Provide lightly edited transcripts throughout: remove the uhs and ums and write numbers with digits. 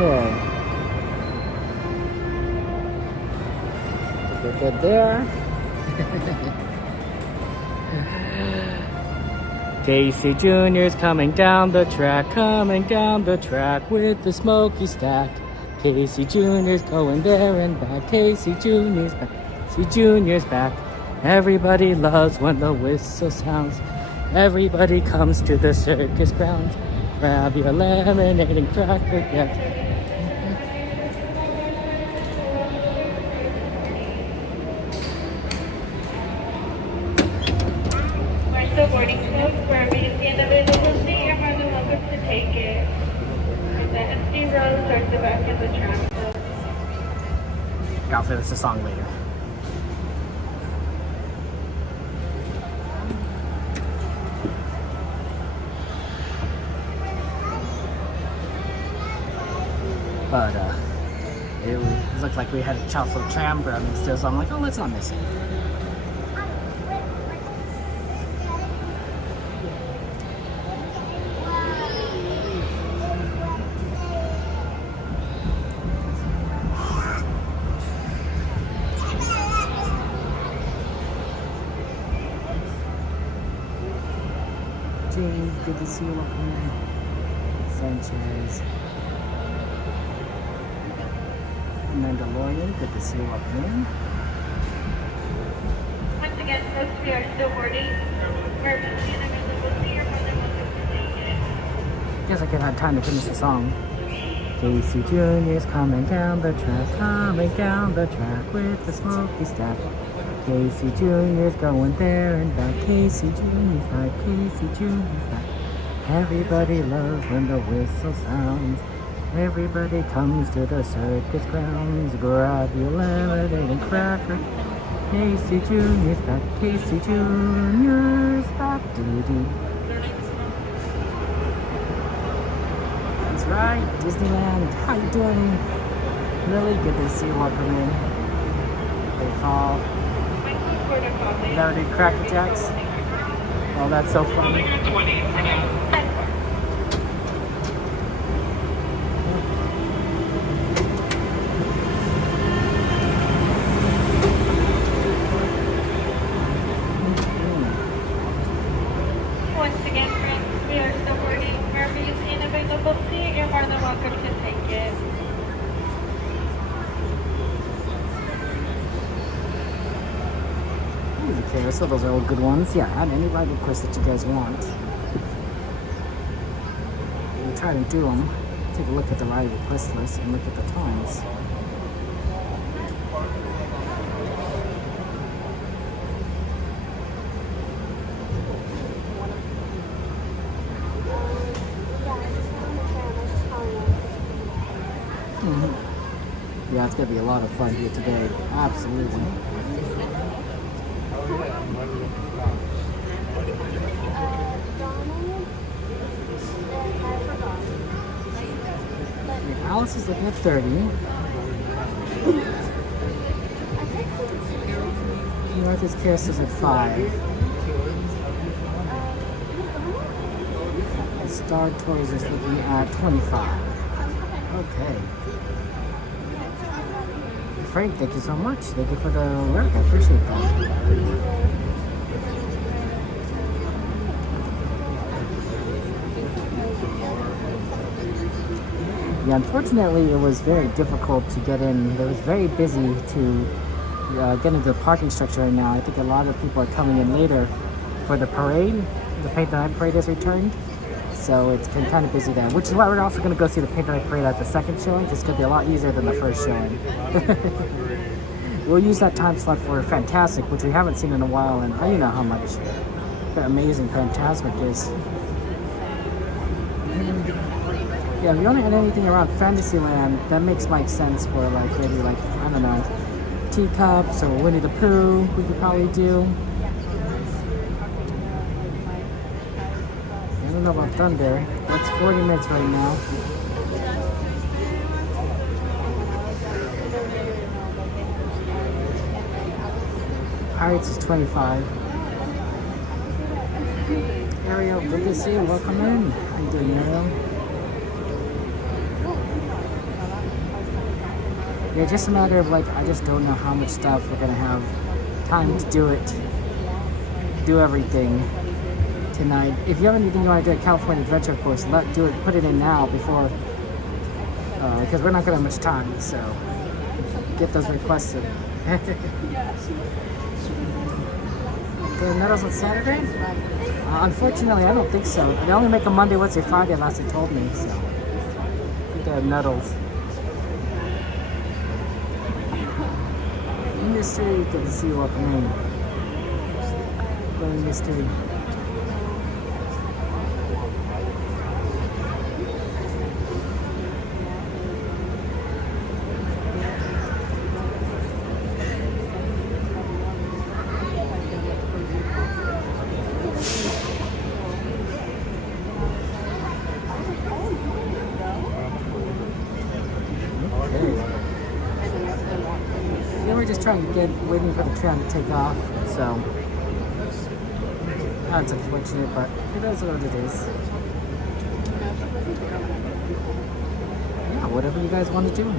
Okay. Good there. Casey Jr.'s coming down the track with the smoky stack. Casey Jr.'s going there and back. Casey Jr.'s back. Casey Jr.'s back. Everybody loves when the whistle sounds. Everybody comes to the circus grounds. Grab your lemonade and cracker jack. We're still boarding folks. Wherever you see an available seat, you're more than welcome to take it. The empty rows are at the back of the tram. I'll play this a song later. But it looked like we had a chocolate tram running still, so I'm like, oh, let's not miss it. James, good to see you. Welcome in. Sanchez. Mandalorian, good to see you. Welcome in. Once again, folks, we are still boarding. Wherever you see an available seat, you're more than welcome to take it. Guess I could have time to finish the song. Casey Jr.'s coming down the track with the smoky stack. Casey Jr.'s going there and back. Casey Jr.'s back. Casey Jr.'s back. Everybody loves when the whistle sounds. Everybody comes to the circus grounds. Grab your lemonade and cracker. Casey Jr.'s back. Casey Jr.'s back. Doo-doo. That's right, Disneyland. How you doing? Really good to see you. Welcome in. They fall. Melody Cracker Jacks. Oh, that's so funny. Once again, friends, we are still boarding. Wherever you see an available seat, you're more than welcome to take it. Okay, so those are all good ones. Yeah, add any ride requests that you guys want. We'll try to do them. Take a look at the ride request list and look at the times. Yeah, it's gonna be a lot of fun here today. Absolutely. Alice is looking at 30. Martha's Kiss is at 5. Star Toys is looking at 25. Okay. Frank, thank you so much. Thank you for the work. I appreciate that. Yeah, unfortunately, it was very difficult to get in. It was very busy to get into the parking structure right now. I think a lot of people are coming in later for the parade. The Paint the Night Parade has returned. So it's been kind of busy there, which is why we're also going to go see the Paint the Night Parade at the second showing. It's going to be a lot easier than the first showing. We'll use that time slot for Fantasmic, which we haven't seen in a while, and you know how much amazing Fantasmic is. Yeah, if you want to add anything around Fantasyland, that makes sense for like maybe like, I don't know, Teacups or Winnie the Pooh, we could probably do. I don't know about Thunder. It's 40 minutes right now. Pirates is 25. Ariel, good to see you. Welcome in. How you doing, Ariel? Yeah, just a matter of like, I just don't know how much stuff we're gonna have time to do everything tonight. If you have anything you want to do at California Adventure, of course, put it in now before, because we're not gonna have much time. So get those requests in. The Nettles on Saturday? Unfortunately, I don't think so. They only make a Monday, Wednesday, Friday, last they told me. So I think they have Nettles. Mystery, good to see you. Welcome in. Going mystery. We're just trying to waiting for the tram to take off, so that's unfortunate, but it is what it is. Yeah, whatever you guys want to do.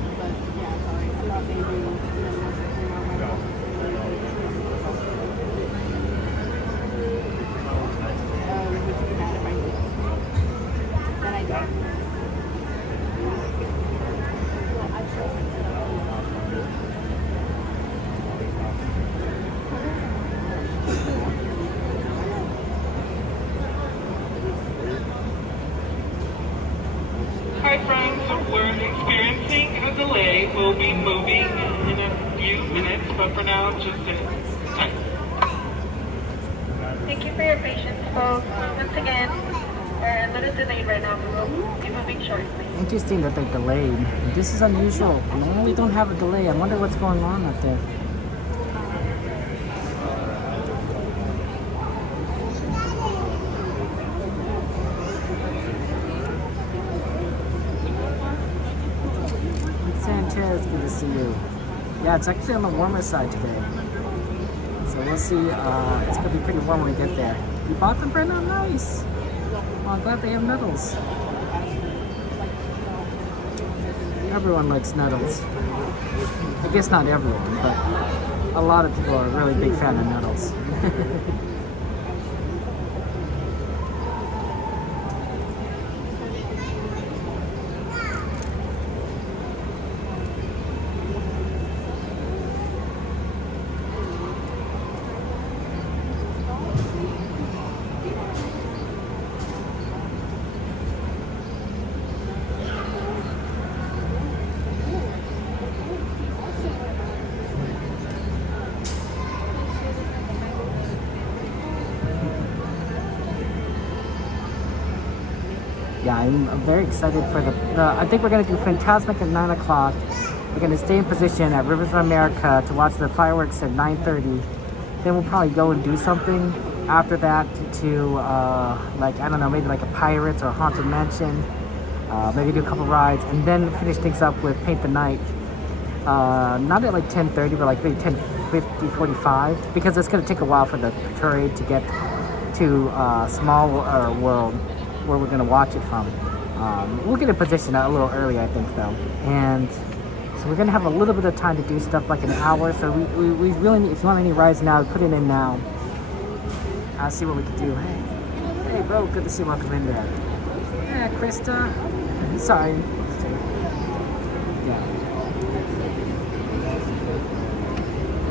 Hi friends, we're experiencing a delay. We'll be moving in a few minutes, but for now, just sit tight. Thank you for your patience, folks. Once again, we're a little delayed right now, but we'll be moving shortly. Interesting that they delayed. This is unusual. Normally we don't have a delay. I wonder what's going on out there. Sanchez, good to see you. Yeah, it's actually on the warmer side today. So we'll see. It's going to be pretty warm when we get there. You bought them, Brenda? Nice. Well, I'm glad they have Nettles. Everyone likes Nettles. I guess not everyone, but a lot of people are a really big fan of Nettles. Yeah, I'm very excited for the I think we're going to do Fantasmic at 9 o'clock. We're going to stay in position at Rivers of America to watch the fireworks at 9:30. Then we'll probably go and do something after that to, like, I don't know, maybe like a Pirates or a Haunted Mansion. Maybe do a couple rides. And then finish things up with Paint the Night. Not at like 10:30, but like maybe 10:50, 45. Because it's going to take a while for the parade to get to Small World, where we're gonna watch it from. We'll get in position a little early, I think, though. And so we're gonna have a little bit of time to do stuff like an hour. So we really need, if you want any rides now, put it in now. I'll see what we can do. Hey bro, good to see you. Welcome in there. Yeah, Krista. Sorry. Yeah.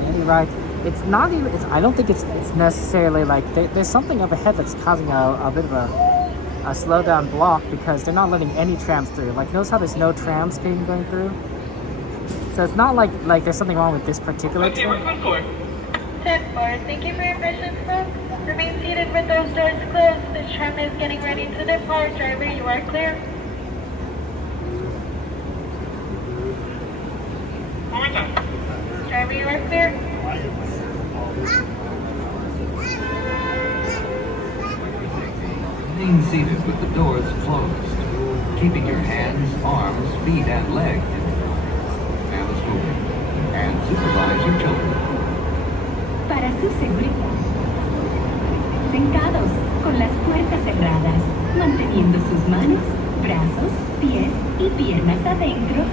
Any rides? It's not even. I don't think it's necessarily like there's something up ahead that's causing a bit of a slowdown block because they're not letting any trams through. Like, notice how there's no trams going through? So it's not like there's something wrong with this particular tram. 10-4, thank you for your patience, folks. Remain seated with those doors closed. The tram is getting ready to depart. Driver, you are clear. One more time. Driver, you are clear. Remain seated with the doors closed, keeping your hands, arms, feet, and legs in hands moving, and supervise your children. Para su seguridad. Sentados, con las puertas cerradas, manteniendo sus manos, brazos, pies y piernas adentro.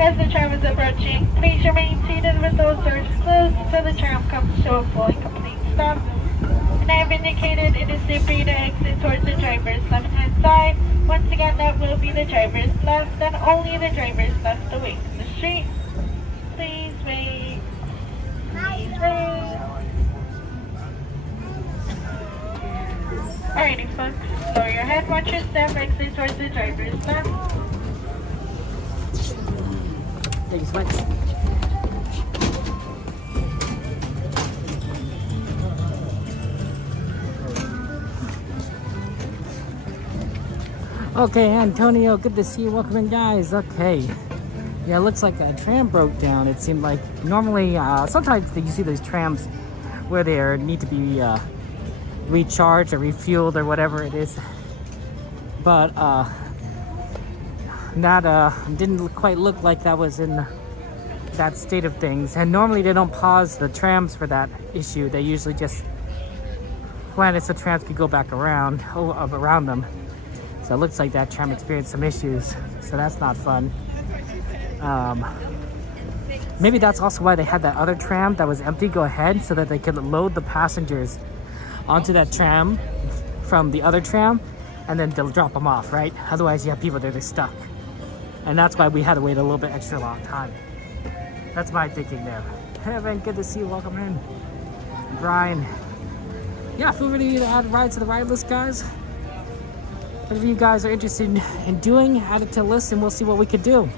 As the tram is approaching, please remain seated with those doors closed until the tram comes to a full and complete stop. And I have indicated it is safe for you to exit towards the driver's left-hand side. Once again, that will be the driver's left, and only the driver's left away from the street. Please wait. Please wait. Alrighty, folks. Lower your head, watch your step, exit towards the driver's left. Thank you so much. Okay, Antonio, good to see you. Welcome in, guys. Okay. Yeah, it looks like a tram broke down. It seemed like normally, sometimes you see those trams where they need to be recharged or refueled or whatever it is. But that didn't quite look like that was in that state of things. And normally they don't pause the trams for that issue. They usually just plan it so trams can go back around them. So it looks like that tram experienced some issues, so that's not fun. Maybe that's also why they had that other tram that was empty go ahead, so that they could load the passengers onto that tram from the other tram, and then they'll drop them off, right? Otherwise you have people there, they're stuck. And that's why we had to wait a little bit extra long time. That's my thinking there. Hey Evan, good to see you, welcome in. Brian. Yeah, feel free to add a ride to the ride list, guys. Whatever you guys are interested in doing, add it to the list and we'll see what we could do.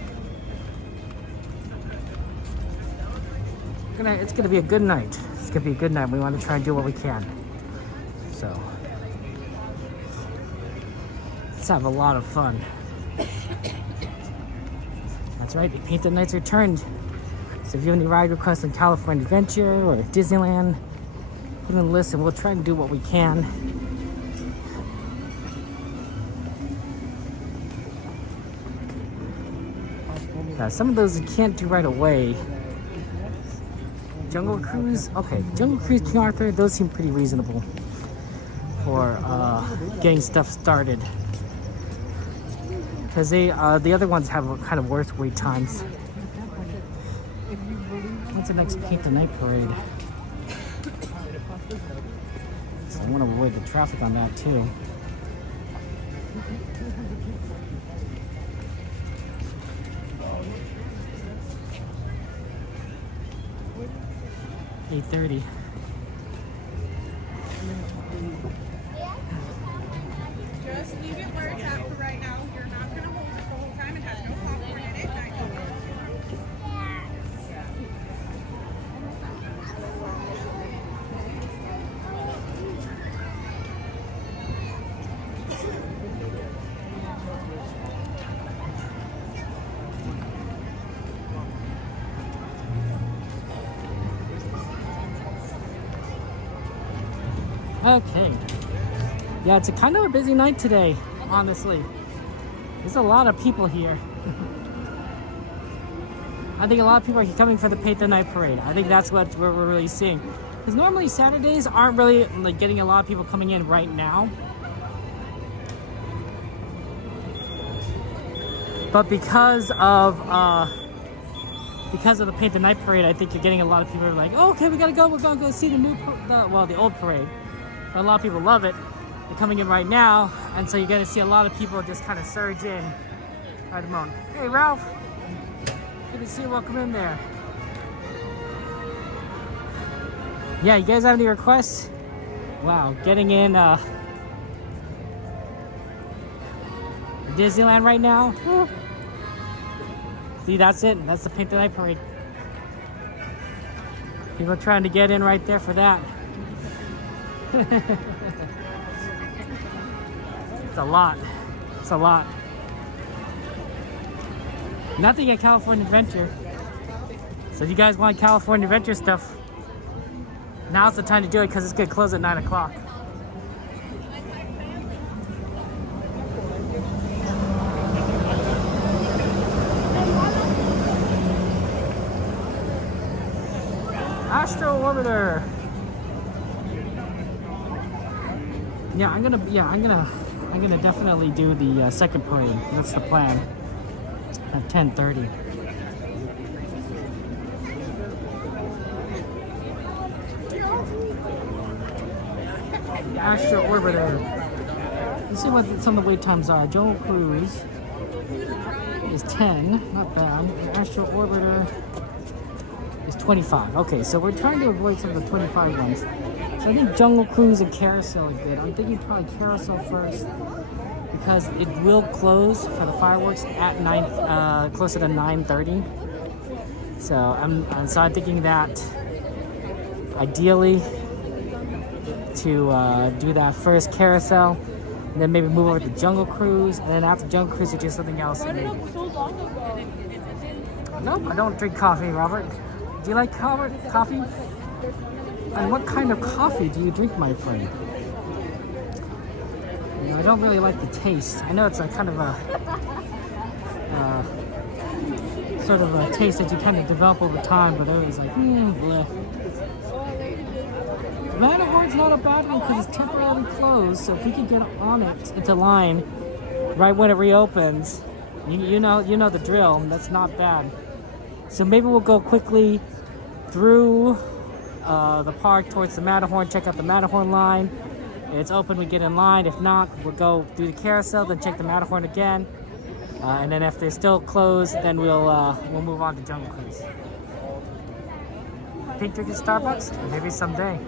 It's gonna be a good night. It's gonna be a good night. We want to try and do what we can. So let's have a lot of fun. That's right, the Painted Nights returned. So if you have any ride requests on California Adventure or Disneyland, put in the list and we'll try and do what we can. Some of those you can't do right away. Jungle Cruise, okay. Jungle Cruise, King Arthur, those seem pretty reasonable for getting stuff started. Because the other ones have kind of worse wait times. What's the next Paint the Night parade? So I want to avoid the traffic on that too. $8:30. Just leave it where it's at for right now. You're not going to hold it the whole time. It has no popcorn in it. Okay. Yeah, it's a kind of a busy night today, honestly. There's a lot of people here. I think a lot of people are coming for the Paint the Night parade. I think that's what we're really seeing. Because normally Saturdays aren't really like getting a lot of people coming in right now. But because of the Paint the Night parade, I think you're getting a lot of people who are like, oh, okay, we gotta go. We're gonna go see the old parade. But a lot of people love it. They're coming in right now, and so you're gonna see a lot of people just kind of surge in right at the moment. Hey, Ralph. Good to see you. Welcome in there. Yeah, you guys have any requests? Wow, getting in Disneyland right now. Woo. See, that's it. That's the Paint the Night parade. People are trying to get in right there for that. It's a lot. It's a lot. Nothing at California Adventure. So if you guys want California Adventure stuff, now's the time to do it because it's going to close at 9 o'clock. Astro Orbiter. Yeah, I'm gonna definitely do the second parade. That's the plan. At 10:30. Astro Orbiter. Let's see what some of the wait times are. Jungle Cruise is 10, not bad. Astro Orbiter is 25. Okay, so we're trying to avoid some of the 25 ones. So I think Jungle Cruise and Carousel are good. I'm thinking probably Carousel first because it will close for the fireworks at closer to 9:30. So I'm thinking that ideally to do that first Carousel, and then maybe move over to Jungle Cruise, and then after Jungle Cruise, you do something else. Maybe. Nope, I don't drink coffee, Robert. Do you like coffee? And what kind of coffee do you drink, my friend? You know, I don't really like the taste. I know it's a kind of a sort of a taste that you kind of develop over time, but always like, bleh. Matterhorn's not a bad one because it's temporarily closed, so if we can get on it, into line right when it reopens, you know the drill. That's not bad. So maybe we'll go quickly through the park towards the Matterhorn, check out the Matterhorn line. If it's open, we get in line. If not, we'll go through the Carousel, then check the Matterhorn again. And then if they're still closed, then we'll move on to Jungle Cruise. Pink drink at Starbucks? Maybe someday.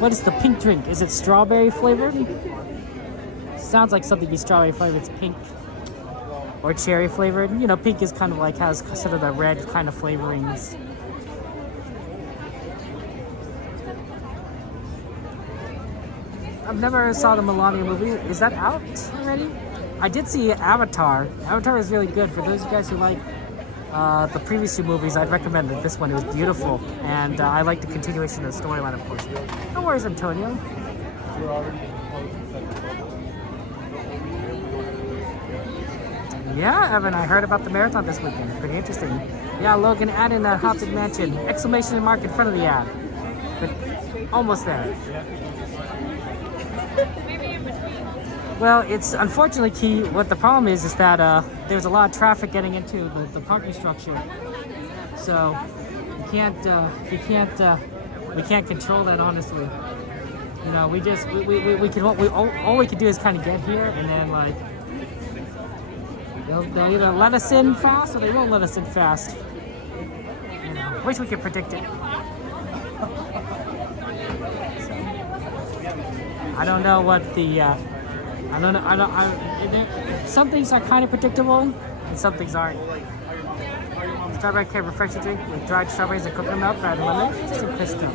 What is the pink drink? Is it strawberry flavored? Sounds like something be strawberry flavored. It's pink. Or cherry flavored. You know, pink is kind of like has sort of the red kind of flavorings. I've never saw the Melania movie. Is that out already? I did see Avatar. Avatar is really good. For those of you guys who like the previous two movies, I'd recommend that this one. It was beautiful. And I like the continuation of the storyline, of course. No worries, Antonio. Yeah, Evan, I heard about the marathon this weekend. Pretty interesting. Yeah, Logan, add in a Haunted Mansion. Exclamation mark in front of the ad. But almost there. Well, it's unfortunately key. What the problem is that there's a lot of traffic getting into the parking structure. So we can't control that, honestly. You know, all we can do is kind of get here, and then like they'll either let us in fast or they won't let us in fast. You know, wish we could predict it. So, I don't know what the. Some things are kind of predictable, and some things aren't. Strawberry cake refreshing drink with dried strawberries and coconut milk, add lemon, just a crystal.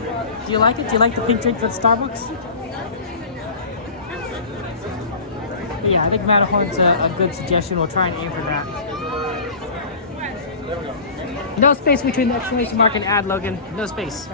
Do you like it? Do you like the pink drink at Starbucks? But yeah, I think Matterhorn's a good suggestion. We'll try and aim for that. No space between the exclamation mark and ad, Logan. No space.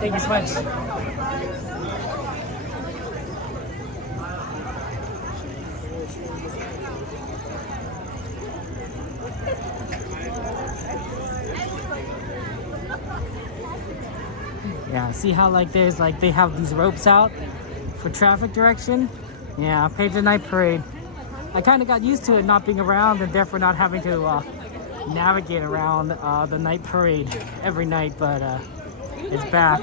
Thank you so much. Yeah, see how like there's like they have these ropes out for traffic direction? Yeah, page the night parade. I kind of got used to it not being around and therefore not having to navigate around the night parade every night, but it's back.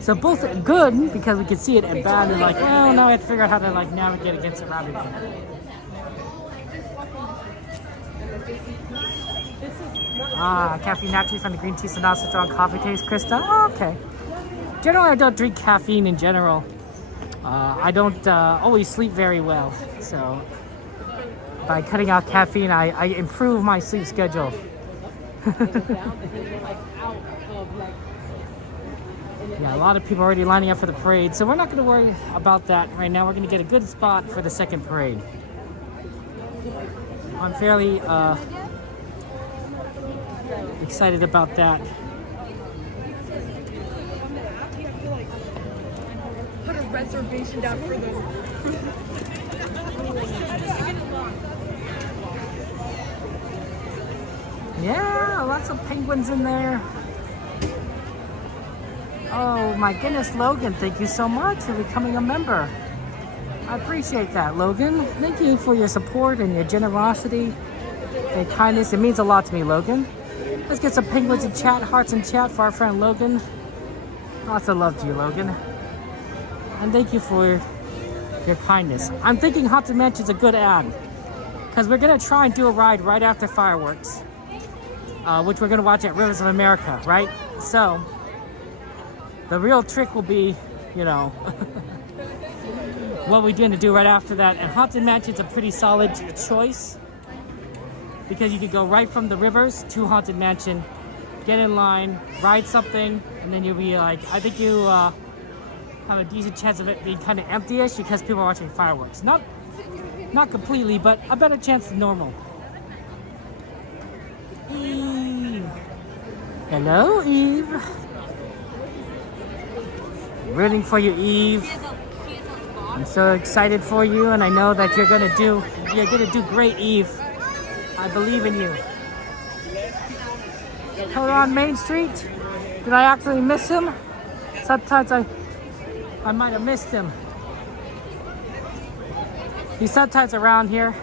So both good because we can see it, and bad and like, well, now I have to figure out how to like navigate against it rather than. Caffeine naturally from the green tea, so not so strong coffee taste, Krista. Oh, okay. Generally, I don't drink caffeine in general. I don't always sleep very well, so by cutting out caffeine, I improve my sleep schedule. Yeah, a lot of people are already lining up for the parade, so we're not going to worry about that right now. We're going to get a good spot for the second parade. I'm fairly excited about that. Put a reservation down for those. Yeah, lots of penguins in there. Oh my goodness, Logan, thank you so much for becoming a member. I appreciate that, Logan. Thank you for your support and your generosity and kindness. It means a lot to me, Logan. Let's get some penguins in chat, hearts in chat for our friend Logan. Lots of love to you, Logan. And thank you for your kindness. I'm thinking Haunted Mansion's a good ad, because we're going to try and do a ride right after fireworks, which we're going to watch at Rivers of America, right? So the real trick will be, you know, what we're going to do right after that. And Haunted Mansion's a pretty solid choice, because you could go right from the Rivers to Haunted Mansion, get in line, ride something, and then you'll be like, I think you have a decent chance of it being kind of empty-ish because people are watching fireworks. Not completely, but a better chance than normal. Eve. Hello, Eve. Rooting for you, Eve. I'm so excited for you, and I know that you're gonna do great, Eve. I believe in you. Hold on, Main Street. Did I actually miss him? Sometimes I might have missed him. He's sometimes around here.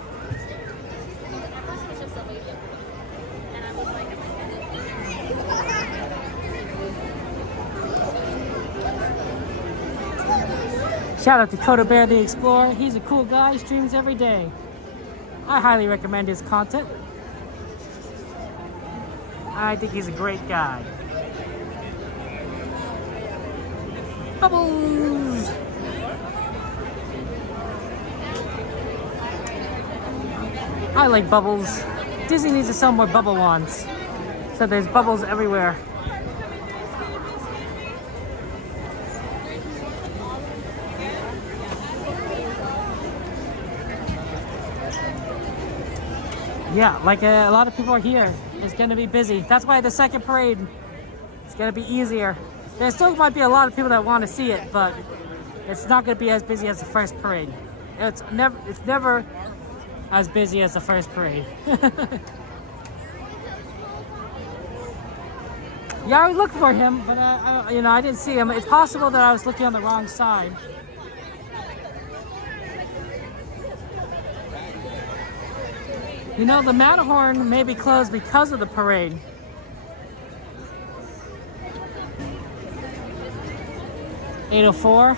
Shout out to Coda Bear the Explorer. He's a cool guy, streams every day. I highly recommend his content. I think he's a great guy. Bubbles! I like bubbles. Disney needs to sell more bubble wands. So there's bubbles everywhere. Yeah, like a lot of people are here. It's gonna be busy. That's why the second parade is gonna be easier. There still might be a lot of people that want to see it, but it's not gonna be as busy as the first parade. It's never as busy as the first parade. Yeah, I was looking for him, but I didn't see him. It's possible that I was looking on the wrong side. You know, the Matterhorn may be closed because of the parade. $804.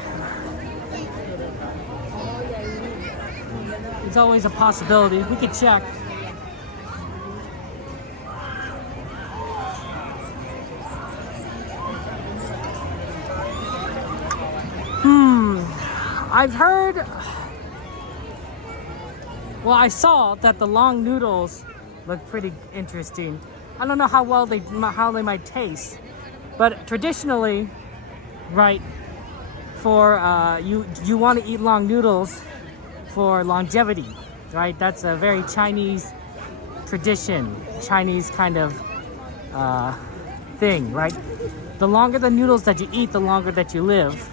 It's always a possibility. We could check. I've heard. Well, I saw that the long noodles look pretty interesting. I don't know how well they might taste, but traditionally, right, for you want to eat long noodles for longevity, right? That's a very Chinese tradition, Chinese kind of thing, right? The longer the noodles that you eat, the longer that you live,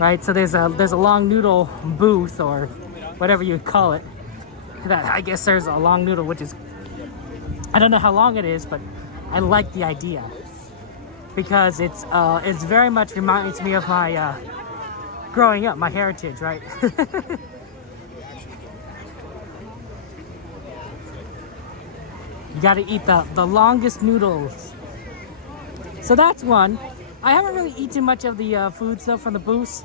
right? So there's a long noodle booth, or whatever you call it. That I guess there's a long noodle, which is, I don't know how long it is, but I like the idea because it's very much reminds me of my growing up, my heritage, right? You got to eat the longest noodles. So that's one. I haven't really eaten much of the food stuff from the booths,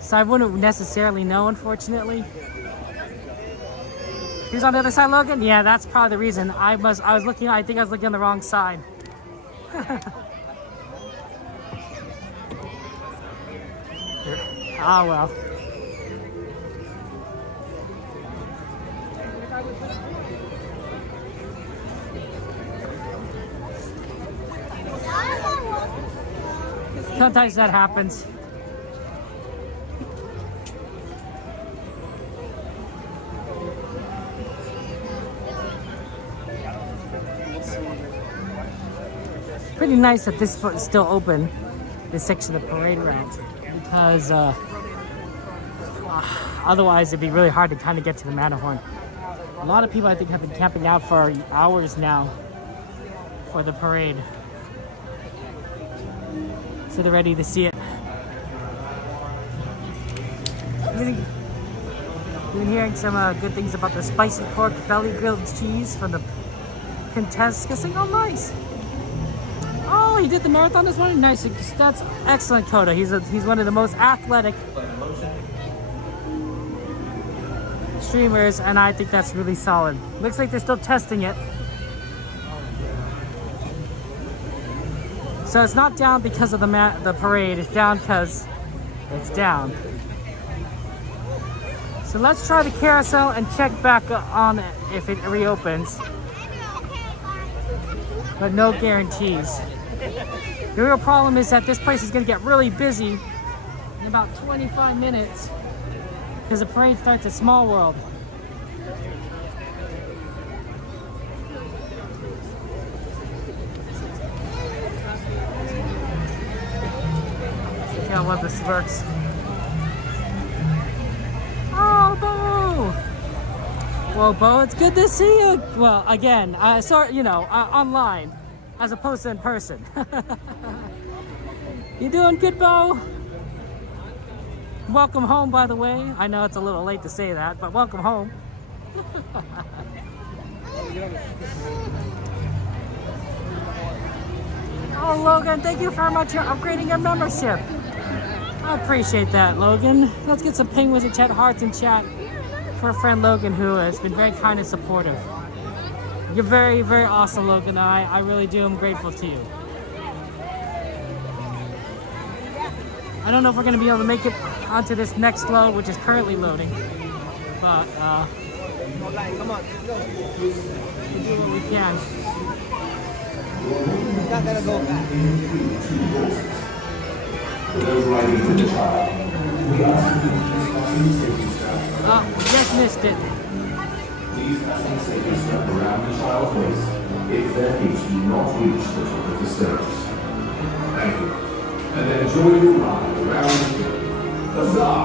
so I wouldn't necessarily know, unfortunately. Who's on the other side, Logan? Yeah, that's probably the reason. I think I was looking on the wrong side. Ah, well. Sometimes that happens. Pretty nice that this is still open, this section of the parade route, because otherwise it'd be really hard to kind of get to the Matterhorn. A lot of people, I think, have been camping out for hours now for the parade, so they're ready to see it. Been hearing some good things about the spicy pork belly grilled cheese from the Fantasmic. Oh, nice! Oh, he did the marathon this morning? Nice. That's excellent, Coda. He's one of the most athletic streamers, and I think that's really solid. Looks like they're still testing it. So it's not down because of the parade. It's down because it's down. So let's try the carousel and check back on it if it reopens. But no guarantees. The real problem is that this place is going to get really busy in about 25 minutes because the parade starts at Small World. I love the slurks. Oh, Bo! Well, Bo, it's good to see you. Well, again, online, as opposed to in person. You doing good, Bo? Welcome home, by the way. I know it's a little late to say that, but welcome home. Oh, Logan, thank you very much for upgrading your membership. I appreciate that, Logan. Let's get some penguins and chat hearts in chat for a friend Logan who has been very kind and supportive. You're very, very awesome, Logan. I really do. I'm grateful to you. I don't know if we're going to be able to make it onto this next load, which is currently loading. But, we'll do what we can. It's not gonna go fast. Oh, we just missed it. Please fasten safety strap around the child's waist if their feet do not reach the top of the stirrups. Thank you. And then enjoy your ride around the Huzzah!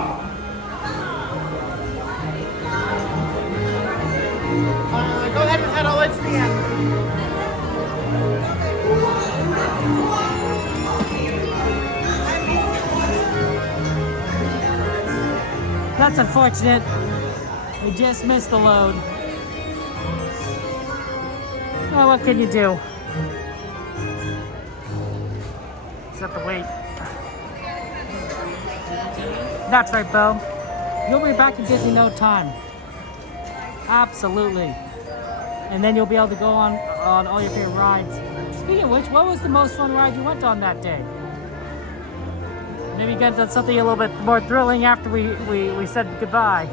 Go ahead and pedal, it's the end. That's unfortunate. We just missed the load. Oh, what can you do? Just have to wait. That's right, Bo. You'll be back in Disney no time. Absolutely. And then you'll be able to go on all your favorite rides. Speaking of which, what was the most fun ride you went on that day? Maybe get to something a little bit more thrilling after we said goodbye.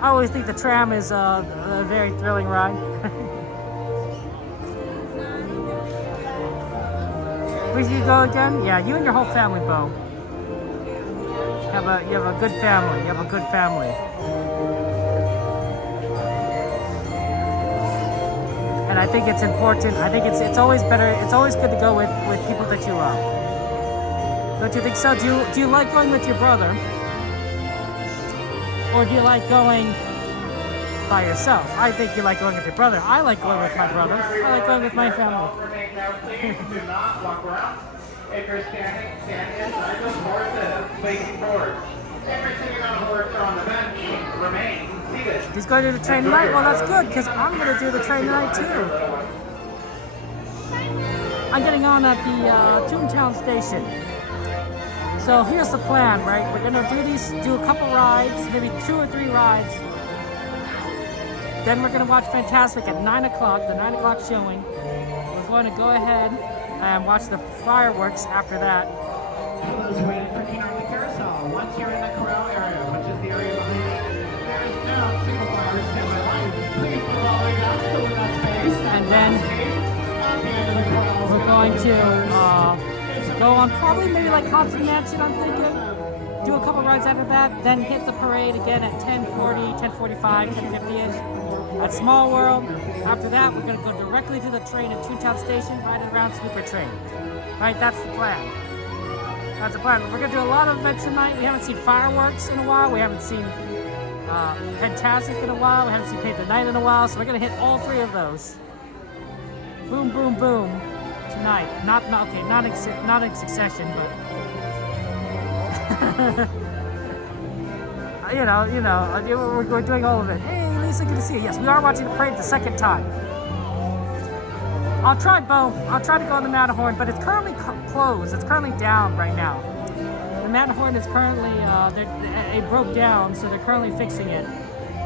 I always think the tram is a very thrilling ride. Where you go again? Yeah, you and your whole family, Bo. You have a good family. You have a good family. And I think it's important. I think it's always better. It's always good to go with people that you love. Don't you think so? Do you like going with your brother? Or do you like going by yourself? I think you like going with your brother. I like going with my brother. I like going with my family. Do not walk around. If you're standing inside the horses, facing forward. If you're sitting on a horse or on the bench, remain seated. He's going to do the train tonight? Well, that's good, because I'm going to do the train tonight, too. I'm getting on at the Toontown station. So here's the plan, right? We're going to do a couple rides, maybe 2 or 3 rides. Then we're going to watch Fantasmic at 9 o'clock, the 9 o'clock showing. We're going to go ahead and watch the fireworks after that. Those waiting for King on the carousel. Once you're in the corral area, which is the area behind me, there is now single flyers stand by line. Please move all the way down to that space. And then we're going to Go on probably maybe like Haunted Mansion, I'm thinking. Do a couple rides after that, then hit the parade again at 10:40, 10:45, 10:50-ish. At Small World. After that, we're going to go directly to the train at Toontown Station, ride it around Super Train. Right, that's the plan. That's the plan. We're going to do a lot of events tonight. We haven't seen fireworks in a while. We haven't seen Fantasmic in a while. We haven't seen Paint the Night in a while. So we're going to hit all three of those. Boom, boom, boom. Tonight. Not in succession, but... we're doing all of it. Hey, Lisa, good to see you. Yes, we are watching the parade the second time. I'll try both. I'll try to go on the Matterhorn, but it's currently closed. It's currently down right now. The Matterhorn is currently, it broke down, so they're currently fixing it.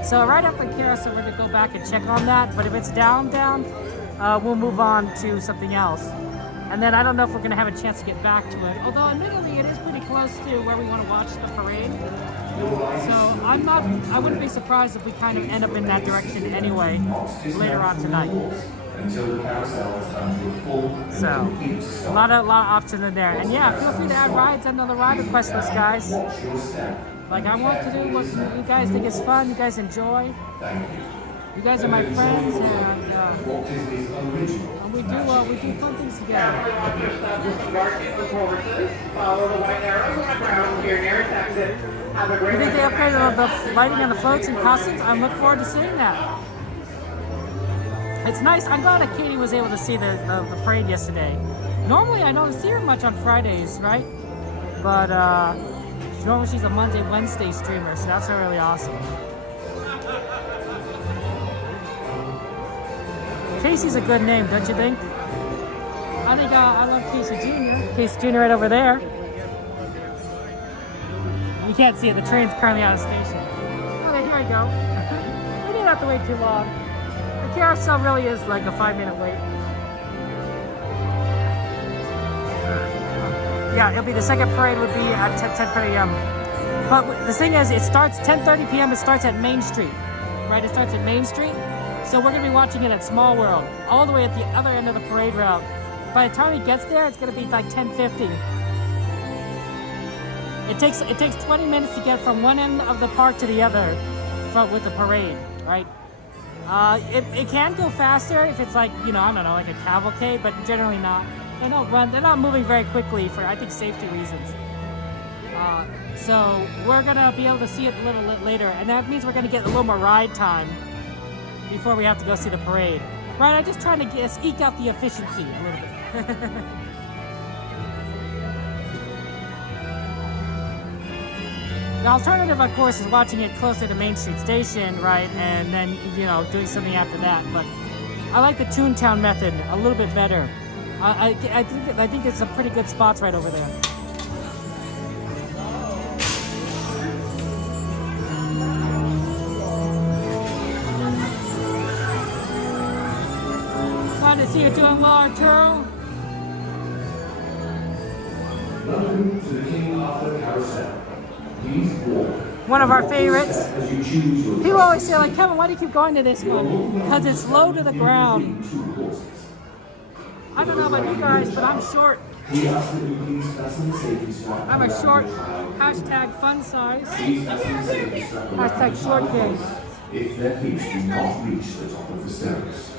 So right after Carousel, we're gonna go back and check on that, but if it's down, we'll move on to something else. And then I don't know if we're gonna have a chance to get back to it. Although admittedly, it is pretty close to where we want to watch the parade. So I wouldn't be surprised if we kind of end up in that direction anyway later on tonight. So a lot of options in there. And yeah, feel free to add rides on the ride request list, guys. Like I want to do what you guys think is fun, you guys enjoy. You guys are my friends, and we do fun things together. Follow the white arrow around your nearest exit. Have a You great think they upgraded the lighting on the floats and costumes? I look forward to seeing that. It's nice. I'm glad that Katie was able to see the parade yesterday. Normally, I don't see her much on Fridays, right? But normally she's a Monday, Wednesday streamer, so that's really awesome. Casey's a good name, don't you think? I think I love Casey Jr. Casey Jr. right over there. You can't see it. The train's currently out of station. Okay, here we go. We didn't have to wait too long. The carousel really is like a 5-minute wait. Yeah, it'll be the second parade would be at 10:30 a.m. But the thing is, it starts 10:30 p.m. It starts at Main Street, right? It starts at Main Street. So we're gonna be watching it at Small World, all the way at the other end of the parade route. By the time he gets there, it's gonna be like 10:50. It takes 20 minutes to get from one end of the park to the other with the parade, right? It can go faster if it's like, I don't know, like a cavalcade, but generally not. They don't run, they're not moving very quickly for, I think, safety reasons. So we're gonna be able to see it a little bit later, and that means we're gonna get a little more ride time before we have to go see the parade. Right, I'm just trying to eke out the efficiency a little bit. The alternative, of course, is watching it closer to Main Street Station, right, and then, doing something after that. But I like the Toontown method a little bit better. I think it's some pretty good spots right over there. Glad to see you doing well, Arturo. Welcome to the King Arthur Carousel. Please walk. One of our favorites. As you choose your People always say, like, Kevin, why do you keep going to this one? Because it's low to the ground. I don't know about you guys, but I'm short. We ask that you please fasten the safety strap. I'm a short, hashtag fun size, Please fasten the safety strap around hashtag the short child king. if their feet do not reach the top of the stairs.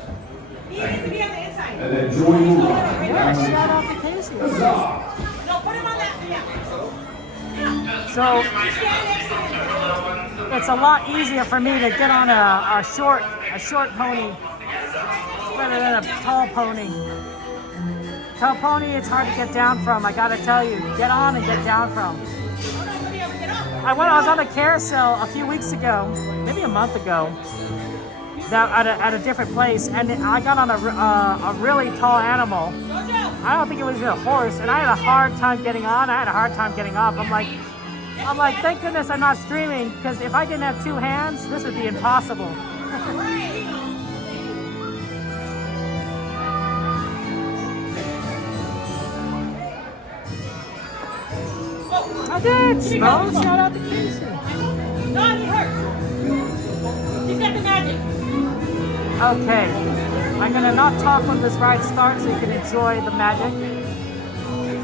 He needs to be on the inside. And enjoy your ride. Yeah, shout out to Casey. No, put him on that. Yeah. So it's a lot easier for me to get on a short pony rather than a tall pony. Tall pony, it's hard to get down from. I gotta tell you, get on and get down from. I was on a carousel a few weeks ago, maybe a month ago, at a different place, and I got on a really tall animal. I don't think it was a horse, and I had a hard time getting on. I had a hard time getting off. I'm like, thank goodness I'm not streaming, because if I didn't have two hands, this would be impossible. I did! Oh, shout out to Casey. No, he hurts. He's got the magic. Okay, I'm gonna not talk when this ride starts so you can enjoy the magic.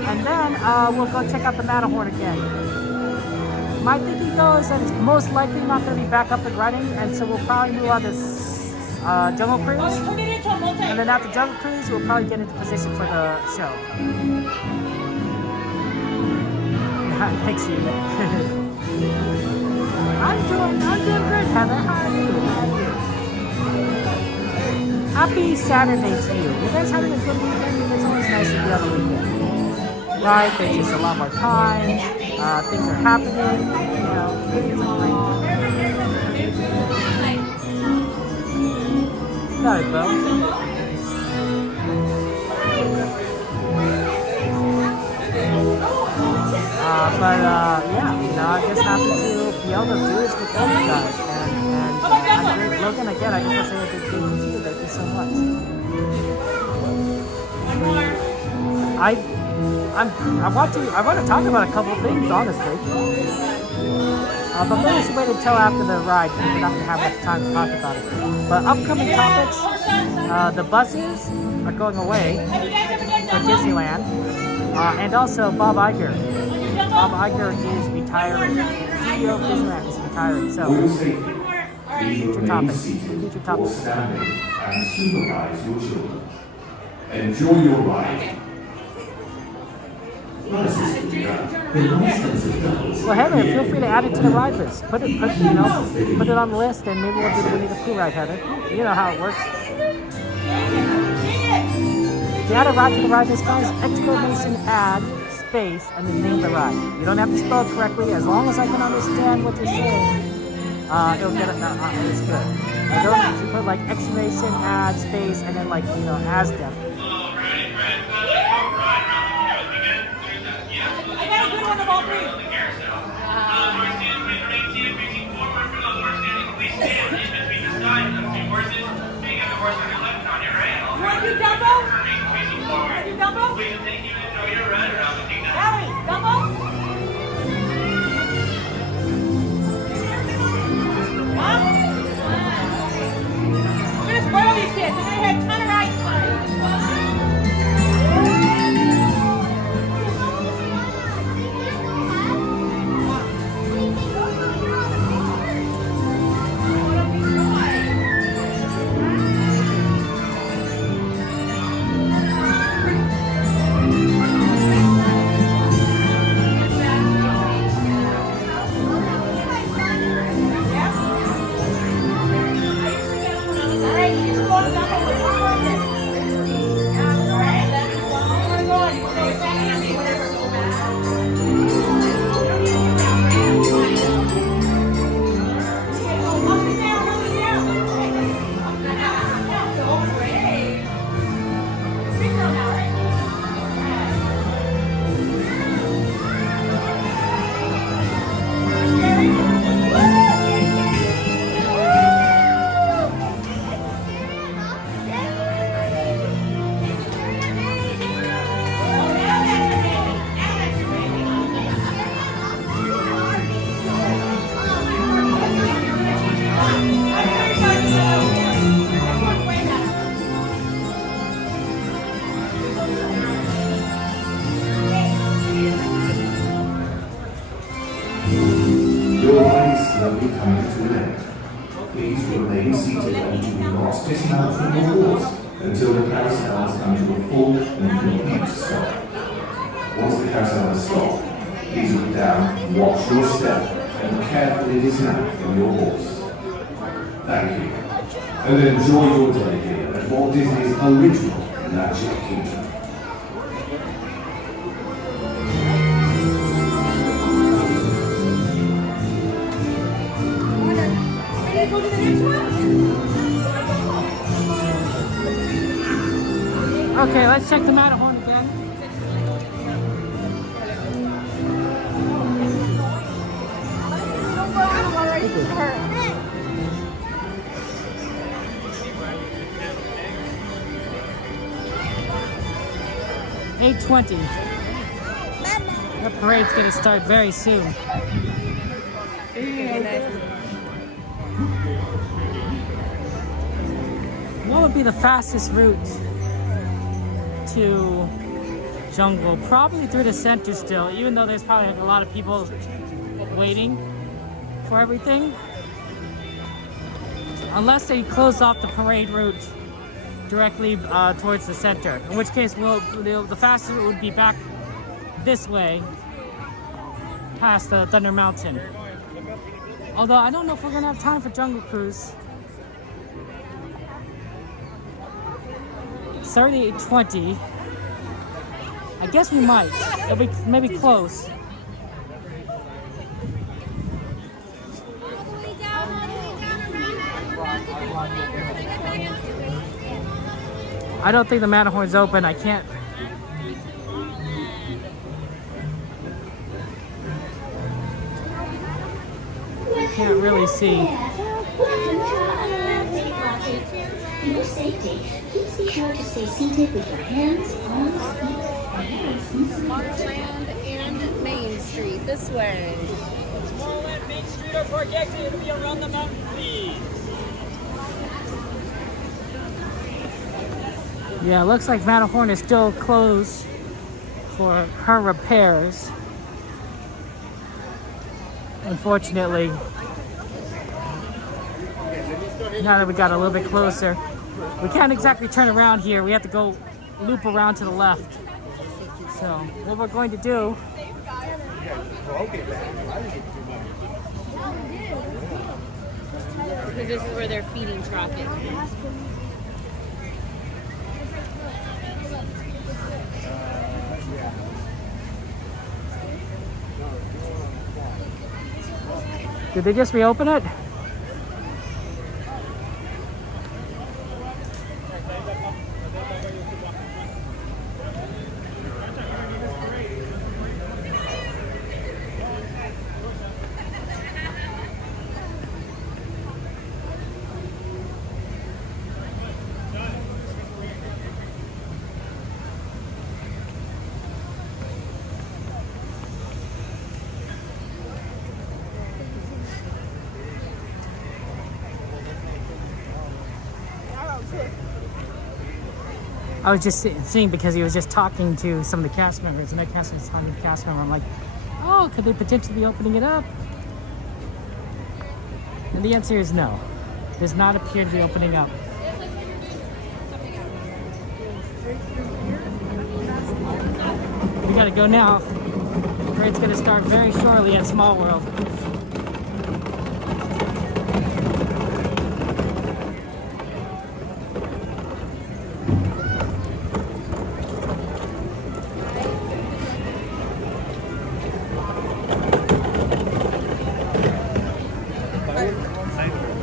And And then we'll go check out the Matterhorn again. My thinking though is that it's most likely not going to be back up and running, and so we'll probably move on to Jungle Cruise. And then after Jungle Cruise, we'll probably get into position for the show. Thanks, you. I'm doing good, Heather. How are you? Happy Saturday to you. You guys having a good weekend? It's always nice to be on the weekend. Right? There's just a lot more time. Things are happening. You know, it's great. Got it, bro. Yeah, you know, I'm just happy to be able to do this with all you guys. And Logan, again, I just want to say a big thank you to you. Thank you so much. I want to talk about a couple of things, honestly. But maybe we should wait until after the ride, because we're not going to have much time to talk about it. But upcoming topics, the buses are going away for Disneyland. And also Bob Iger. Bob Iger is retiring. The CEO of Disneyland is retiring. So, future topics. Future topics. Standing and supervise your children. Enjoy your ride. Well, Heather, feel free to add it to the ride list. Put it on the list, and maybe we'll do the Winnie the Pooh ride, Heather. You know how it works. If you add a ride to the ride list, guys, exclamation add space and then name the ride. You don't have to spell it correctly. As long as I can understand what you're saying, it'll get it. It's good. You don't have to put like exclamation add space and then like Aztec. I got a good one of all three. You want to do Dumbo? Want to do Dumbo? Harry, Dumbo? Huh? We're going to spoil these kids. They're going to have a ton of rides. Until the carousel has come to a full and complete stop. Once the carousel has stopped, please look down, watch your step, and carefully dismount from your horse. Thank you. And enjoy your day here at Walt Disney's original Magic Kingdom. Go to the next one? Okay, let's check the Matterhorn again. $8:20. That parade's gonna start very soon. What would be the fastest route to jungle, probably through the center still, even though there's probably a lot of people waiting for everything. Unless they close off the parade route directly towards the center, in which case the fastest route would be back this way past the Thunder Mountain. Although I don't know if we're gonna have time for Jungle Cruise. 38:20. I guess we might. It'll be maybe close. I don't think the Matterhorn's open. I can't. Can't really see. For your safety, please be sure to stay seated with your hands, arms, feet, Tomorrowland and Main Street, this way. Tomorrowland, Main Street, or Park Exit. It'll be around the mountain, please. Yeah, it looks like Matterhorn is still closed for her repairs. Unfortunately. Now that we got a little bit closer, we can't exactly turn around here. We have to go loop around to the left. So what we're going to do Because this is where they're feeding traffic. Did they just reopen it? I was just seeing because he was just talking to some of the cast members, and that cast was talking to the cast member. I'm like, oh, could they potentially be opening it up? And the answer is no. Does not appear to be opening up. We gotta go now. Parade's gonna start very shortly at Small World.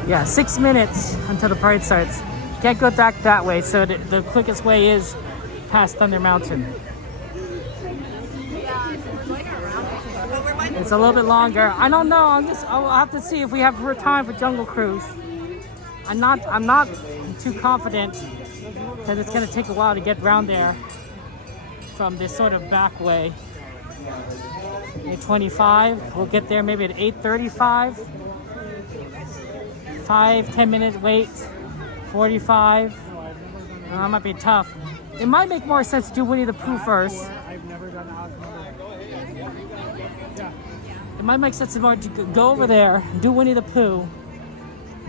Yeah, 6 minutes until the parade starts. Can't go back that way, so the quickest way is past Thunder Mountain. It's a little bit longer. I don't know. I'll have to see if we have time for Jungle Cruise. I'm not too confident because it's gonna take a while to get around there from this sort of back way. 8:25. We'll get there maybe at 8:35. 5-10 minute wait. 45. That might be tough. It might make more sense to do Winnie the Pooh first. It might make sense to go over there, do Winnie the Pooh,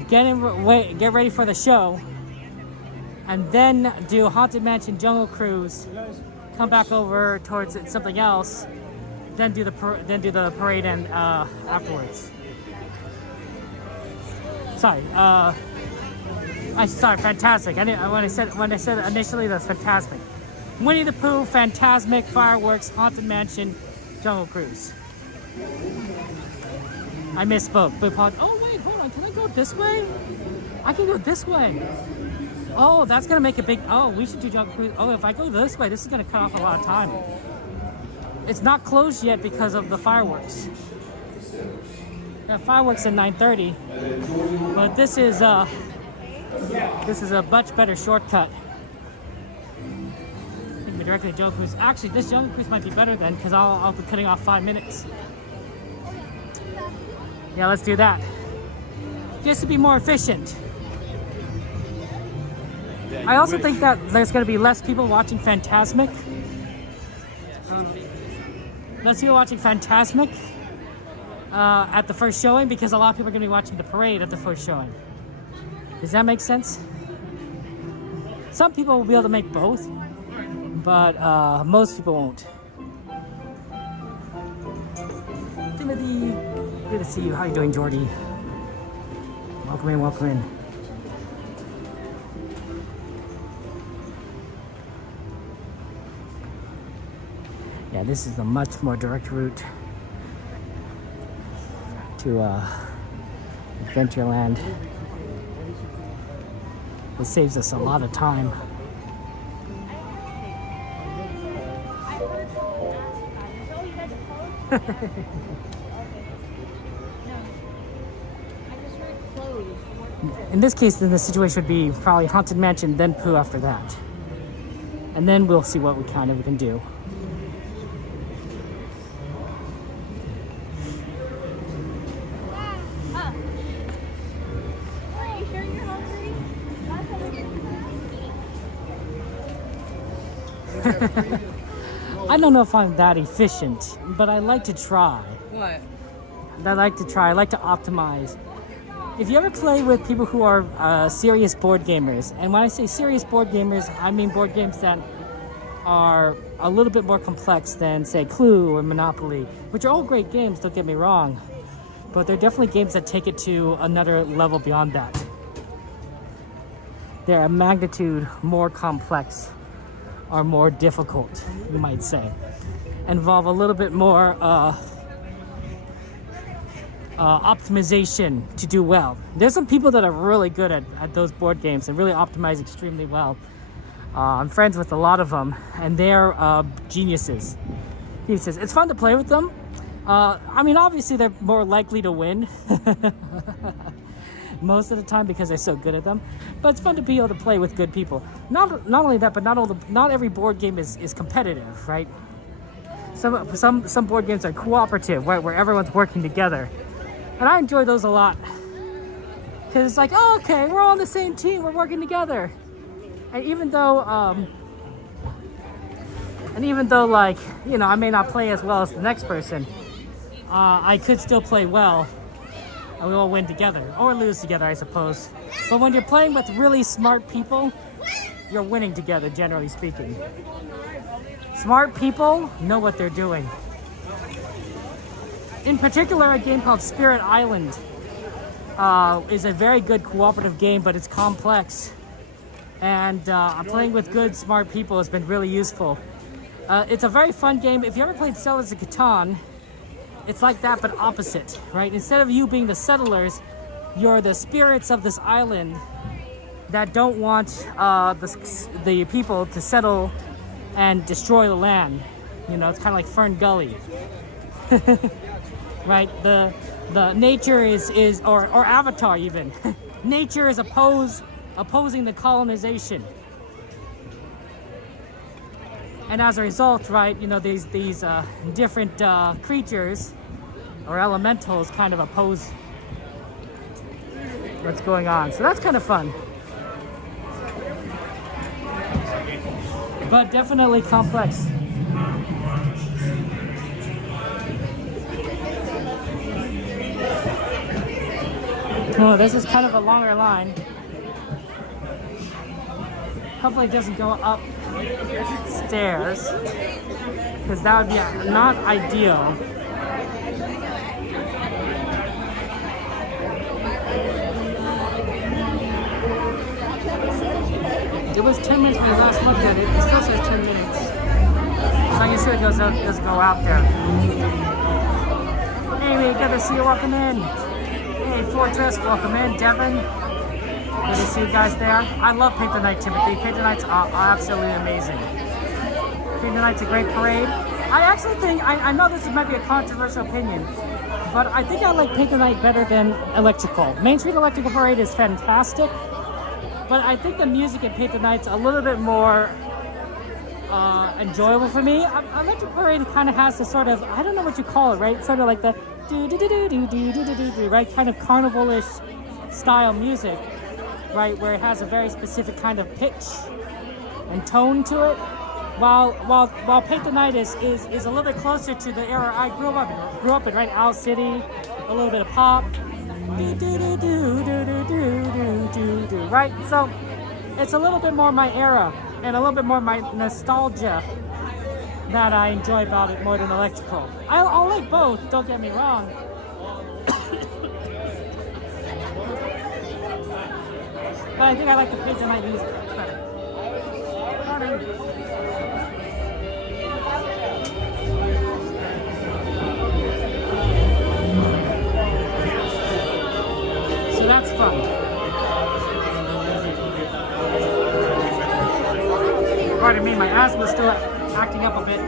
get ready for the show, and then do Haunted Mansion Jungle Cruise. Come back over towards something else, then do the parade and afterwards. Sorry, Fantasmic. When I said initially, that's Fantasmic. Winnie the Pooh, Fantasmic, Fireworks, Haunted Mansion, Jungle Cruise. I misspoke. Oh wait, hold on. Can I go this way? I can go this way. Oh, that's gonna make a big. Oh, we should do Jungle Cruise. Oh, if I go this way, this is gonna cut off a lot of time. It's not closed yet because of the fireworks. Fireworks at 9:30, but this is a much better shortcut. Take me directly to Jungle Cruise. Actually, this Jungle Cruise might be better then, because I'll be cutting off 5 minutes. Yeah, let's do that. Just to be more efficient. I also think that there's going to be less people watching Fantasmic Those people watching Fantasmic at the first showing, because a lot of people are going to be watching the parade at the first showing. Does that make sense? Some people will be able to make both, but most people won't. Timothy, good to see you. How you doing, Jordy? Welcome in, welcome in. Yeah, this is a much more direct route to Adventureland. It saves us a lot of time. In this case, then the situation would be probably Haunted Mansion, then Pooh after that. And then we'll see what we can do. I don't know if I'm that efficient, but I like to try. What? I like to optimize. If you ever play with people who are serious board gamers, and when I say serious board gamers, I mean board games that are a little bit more complex than, say, Clue or Monopoly, which are all great games, don't get me wrong, but they're definitely games that take it to another level beyond that. They're a magnitude more complex, or more difficult, you might say. Involve a little bit more optimization to do well. There's some people that are really good at those board games and really optimize extremely well. I'm friends with a lot of them, and they're geniuses. He says, it's fun to play with them. I mean, obviously they're more likely to win most of the time because they're so good at them, but it's fun to be able to play with good people. Not only that, but not every board game is competitive, right? Some board games are cooperative, right, where everyone's working together, and I enjoy those a lot because it's like, oh, okay, we're all on the same team, we're working together. And even though like, you know, I may not play as well as the next person, I could still play well, and we all win together, or lose together, I suppose. But when you're playing with really smart people, you're winning together, generally speaking. Smart people know what they're doing. In particular, a game called Spirit Island is a very good cooperative game, but it's complex. And playing with good, smart people has been really useful. It's a very fun game. If you ever played Settlers of Catan, it's like that, but opposite, right? Instead of you being the settlers, you're the spirits of this island that don't want the people to settle and destroy the land. You know, it's kind of like Fern Gully. Right? The nature is or Avatar even. Nature is opposing the colonization. And as a result, right, you know, these different creatures or elementals kind of oppose what's going on. So that's kind of fun. But definitely complex. Oh, this is kind of a longer line. Hopefully it doesn't go up stairs, because that would be not ideal. It was 10 minutes when we last looked at it. It still says 10 minutes. So I can see it doesn't go out there. Amy, good to see you. Welcome in. Hey, Fortress, welcome in. Devin, good to see you guys there. I love Paint the Night, Timothy. Paint the Night's absolutely amazing. Paint the Night's a great parade. I actually think, I know this might be a controversial opinion, but I think I like Paint the Night better than Electrical. Main Street Electrical Parade is fantastic, but I think the music in Paint the Night's a little bit more enjoyable for me. Electric Parade kind of has this sort of, I don't know what you call it, right? Sort of like the do-do-do-do-do-do-do-do, right? Kind of carnival-ish style music, right? Where it has a very specific kind of pitch and tone to it. while Paint the Night is a little bit closer to the era I grew up in, right? Owl City, a little bit of pop, right? So it's a little bit more my era and a little bit more my nostalgia that I enjoy about it more than electrical. I'll like both, don't get me wrong. But I think I like the Paint the Night music better. So that's fun. Pardon me, my asthma's still acting up a bit.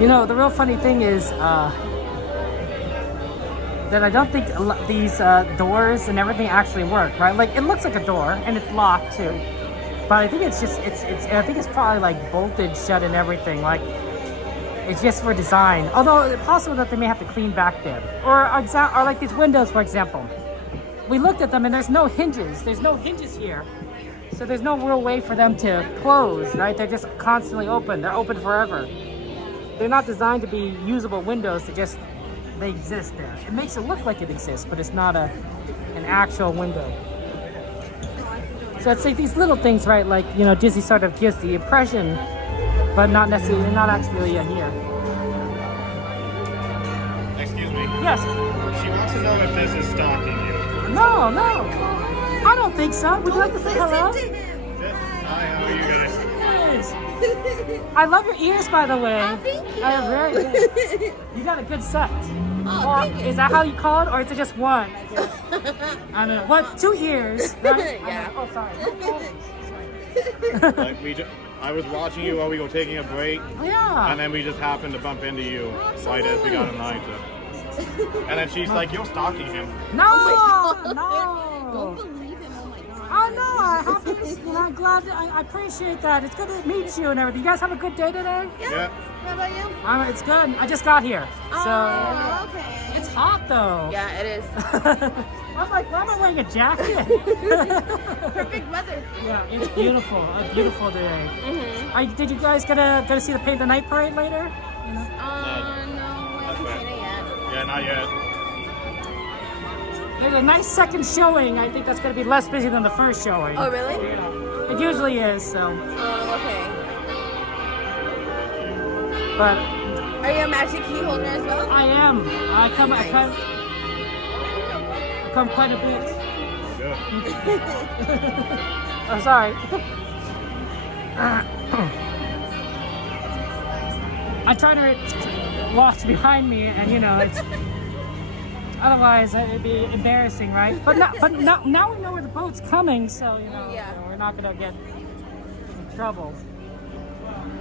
You know, the real funny thing is that I don't think these doors and everything actually work, right? Like, it looks like a door and it's locked too, but I think it's just I think it's probably like bolted shut and everything. Like, it's just for design. Although it's possible that they may have to clean back there, or like these windows, for example. We looked at them and there's no hinges. There's no hinges here, so there's no real way for them to close, right? They're just constantly open. They're open forever. They're not designed to be usable windows. They exist there. It makes it look like it exists, but it's not an actual window. So I'd say these little things, right? Like, you know, Disney sort of gives the impression, but not necessarily, not actually here. Excuse me. Yes. She wants to know if this is stalking you. No. I don't think so. Would you like to say hello? Hi, how are you guys? Yes. I love your ears, by the way. Oh, thank you. I am very good. You got a good set. Oh, Or thank you. is that how you call it, or is it just one? I don't know. What? 2 ears, right? Yeah. Oh, sorry. Like I was watching you while we were taking a break, Yeah. and then we just happened to bump into you right as we got a Nite. And then she's like, "You're stalking him." No, Don't no. believe him. Oh my god. I know. I have to. You know, I'm glad. I appreciate that. It's good to meet you and everything. You guys have a good day today? Yeah. What about you? It's good. I just got here, so Oh, okay. it's hot though. Yeah, it is. I'm like, why am I wearing a jacket? Perfect weather. Yeah, it's beautiful. A beautiful day. Mm-hmm. Did you guys get to see the Paint the Night parade later? No, we haven't seen it yet. Yeah, not yet. There's a nice second showing. I think that's going to be less busy than the first showing. Oh, really? Yeah. It usually is, so. Oh, okay. But Are you a magic key holder as well? I am. I come quite a bit. Good. Oh, sorry. I try to watch behind me, and you know, it's otherwise it'd be embarrassing, right? But now we know where the boat's coming, so you know, we're not gonna get in trouble.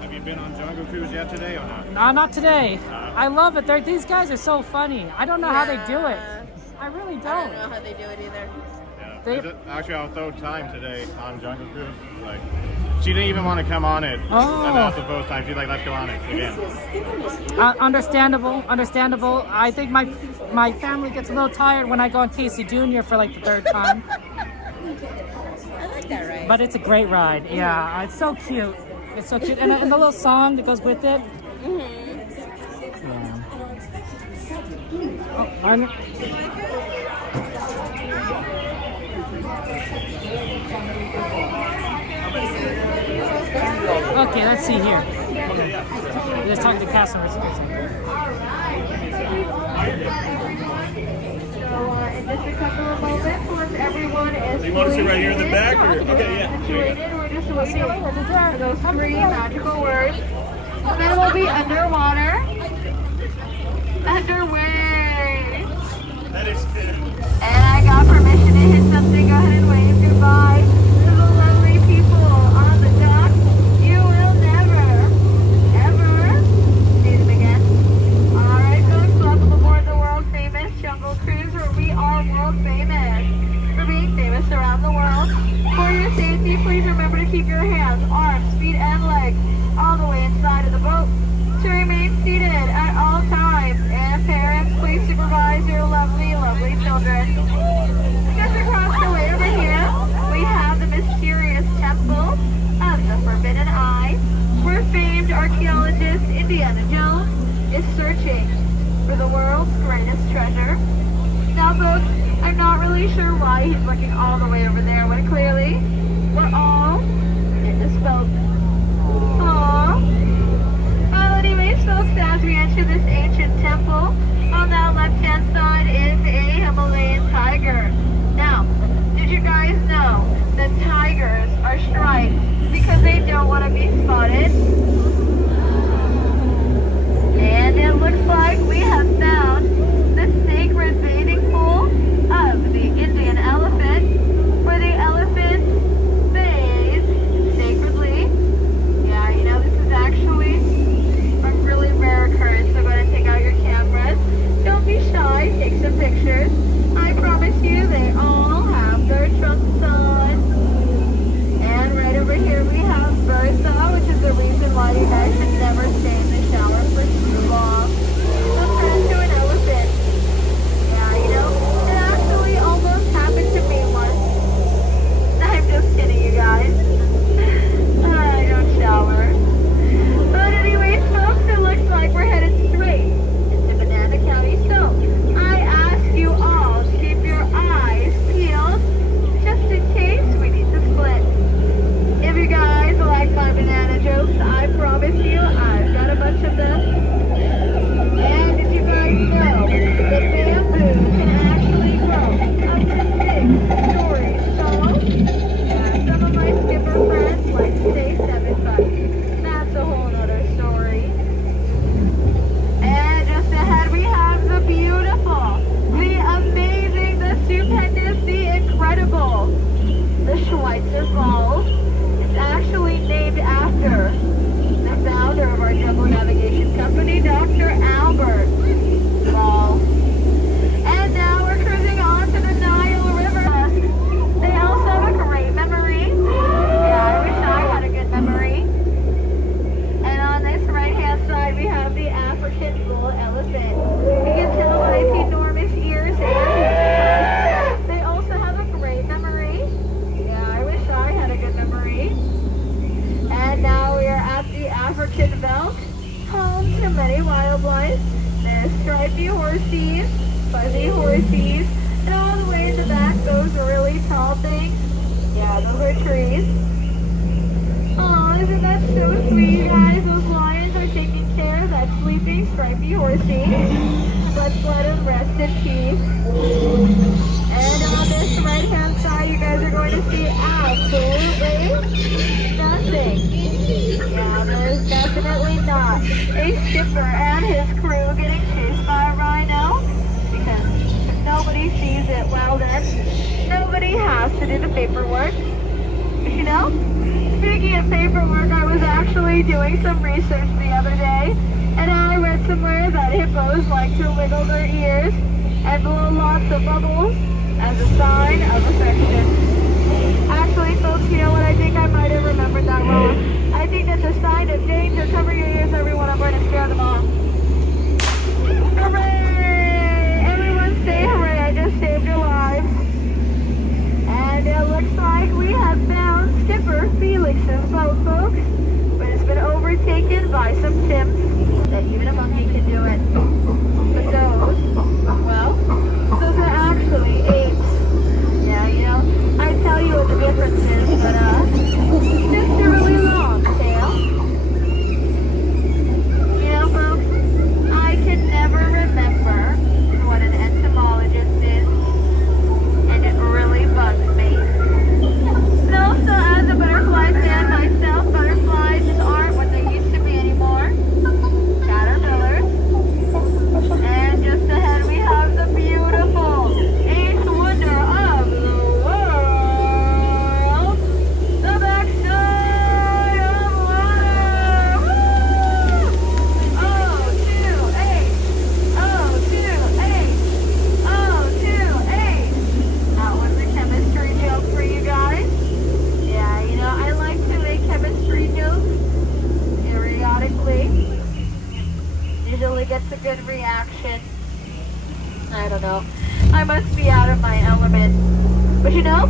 Have you been on Jungle Cruise yet today or not? No, not today. I love it. These guys are so funny. I don't know how they do it. I really I don't. don't know how they do it either. Yeah. They- This is actually our third time today on Jungle Cruise. Like, she didn't even want to come on it. Oh. And that's the first time. She's like, let's go on it again. Understandable. I think my family gets a little tired when I go on Casey Jr. for like the third time. I like that ride. But it's a great ride. Yeah, it's so cute. It's so cute. And the little song that goes with it. Yeah. Oh, I'm... Okay, let's see here. Let's talk to the customers. So, in just a couple of moments, once everyone is You want to sit right here in the fully back, or okay, yeah. situated, we're just waiting for those 3 magical words. And then we'll be underwater. Underway. That is good. And I got permission to hit something. Go ahead and wave goodbye to the lovely people on the dock. You will never, ever see them again. Alright, folks, welcome aboard the world famous Jungle Cruise, where we are world famous for being famous around the world. For your safety, please remember to keep your hands, arms, feet, and legs all the way inside of the boat. children. Just across the way over here, we have the mysterious temple of the Forbidden Eye, where famed archaeologist Indiana Jones is searching for the world's greatest treasure. Now, folks, I'm not really sure why he's looking all the way over there when clearly we're all in this boat. Aww. Well, anyways, folks, as we enter this ancient temple, on that left-hand side is a Himalayan tiger. Now, did you guys know that tigers are striped because they don't want to be spotted? And it looks like we have found the sacred bathing pool of the Indian elephant, where the elephant bathes sacredly. Yeah, you know, this is actually a really rare occurrence, so go ahead and take out your cameras. Don't be shy, take some pictures. I promise you they all have their trunks on. And right over here we have Bertha, which is the reason why you guys should never stay in the shower for too long. We'll turn into an elephant. Yeah, you know, it actually almost happened to me once. I'm just kidding, you guys. I don't shower. But anyways, folks, it looks like we're headed straight into Banana County. So, I ask you all to keep your eyes peeled, just in case we need to split. If you guys like my banana jokes, I promise you I've got a bunch of them. And did you guys know that bamboo can actually grow up to 6 stories tall? Yeah, some of my skipper friends like to say 7, but that's a whole other story. And just ahead we have the beautiful, the amazing, the stupendous, the incredible, the Schweitzer Falls. It's actually named after the founder of our jungle navigation company, Dr. Albert Ball. And now we're cruising on to the Nile River. They also have a great memory. Yeah, I wish I had a good memory. And on this right-hand side, we have the African bull elephant. You can tell by its enormous ears and teeth. They also have a great memory. Yeah, I wish I had a good memory. And now we are at the African veldt, home to many wildlife. There's stripy horsies, fuzzy horsies, and all the way in the back, those really tall things. Yeah, those are trees. Oh, isn't that so sweet, you guys? Those lions are taking care of that sleeping stripy horsey. Let's let him rest in peace. And on this right-hand side, you guys are going to see absolutely nothing. Yeah, there's definitely not a skipper and his crew getting chased by a rhino, because if nobody sees it, well then, nobody has to do the paperwork. You know? Speaking of paperwork, I was actually doing some research the other day, and I read somewhere that hippos like to wiggle their ears and blow lots of bubbles as a sign of affection. Actually, folks, you know what? I think I might have remembered that wrong. I think that's a sign of danger. Cover your ears, everyone. I'm going to scare them off. Hooray! Everyone say hooray. I just saved your lives. And it looks like we have found Skipper Felix's boat, folks. But it's been overtaken by some chimps that even a monkey can do it. But those are actually apes. Yeah, you know, I tell you what the difference is, but just a really long tail. You know, folks, I can never remember what an entomologist is, and it really bugs me. And also, as a butterfly fan myself, butterflies just aren't what they used to be anymore. Caterpillars. And just ahead we have the beautiful eighth wonder of the world, the backside of water. Woo! Oh, 2-8. Oh, 2-8. Oh, 2-8. That was a chemistry joke for you guys. Yeah, you know, I like to make chemistry jokes periodically. Usually gets a good reaction. I don't know. I must be out of my element. But you know,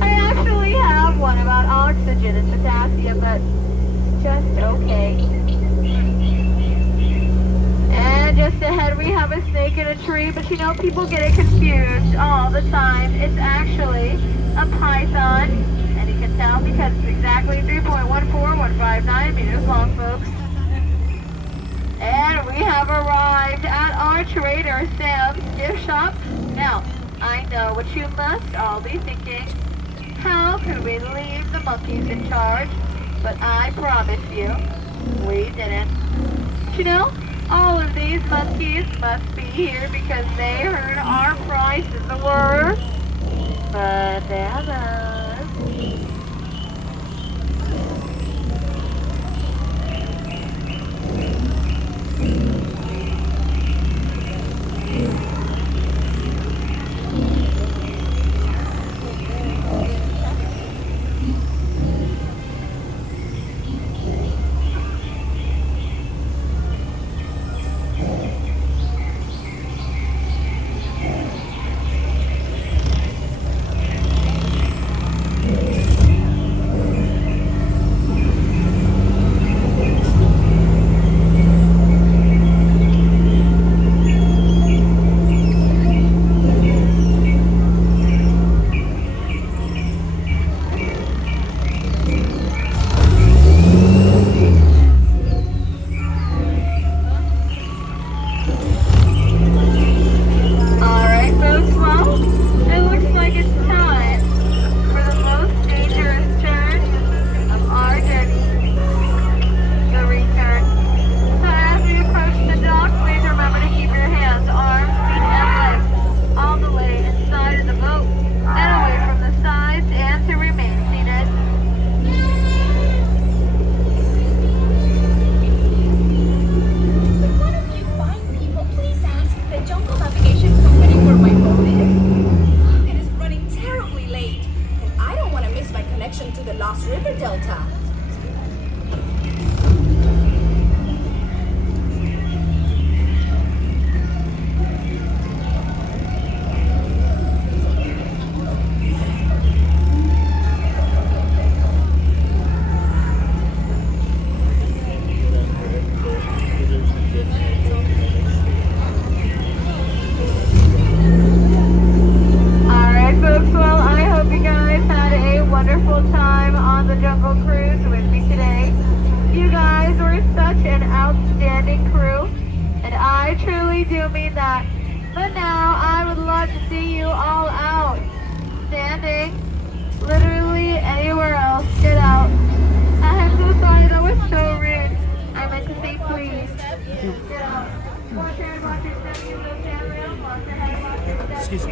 I actually have one about oxygen and potassium, but just okay. And just ahead we have a snake in a tree, but you know, people get it confused all the time. It's actually a python, and you can tell because it's exactly 3.14159 meters long, folks. And we have arrived at our Trader Sam's gift shop. Now, I know what you must all be thinking. How could we leave the monkeys in charge? But I promise you, we didn't. You know, all of these monkeys must be here because they heard our prices were bananas.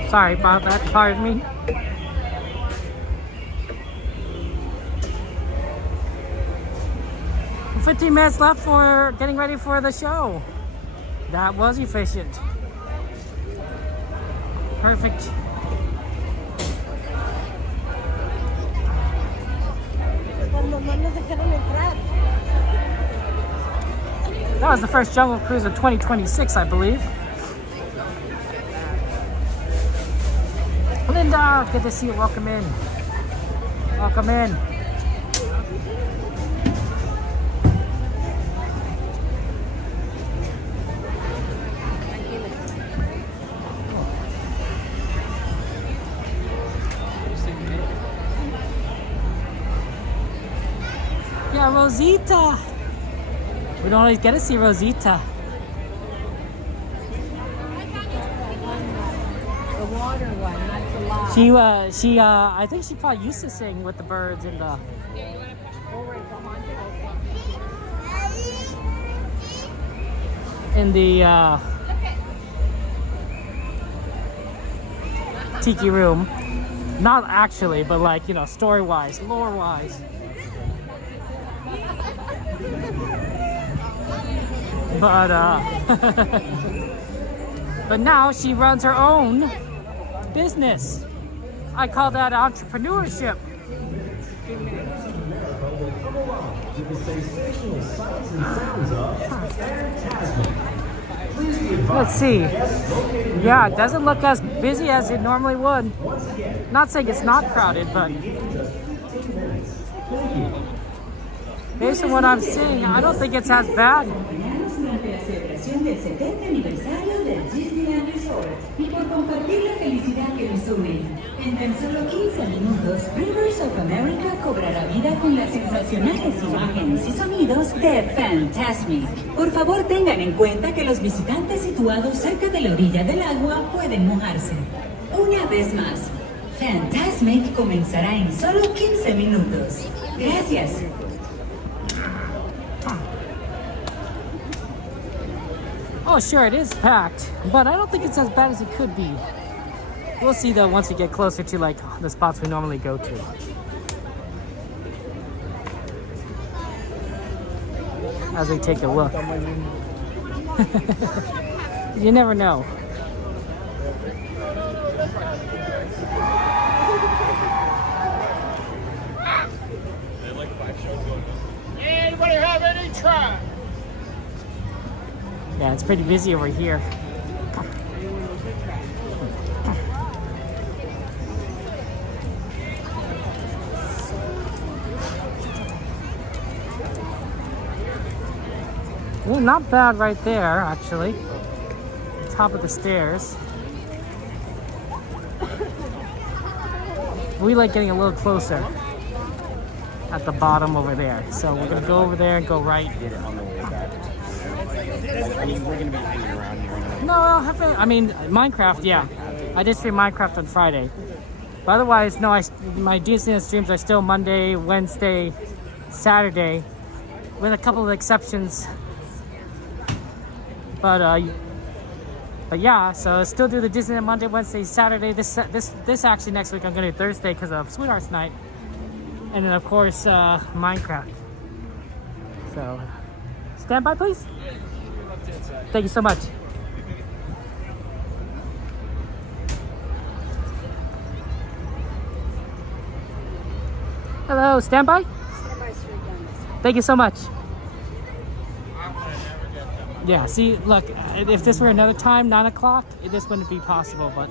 Sorry about that, pardon me. Well, 15 minutes left for getting ready for the show. That was efficient. Perfect. That was the first Jungle Cruise of 2026, I believe. Linda, good to see you. Welcome in. Welcome in. Yeah, Rosita. We don't always get to see Rosita. She, I think she probably used to sing with the birds in the... tiki room. Not actually, but like, you know, story-wise, lore-wise. But, but now she runs her own business. I call that entrepreneurship. You can say special sights and sounds of Fantasmic. Let's see. Yeah, it doesn't look as busy as it normally would. Not saying it's not crowded, but based on what I'm seeing, I don't think it's as bad. Durante la celebración del 70 aniversario del Disneyland Resort y por compartir la felicidad que nos une. En tan solo 15 minutos, Rivers of America cobrará vida con las sensacionales imágenes y sonidos de Fantasmic. Por favor, tengan en cuenta que los visitantes situados cerca de la orilla del agua pueden mojarse. Una vez más, Fantasmic comenzará en solo 15 minutos. Gracias. Oh, sure, it is packed, but I don't think it's as bad as it could be. We'll see though once we get closer to like the spots we normally go to. As we take a look. You never know. Anybody have any tram? Yeah, it's pretty busy over here. Well, not bad right there, actually. Top of the stairs. We like getting a little closer at the bottom over there. So we're gonna go over there and go right. I mean, we're gonna be hanging around here. No, I'll have to, I mean, Minecraft, yeah. I did stream Minecraft on Friday. But otherwise, no, my Disneyland streams are still Monday, Wednesday, Saturday, with a couple of exceptions. But yeah, so I'll still do the Disneyland Monday, Wednesday, Saturday. This actually next week I'm gonna do Thursday because of Sweethearts Night, and then of course Minecraft. So stand by, please. Thank you so much. Hello, stand by. Thank you so much. Yeah, see, look, if this were another time, 9 o'clock, this wouldn't be possible, but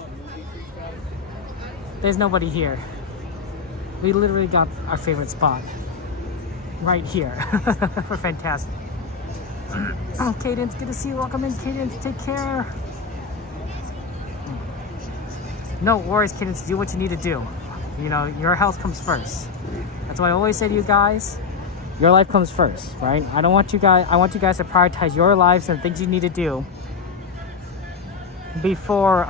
there's nobody here. We literally got our favorite spot right here for Fantasmic. Oh, Cadence, good to see you. Welcome in, Cadence. Take care. No worries, Cadence. Do what you need to do. You know, your health comes first. That's what I always say to you guys. Your life comes first, right? I want you guys to prioritize your lives and things you need to do before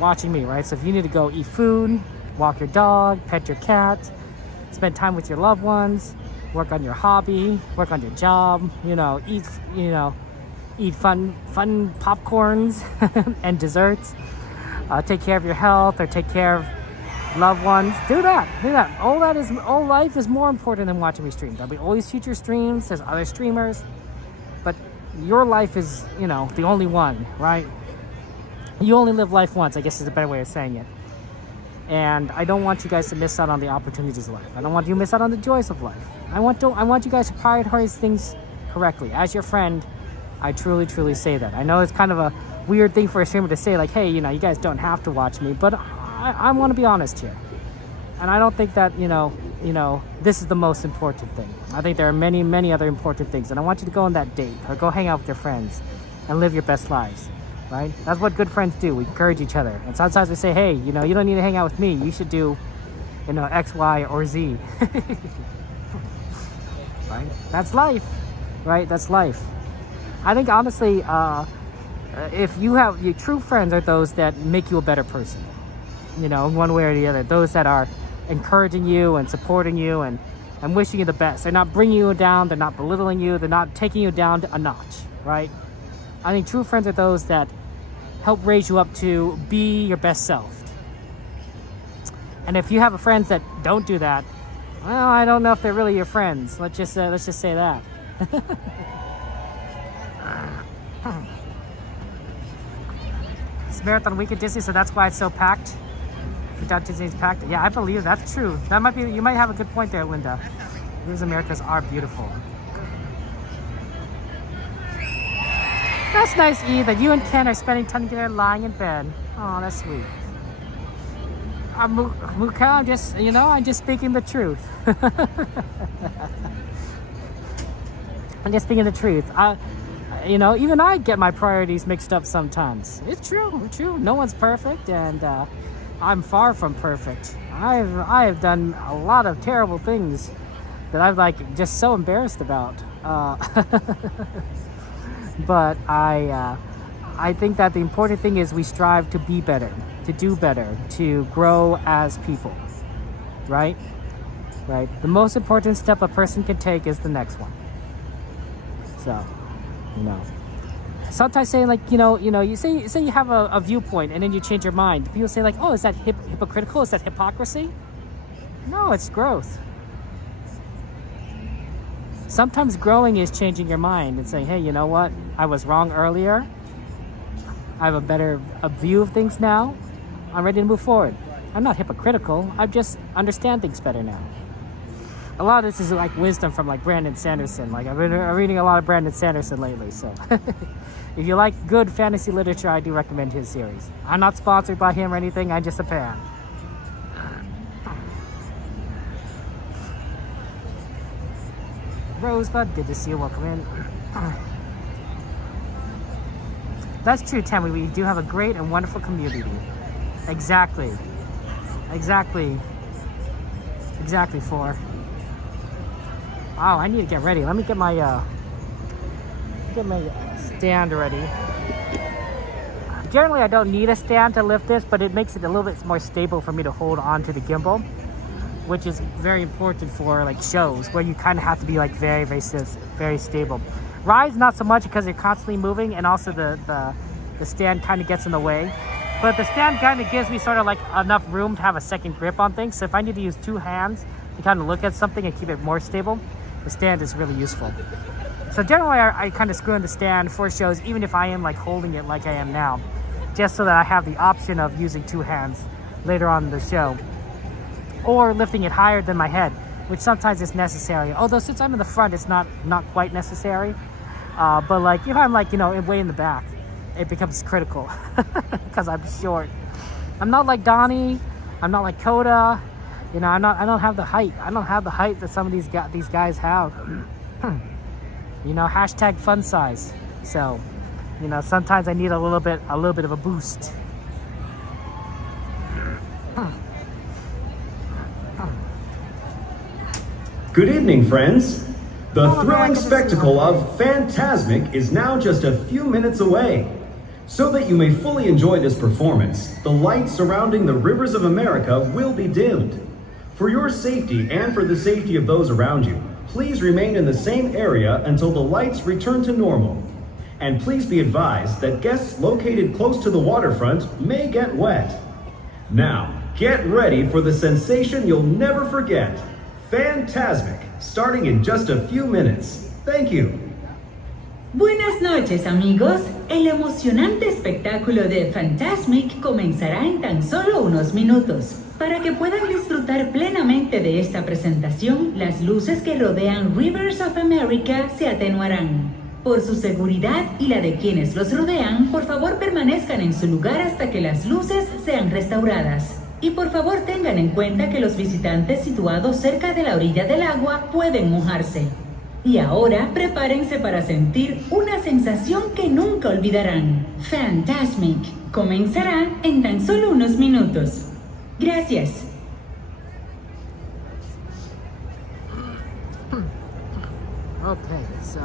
watching me, right? So if you need to go eat food, walk your dog, pet your cat, spend time with your loved ones, work on your hobby, work on your job, eat fun popcorns and desserts, take care of your health or take care of loved ones, do that. All life is more important than watching me stream. There'll be always future streams, there's other streamers, but your life is, the only one, right? You only live life once, I guess is a better way of saying it. And I don't want you guys to miss out on the opportunities of life. I don't want you to miss out on the joys of life. I want you guys to prioritize things correctly. As your friend, I truly, truly say that. I know it's kind of a weird thing for a streamer to say, like, hey, you guys don't have to watch me, but I want to be honest here. And I don't think that, this is the most important thing. I think there are many, many other important things. And I want you to go on that date or go hang out with your friends and live your best lives, right? That's what good friends do. We encourage each other. And sometimes we say, hey, you don't need to hang out with me. You should do, X, Y, or Z. Right? That's life, right? That's life. I think, honestly, if you have your true friends are those that make you a better person. One way or the other. Those that are encouraging you and supporting you and wishing you the best. They're not bringing you down. They're not belittling you. They're not taking you down a notch, right? I think true friends are those that help raise you up to be your best self. And if you have friends that don't do that, well, I don't know if they're really your friends. Let's just say that. It's Marathon Week at Disney, so that's why it's so packed. Disney's packed. Yeah, I believe that's true. You might have a good point there, Linda. These Americas are beautiful. That's nice, E, that you and Ken are spending time together lying in bed. Oh, that's sweet. Muka, I'm just, I'm just speaking the truth. I'm just speaking the truth. Even I get my priorities mixed up sometimes. It's true. No one's perfect, and I'm far from perfect. I have done a lot of terrible things that I'm just so embarrassed about. But I think that the important thing is we strive to be better, to do better, to grow as people, right? The most important step a person can take is the next one. So, sometimes saying you say you have a viewpoint and then you change your mind. People say oh, is that hypocritical? Is that hypocrisy? No, it's growth. Sometimes growing is changing your mind and saying, hey, you know what? I was wrong earlier. I have a better view of things now. I'm ready to move forward. I'm not hypocritical. I just understand things better now. A lot of this is wisdom from Brandon Sanderson. I've been reading a lot of Brandon Sanderson lately. So if you like good fantasy literature, I do recommend his series. I'm not sponsored by him or anything. I'm just a fan. Rosebud, good to see you. Welcome in. That's true, Tammy. We do have a great and wonderful community. Exactly, 4. Oh, I need to get ready. Let me get my stand ready. Generally, I don't need a stand to lift this, but it makes it a little bit more stable for me to hold on to the gimbal, which is very important for shows where you kind of have to be very, very, very stable. Rides, not so much because you're constantly moving, and also the stand kind of gets in the way. But the stand kind of gives me sort of enough room to have a second grip on things. So if I need to use 2 hands to kind of look at something and keep it more stable, the stand is really useful. So generally, I kind of screw in the stand for shows, even if I am holding it like I am now, just so that I have the option of using 2 hands later on in the show, or lifting it higher than my head, which sometimes is necessary. Although since I'm in the front, it's not quite necessary. But if I'm way in the back, it becomes critical because I'm short. I'm not like Donnie. I'm not like Coda. I don't have the height. I don't have the height that some of these guys have. Hashtag fun size. So, sometimes I need a little bit of a boost. Good evening, friends. The thrilling spectacle of Fantasmic is now just a few minutes away. So that you may fully enjoy this performance, the lights surrounding the rivers of America will be dimmed. For your safety and for the safety of those around you, please remain in the same area until the lights return to normal. And please be advised that guests located close to the waterfront may get wet. Now, get ready for the sensation you'll never forget. Fantasmic, starting in just a few minutes. Thank you. Buenas noches, amigos. El emocionante espectáculo de Fantasmic comenzará en tan solo unos minutos. Para que puedan disfrutar plenamente de esta presentación, las luces que rodean Rivers of America se atenuarán. Por su seguridad y la de quienes los rodean, por favor permanezcan en su lugar hasta que las luces sean restauradas. Y por favor tengan en cuenta que los visitantes situados cerca de la orilla del agua pueden mojarse. Y ahora prepárense para sentir una sensación que nunca olvidarán. Fantasmic comenzará en tan solo unos minutos. Gracias. Okay, so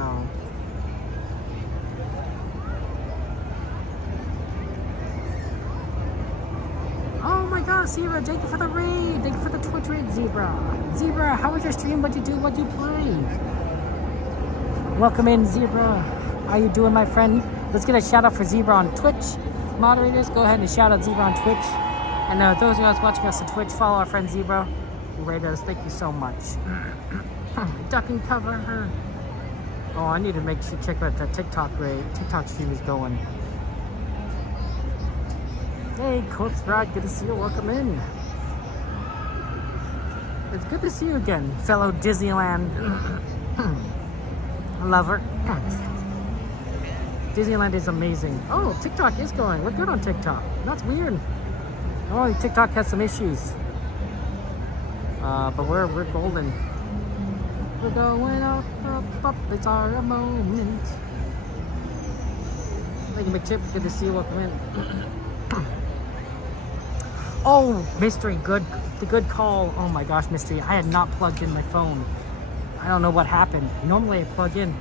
oh my God, Zebra, thank you for the raid. Thank you for the Twitch raid, Zebra. Zebra, how was your stream? What'd you do? What'd you play? Welcome in, Zebra. How you doing, my friend? Let's get a shout out for Zebra on Twitch. Moderators, go ahead and shout out Zebra on Twitch. And those of us watching us on Twitch, follow our friend Zebra. Raiders, thank you so much. Duck and cover. Oh, I need to make sure check out that TikTok stream is going. Hey, Coach Rod, good to see you. Welcome in. It's good to see you again, fellow Disneyland lover. Disneyland is amazing. Oh, TikTok is going. We're good on TikTok. That's weird. Oh, TikTok has some issues. But we're golden. We're going up, it's our moment. Thank you, McChip. Good to see you. Welcome in. Oh, Mystery, the good call. Oh my gosh, Mystery. I had not plugged in my phone. I don't know what happened. Normally I plug in.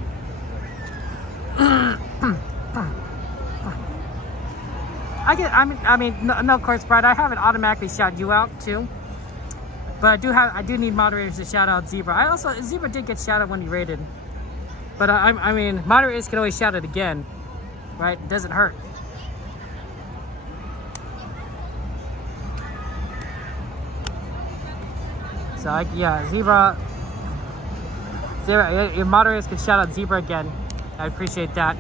No, of course, Brad, I haven't automatically shout you out too. But I do need moderators to shout out Zebra. Zebra did get shouted when he rated. But I mean, moderators can always shout it again, right? It doesn't hurt. So yeah, Zebra, your moderators can shout out Zebra again. I appreciate that.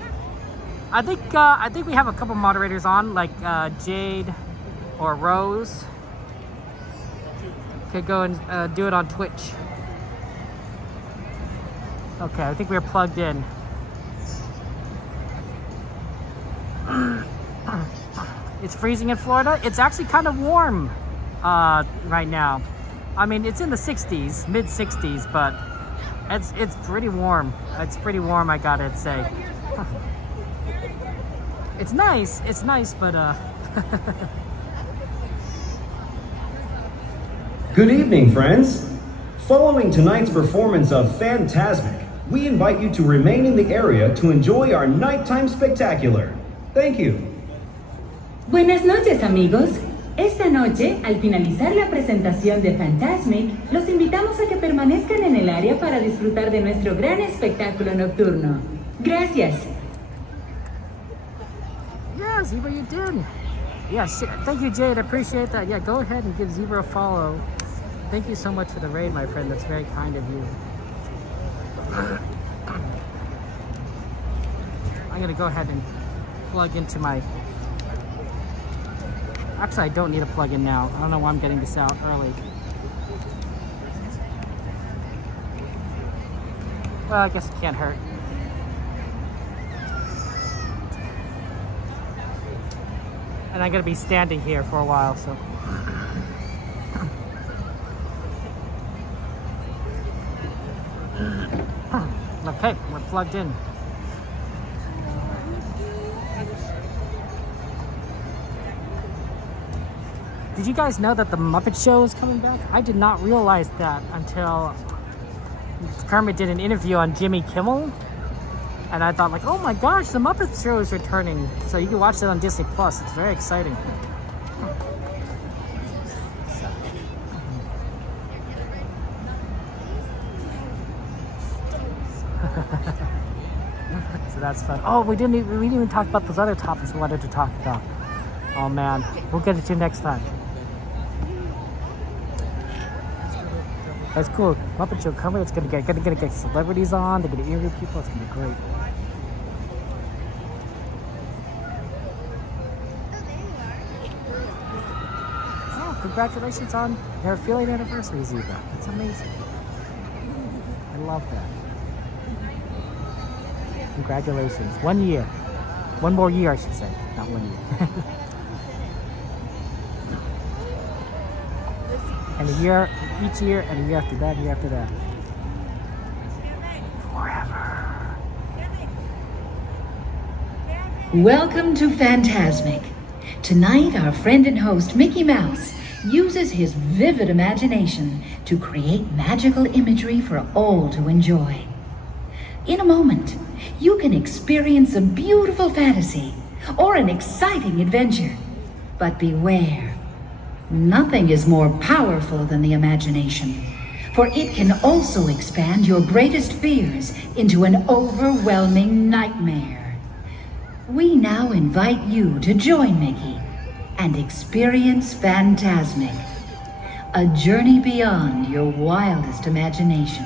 I think we have a couple moderators on, like Jade or Rose. Could go and do it on Twitch. Okay, I think we're plugged in. It's freezing in Florida. It's actually kind of warm right now. I mean, it's in the 60s, mid 60s, but it's pretty warm. It's pretty warm, I gotta say. It's nice, but Good evening, friends. Following tonight's performance of Fantasmic, we invite you to remain in the area to enjoy our nighttime spectacular. Thank you. Buenas noches, amigos. Esta noche, al finalizar la presentación de Fantasmic, los invitamos a que permanezcan en el área para disfrutar de nuestro gran espectáculo nocturno. Gracias. Yeah, Zebra, you did. Yeah, thank you, Jade. I appreciate that. Yeah, go ahead and give Zebra a follow. Thank you so much for the raid, my friend. That's very kind of you. I'm gonna go ahead and plug into my... Actually, I don't need a plug-in now. I don't know why I'm getting this out early. Well, I guess it can't hurt. And I'm gonna be standing here for a while, so. Okay, we're plugged in. Did you guys know that the Muppet Show is coming back? I did not realize that until Kermit did an interview on Jimmy Kimmel. And I thought, like, oh my gosh, the Muppet Show is returning. So you can watch that on Disney Plus. It's very exciting. So that's fun. Oh, we didn't even talk about those other topics we wanted to talk about. Oh man, we'll get it to you next time. That's cool. Muppet Show coming. It's gonna get celebrities on. They're gonna interview people. It's gonna be great. Oh, congratulations on your affiliate anniversary, Zebra. That's amazing. I love that. Congratulations. 1 year. One more year, I should say. Not 1 year. And a year, each year, and a year after that, Forever. Welcome to Fantasmic. Tonight, our friend and host, Mickey Mouse, uses his vivid imagination to create magical imagery for all to enjoy. In a moment, you can experience a beautiful fantasy or an exciting adventure. But beware. Nothing is more powerful than the imagination, for it can also expand your greatest fears into an overwhelming nightmare. We now invite you to join Mickey and experience Fantasmic, a journey beyond your wildest imagination.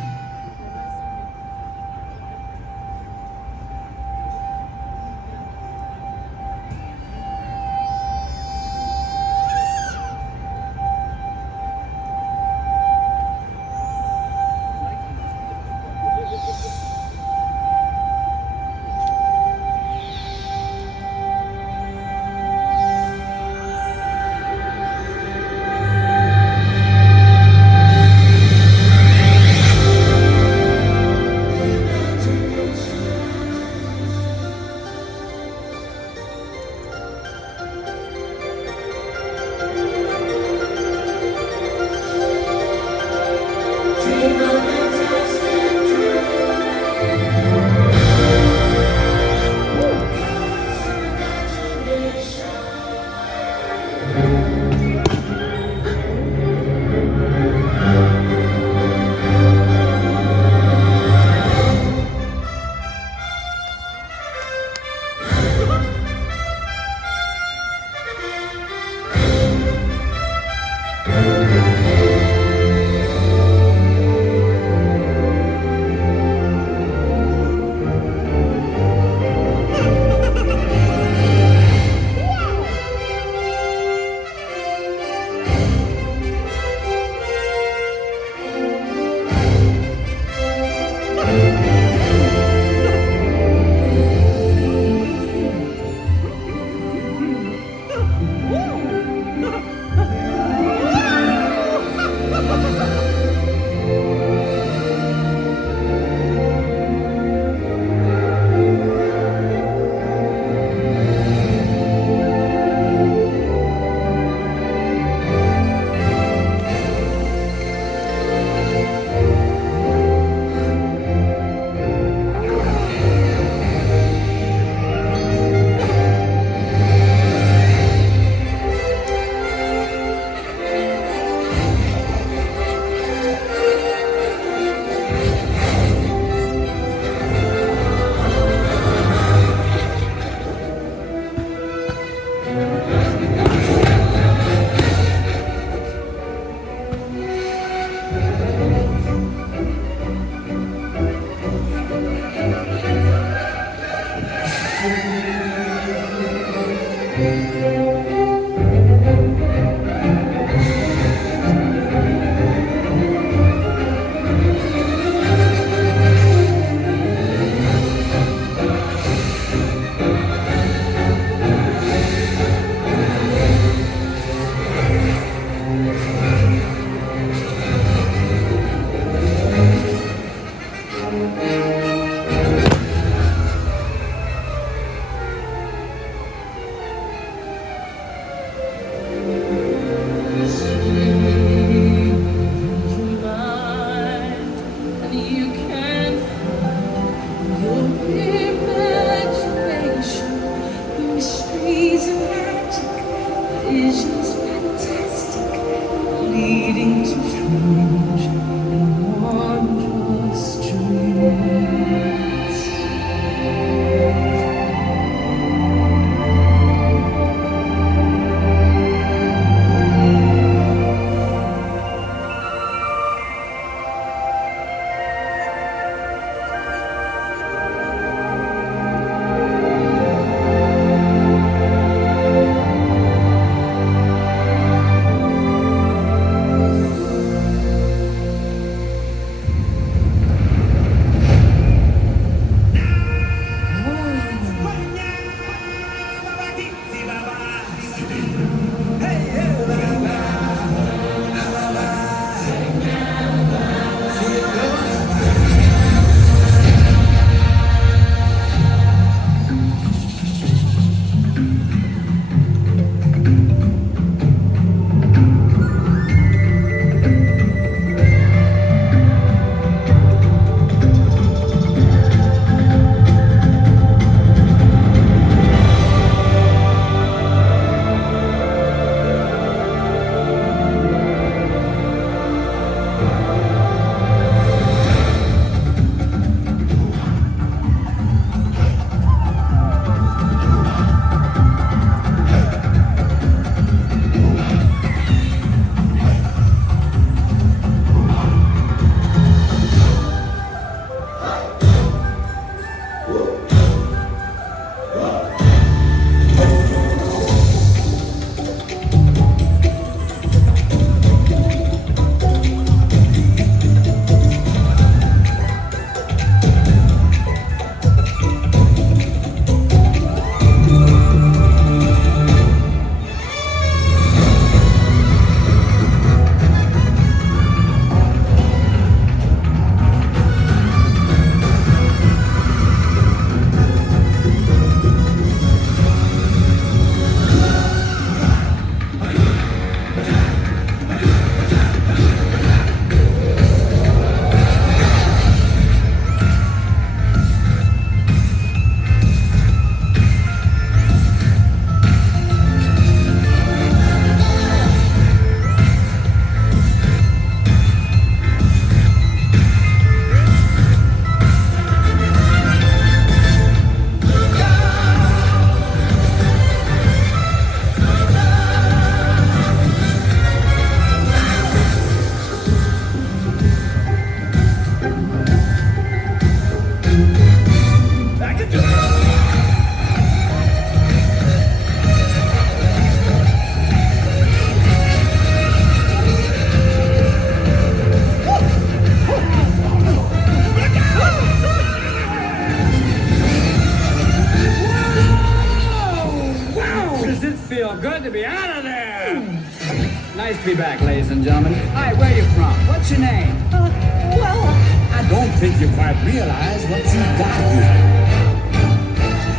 Nice to be back, ladies and gentlemen. Hi, where are you from? What's your name? I don't think you quite realize what you got here.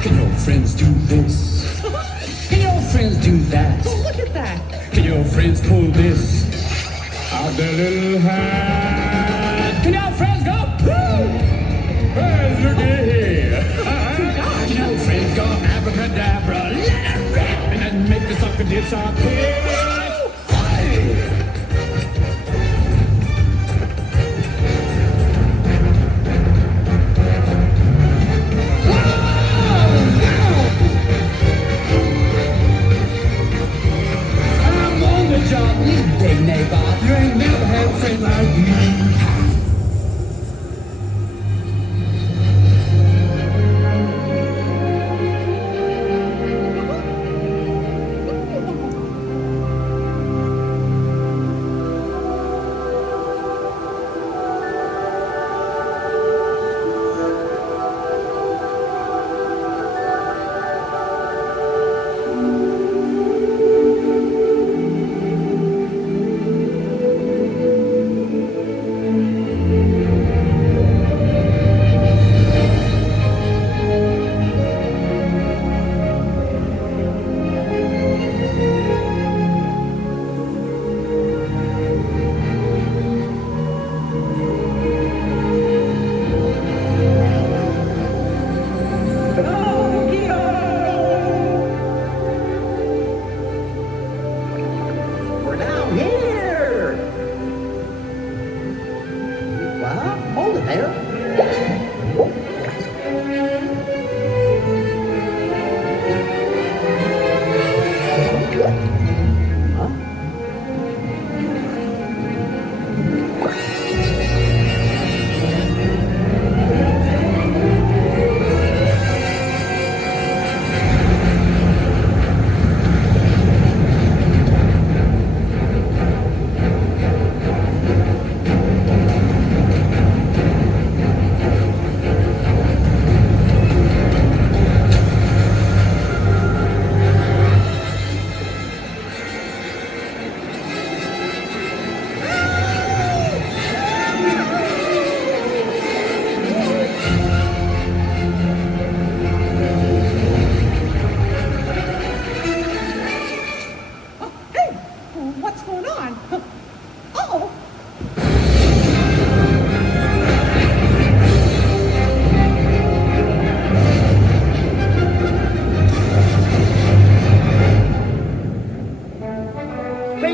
Can your friends do this? Can your friends do that? Oh, look at that. Can your friends pull this out their little hat? Can your friends go, woo? Hey, look at here. Can your friends go abracadabra, let it rip, and then make the sucker disappear?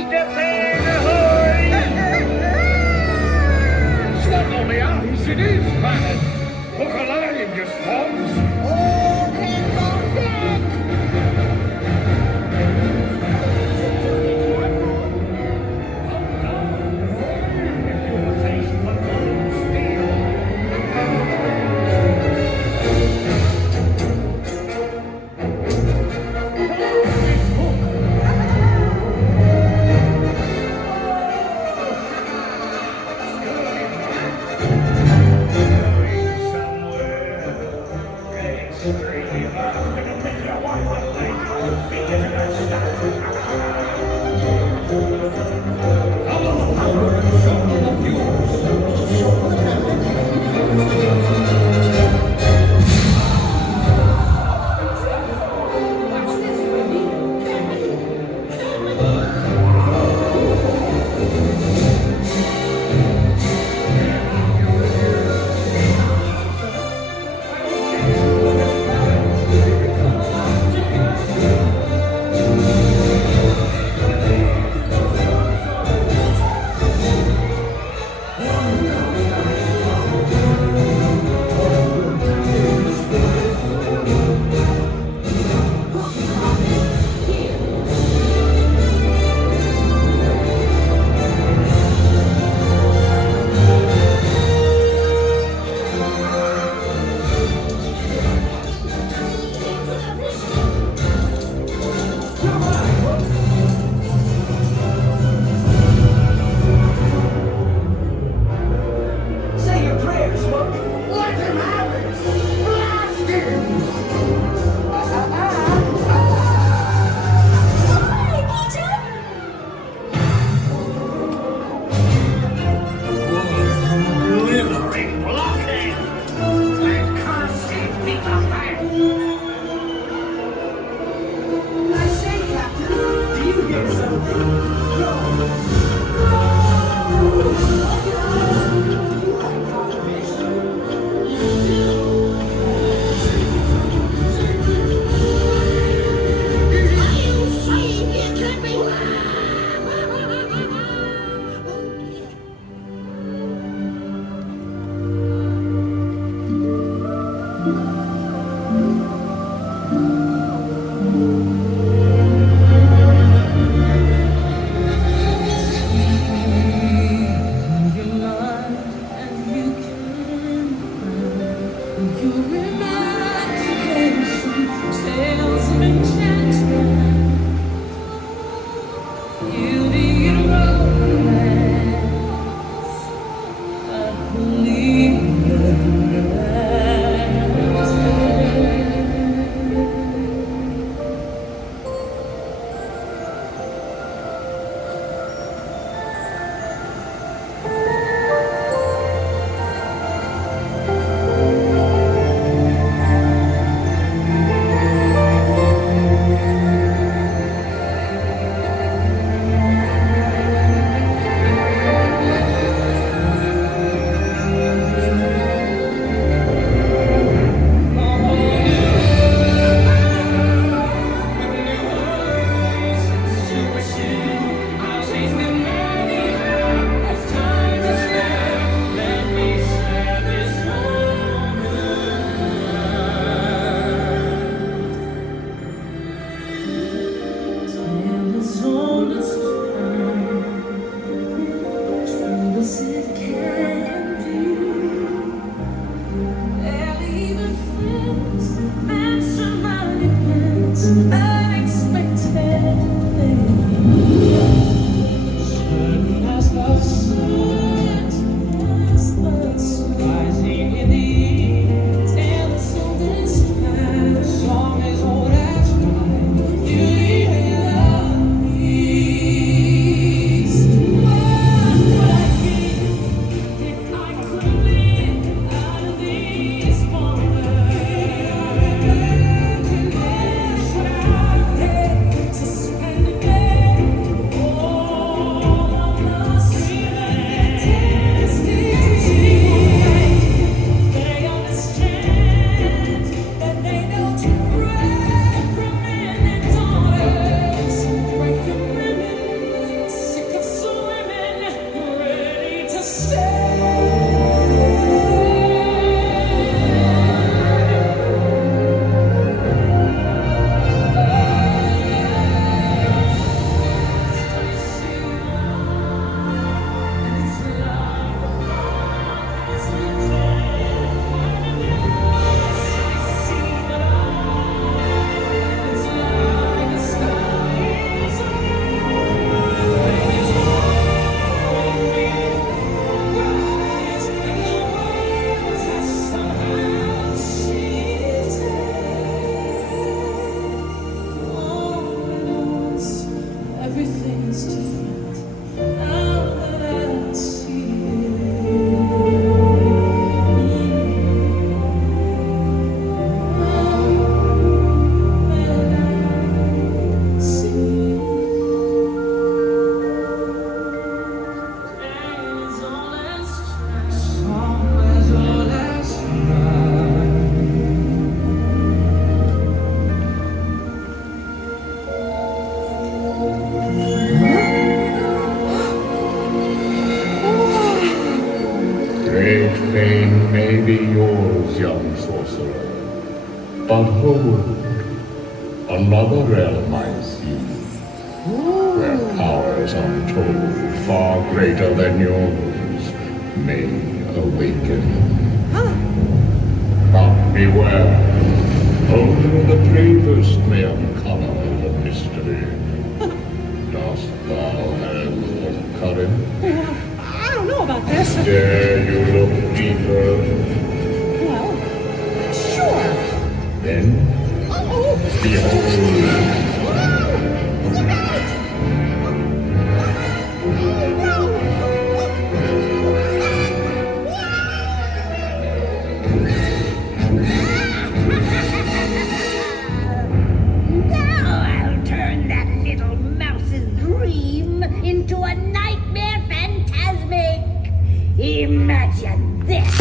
Japan, ahoy! Snuggle me eyes, it is bad. Look alive, you swans! All hands on deck! Great fame may be yours, young sorcerer. But hold, another realm I see, where powers untold, far greater than yours, may awaken. But beware, only the bravest may uncover the mystery. Dost thou have the courage? I don't know about this. Dare you look deeper? Well, sure. Then, behold. Now I'll turn that little mouse's dream into a nightmare Fantasmic. Imagine this.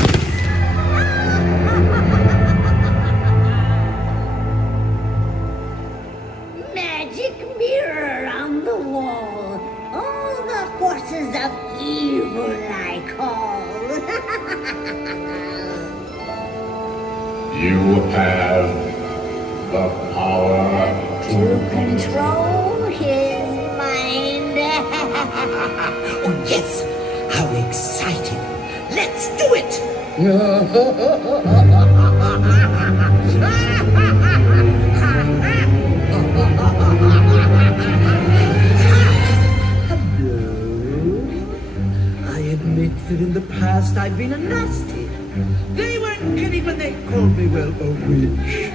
Magic mirror on the wall. All the forces of evil I call. You have the power To control his mind. Oh, yes! How exciting! Let's do it! I admit that in the past I've been a nasty. They weren't kidding when they called me, well, a witch.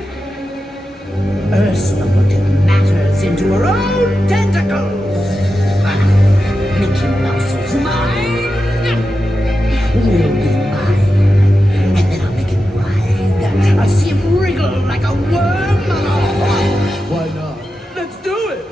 Ursula will take matters into her own tentacles. Mickey Mouse is mine. Will be mine. And then I'll make him writhe. I'll see him wriggle like a worm. Why not? Let's do it.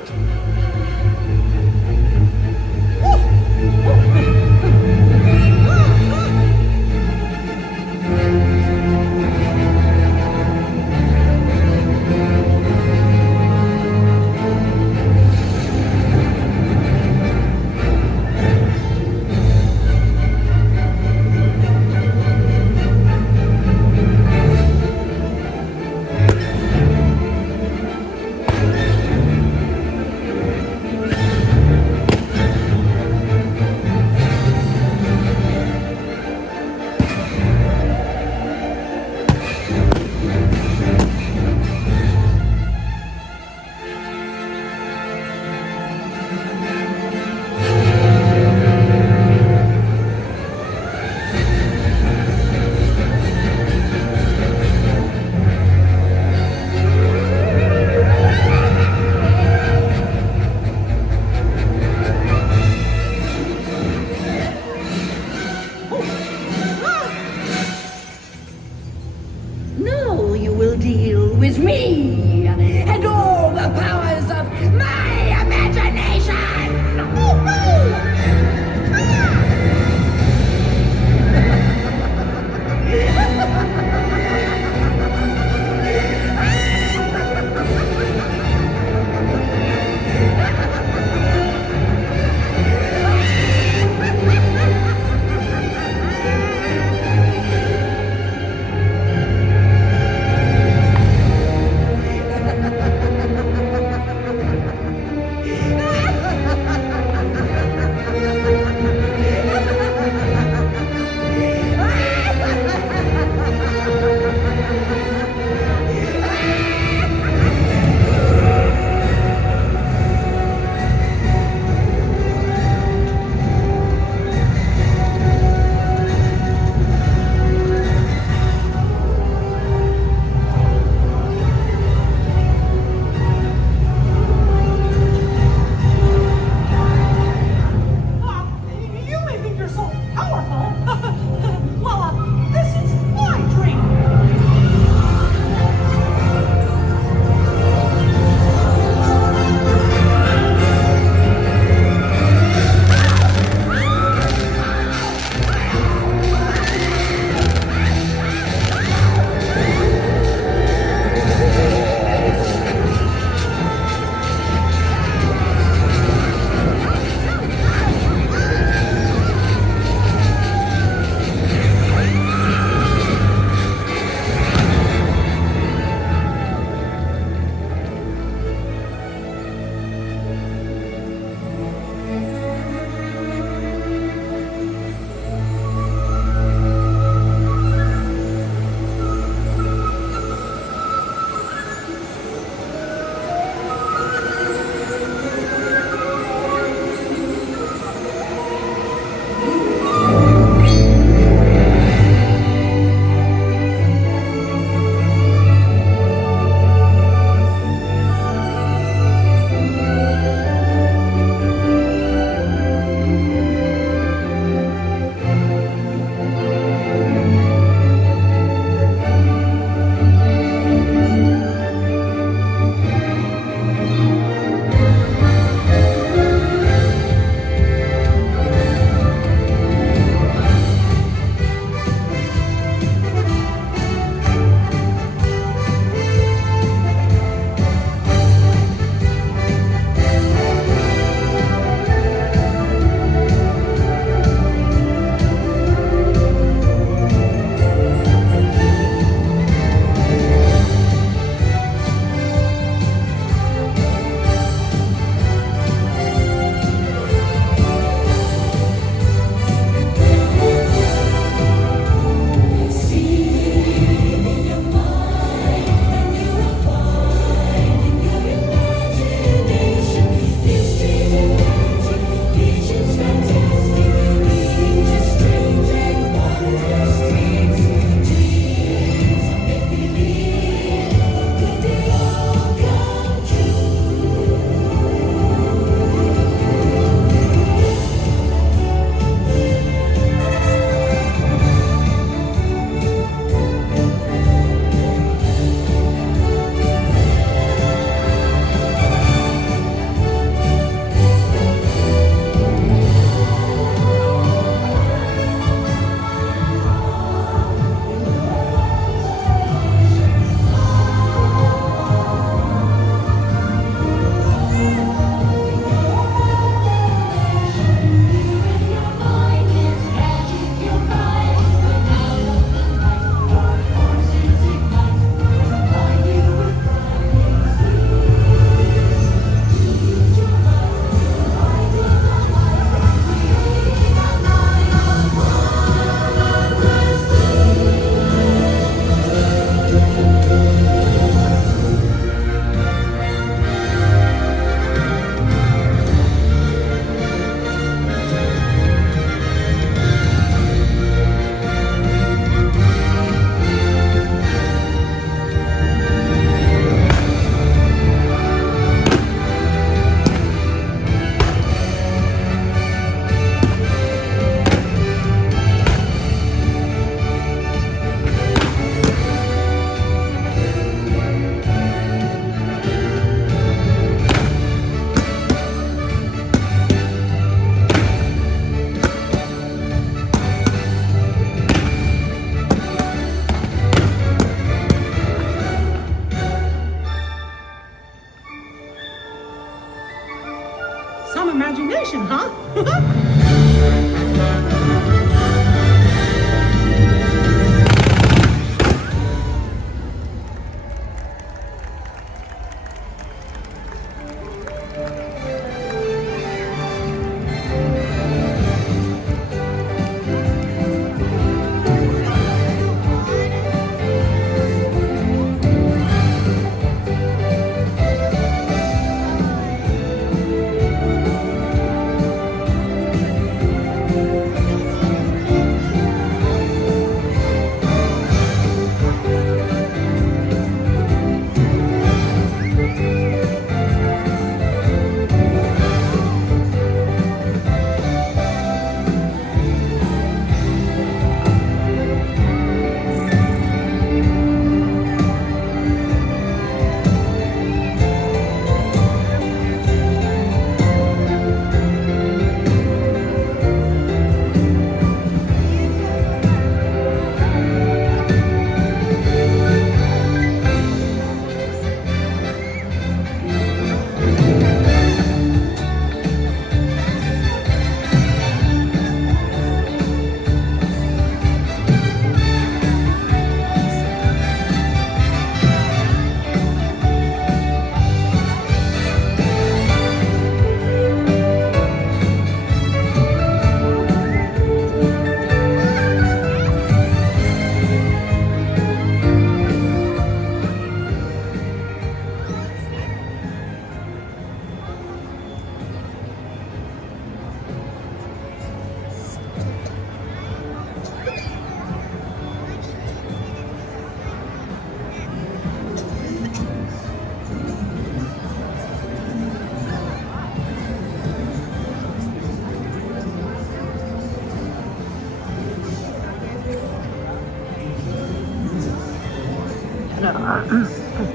some imagination, huh?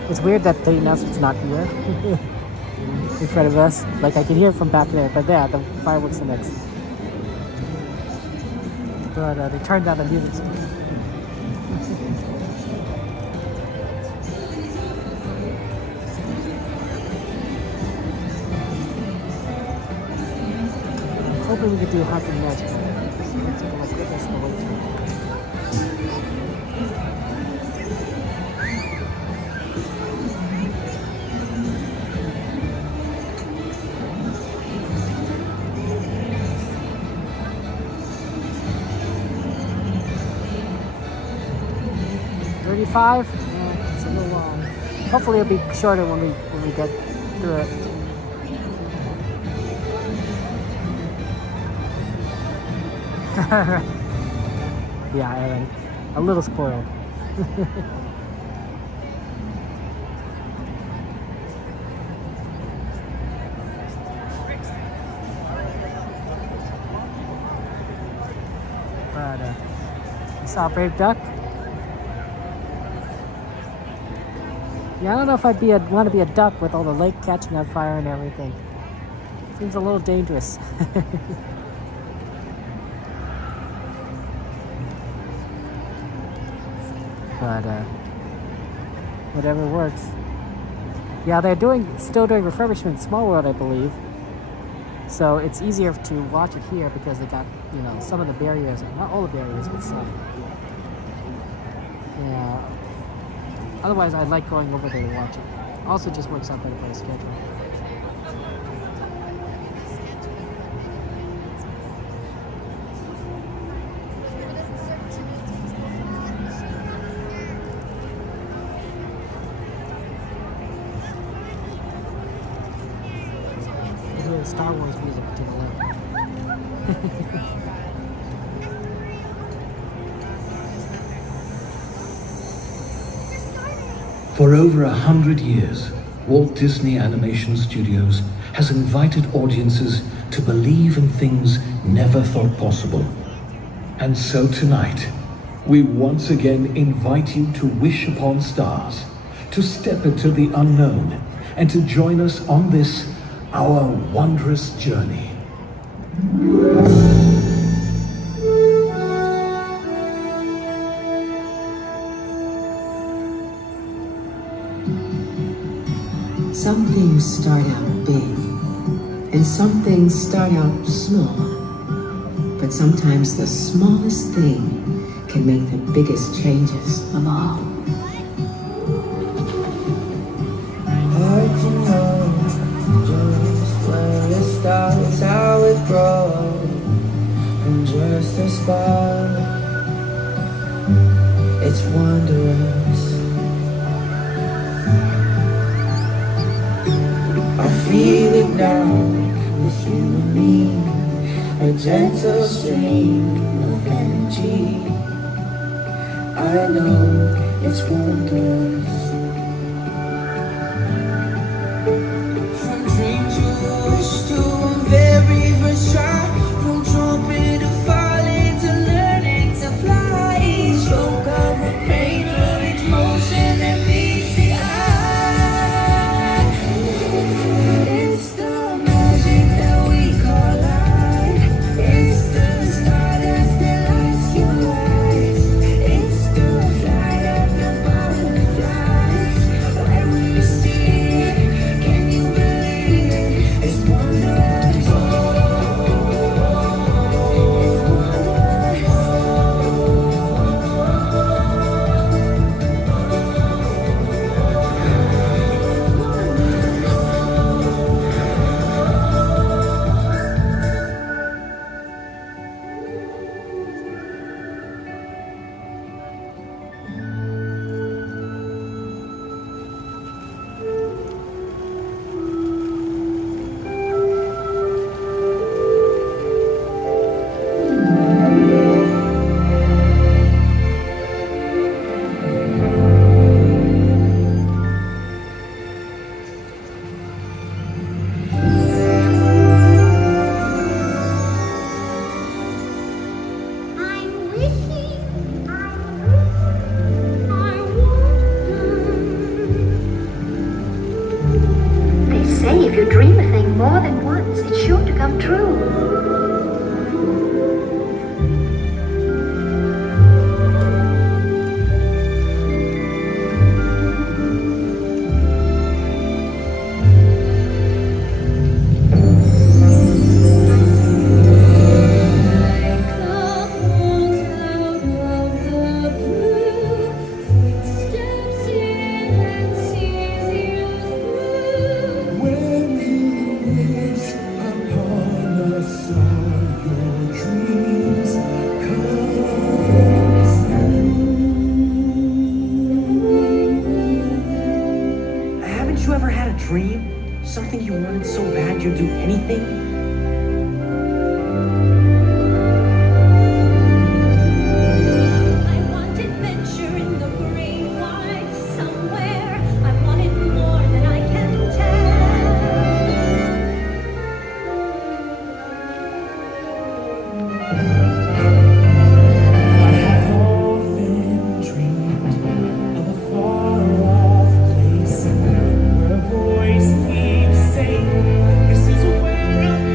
It's weird that the announcement's not here in front of us. Like I can hear it from back there, but yeah, the fireworks are next. But they turned down the music. Hoping we could do Haunted Magic. Yeah, it's a little long. Hopefully it'll be shorter when we get through it. Yeah, Evan, a little spoiled. But you saw Brave Duck? Yeah, I don't know if I'd want to be a duck with all the lake catching on fire and everything. Seems a little dangerous. But whatever works. Yeah, they're still doing refurbishment in Small World, I believe. So it's easier to watch it here because they got, some of the barriers, not all the barriers, but some. Yeah. Otherwise, I like going over there to watch it. Also, just works out better for the schedule. I hear the Star Wars music to the left. For over 100 years, Walt Disney Animation Studios has invited audiences to believe in things never thought possible. And so tonight, we once again invite you to wish upon stars, to step into the unknown, and to join us on this, our wondrous journey. Some things start out big And some things start out small, but sometimes the smallest thing can make the biggest changes of all. Hard to know just where it starts, how it grows, from just a spark. It's wondrous. I feel it now. With you and me, a gentle stream of energy. I know it's wondrous. From dream to wish to a very first try, from jumping to falling to learning to fly. Each stroke of a painter, each motion that meets the eye. It's the magic that we call life. It's the stardust that lights your eyes. It's the flight of the butterflies. When we see it, can you believe it? It's wondrous. It's They say if you dream a thing more than once, it's sure to come true. when you wish upon a star, your dreams come. Haven't you ever had a dream? Something you wanted so bad you'd do anything? I want adventure in the great wide somewhere. I want it more than I can I have often dreamed of a far-off place where a voice keeps saying, "This is where I'm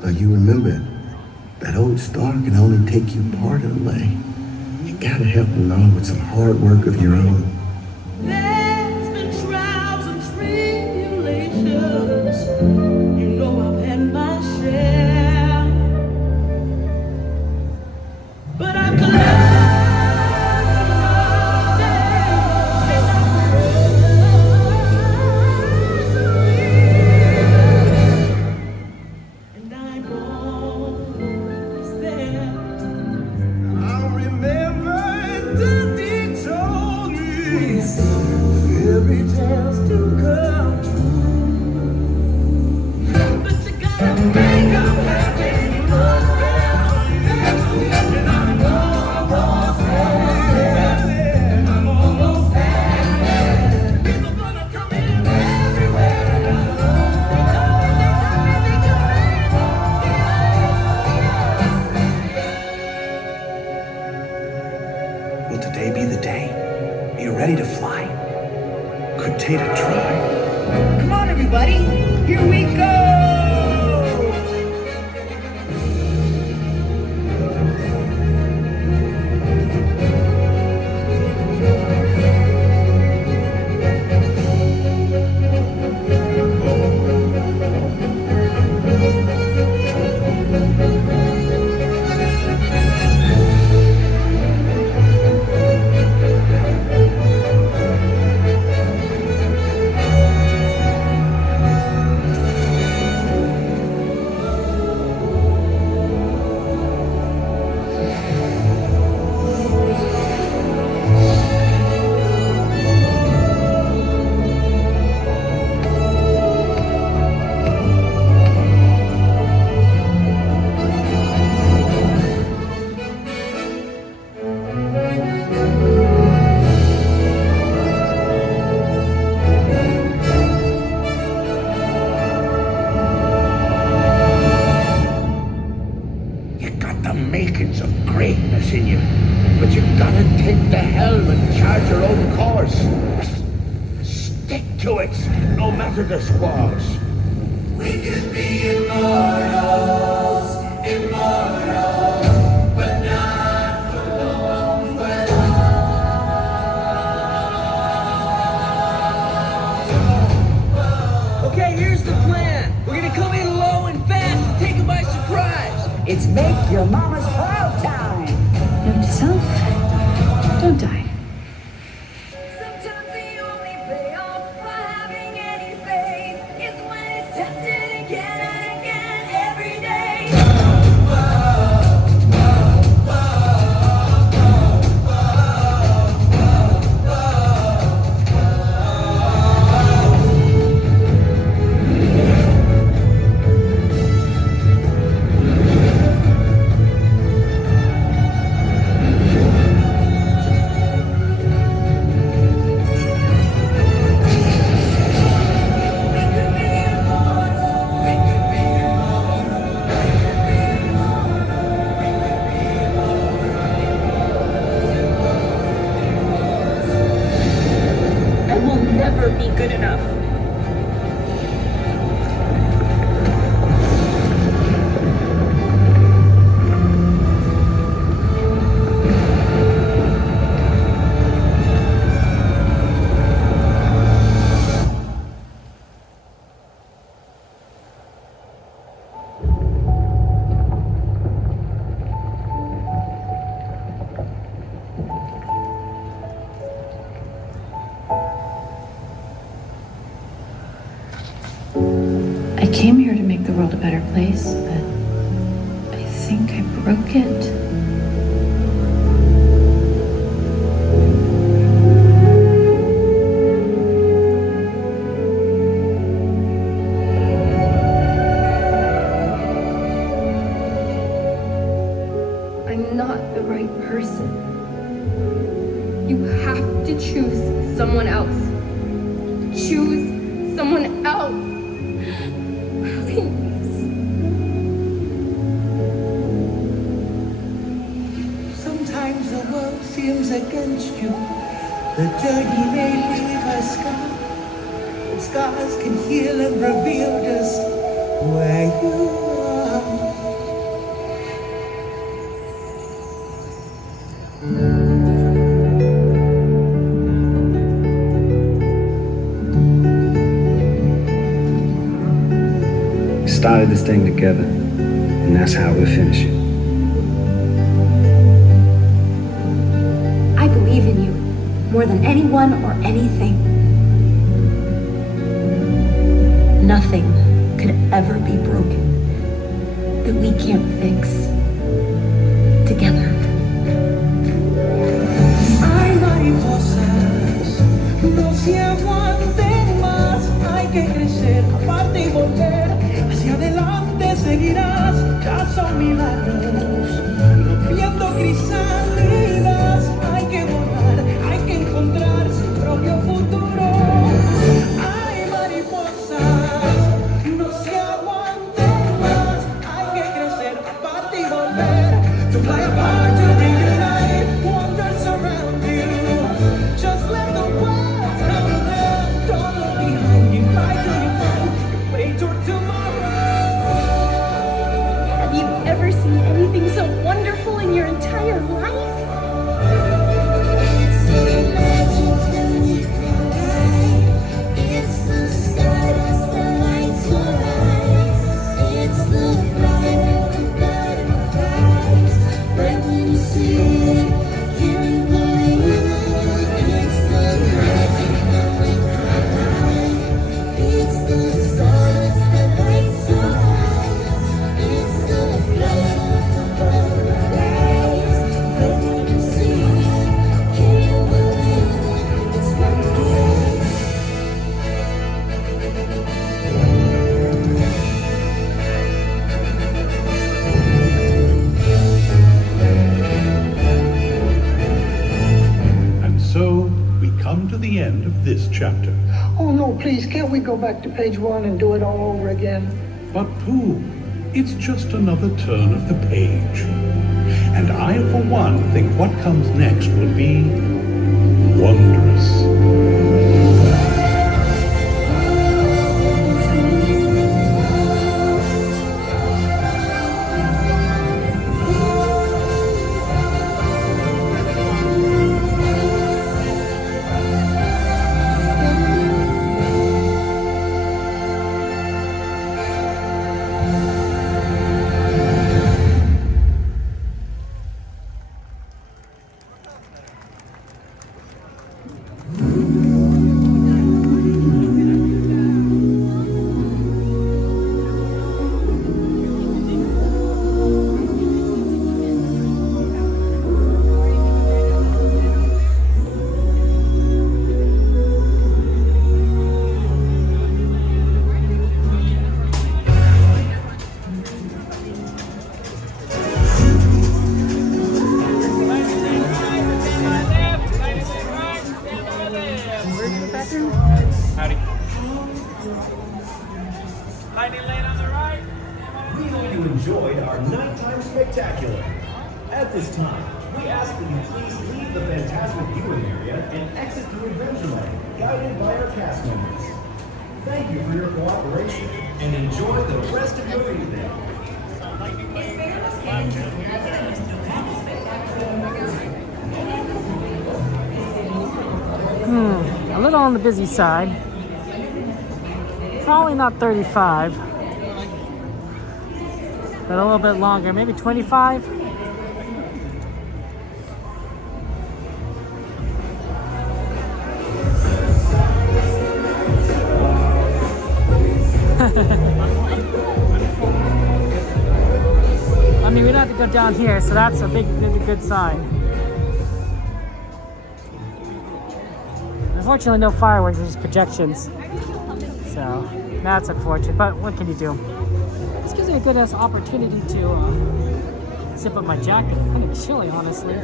But you remember, that old star can only take you part of the way. You gotta help along with some hard work of your own. There's been trials and tribulations. You know I've had my share. But I'm glad. Will today be the day? Are you ready to fly? Could take a try. Come on, everybody. Here we go. Makings of greatness in you, but you gotta take the helm and chart your own course. Stick to it, no matter the squalls. We could be immortals, immortals, but not for long, for long. Okay, here's the plan. We're gonna come in low and fast and take them by surprise. It's make your mama's proud time. Note to self, don't die. Sometimes the only payoff for having any faith is when it's tested again and again every day. Never be good enough. I came here to make the world a better place, but I think I broke it. I'm not the right person. You have to choose someone else. Choose someone else. Sometimes the world seems against you. The journey may leave a scar, but scars can heal and reveal just where you are. We started this thing together, and that's how we'll finish it. I believe in you more than anyone or anything. Nothing could ever be broken that we can't fix together. Hay mariposas, no se aguanten más. Hay que crecer, aparte y volver. Hacia adelante seguirás, ya son milagros. Rompiendo crisálidas, hay que volar, hay que encontrar su propio futuro. Hay mariposas, no se aguanten más. Hay que crecer, aparte y volver. To fly apart, to reunite, wonders around you. Just let the world come down. Don't look behind you, fight till you find your way toward tomorrow. Have you ever seen anything so wonderful in your entire life? So, we come to the end of this chapter. Oh no, please, can't we go back to page 1 and do it all over again? But Pooh, it's just another turn of the page. And I, for one, think what comes next will be wondrous. Howdy. Lightning lane on the right. We hope you enjoyed our nighttime spectacular. At this time, we ask that you please leave the Fantasmic viewing area and exit through Adventureland, guided by our cast members. Thank you for your cooperation and enjoy the rest of your evening. A little on the busy side. Probably not 35, but a little bit longer, maybe 25. I mean, we don't have to go down here, so that's a big good sign. Unfortunately, no fireworks, just projections. So that's unfortunate, but what can you do? This gives me a good opportunity to zip up my jacket. Kind of chilly, honestly.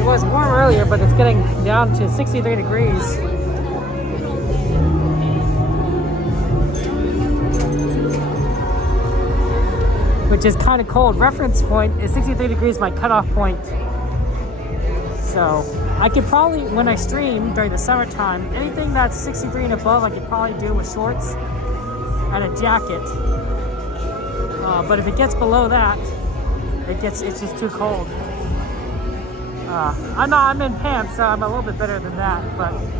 It was warm earlier, but it's getting down to 63 degrees. Which is kind of cold. Reference point is 63 degrees, my cutoff point So I could probably, when I stream during the summertime, anything that's 63 and above, I could probably do with shorts and a jacket. But if it gets below that, it's just too cold. I'm in pants, so I'm a little bit better than that, but I'm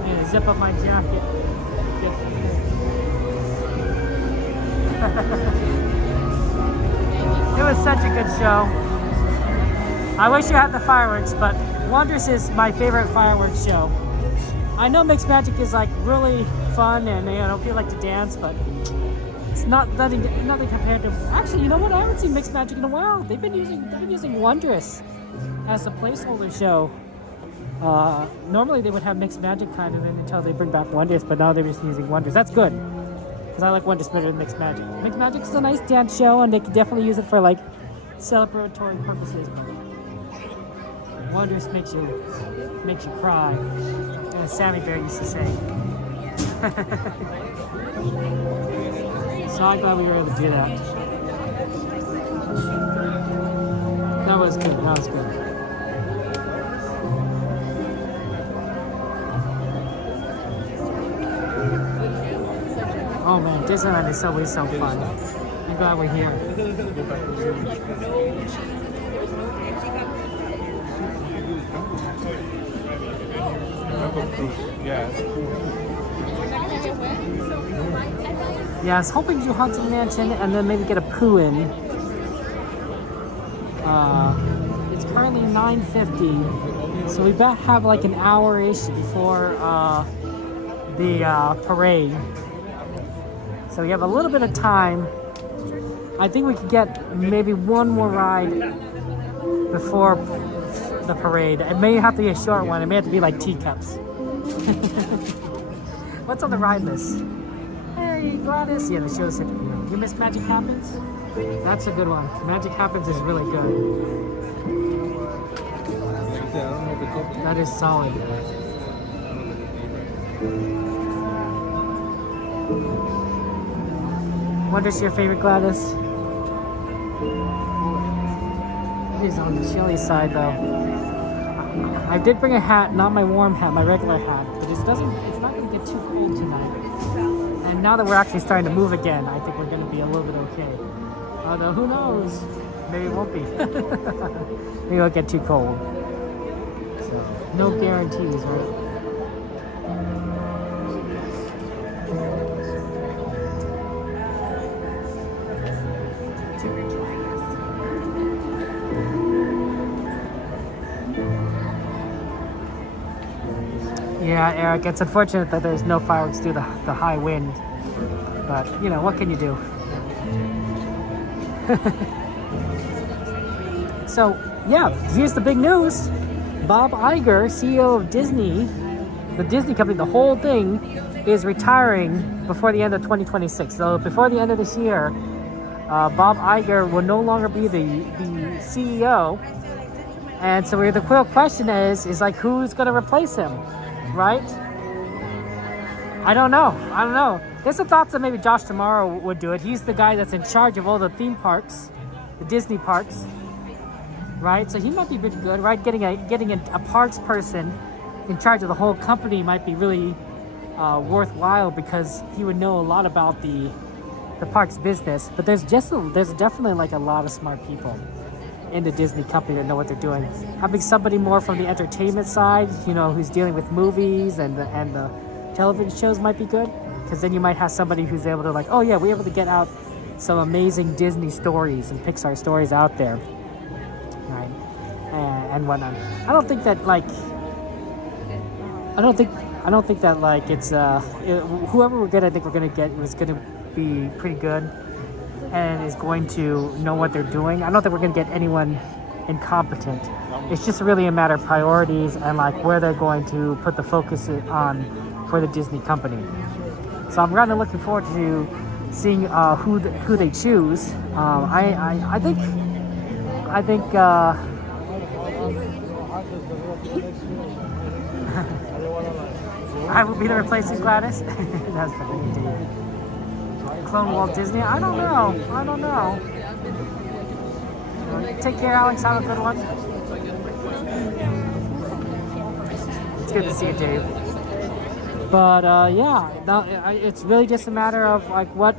gonna zip up my jacket. It was such a good show. I wish you had the fireworks, but Wondrous is my favorite fireworks show. I know Mixed Magic is like really fun and if you like to dance, but it's nothing compared to. Actually, you know what? I haven't seen Mixed Magic in a while. They've been using Wondrous as a placeholder show. Normally they would have Mixed Magic kind of until they bring back Wondrous, but now they're just using Wondrous. That's good, because I like Wondrous better than Mixed Magic. Mixed Magic is a nice dance show, and they can definitely use it for like celebratory purposes. But Wondrous makes you cry, as Sammy Bear used to say. So I'm glad we were able to do that. That was good. That was good. Oh man, Disneyland is always so fun. I'm glad we're here. Yeah, I was hoping to do Haunted Mansion and then maybe get a poo in. It's currently 9:50, so we about have like an hour-ish before the parade. So we have a little bit of time. I think we could get maybe one more ride before the parade. It may have to be a short one. It may have to be like teacups. What's on the ride list? Hey, Gladys. Yeah, the show said, you miss Magic Happens? That's a good one. Magic Happens is really good. That is solid. What is your favorite, Gladys? It is on the chilly side, though. I did bring a hat, not my warm hat, my regular hat, but it's not going to get too cold tonight. And now that we're actually starting to move again, I think we're going to be a little bit okay. Although, who knows? Maybe it won't be. Maybe it'll get too cold. So, no guarantees, right? Yeah, Eric, it's unfortunate that there's no fireworks due to the high wind. But, what can you do? So, yeah, here's the big news. Bob Iger, CEO of Disney, the Disney company, the whole thing, is retiring before the end of 2026. So before the end of this year, Bob Iger will no longer be the CEO. And so the quick question is like, who's going to replace him? Right? I don't know. There's some thoughts that maybe Josh Tomorrow would do it. He's the guy that's in charge of all the theme parks, the Disney parks, right? So he might be pretty good, right? Getting a parks person in charge of the whole company might be really worthwhile, because he would know a lot about the parks business. But there's definitely like a lot of smart people in the Disney company that know what they're doing. Having somebody more from the entertainment side, who's dealing with movies and the television shows might be good, because then you might have somebody who's able to like, oh yeah, we're able to get out some amazing Disney stories and Pixar stories out there, right? And whatnot. I don't think that it's whoever we're good. I think we're gonna get is gonna be pretty good and is going to know what they're doing. I don't think we're going to get anyone incompetent. It's just really a matter of priorities and like where they're going to put the focus on for the Disney company. So I'm rather looking forward to seeing who they choose. I think I will be the replacing Gladys. That's funny indeed. Clone Walt Disney? I don't know. Take care, Alex. Have a good one. good to see you, Dave. But yeah, it's really just a matter of like what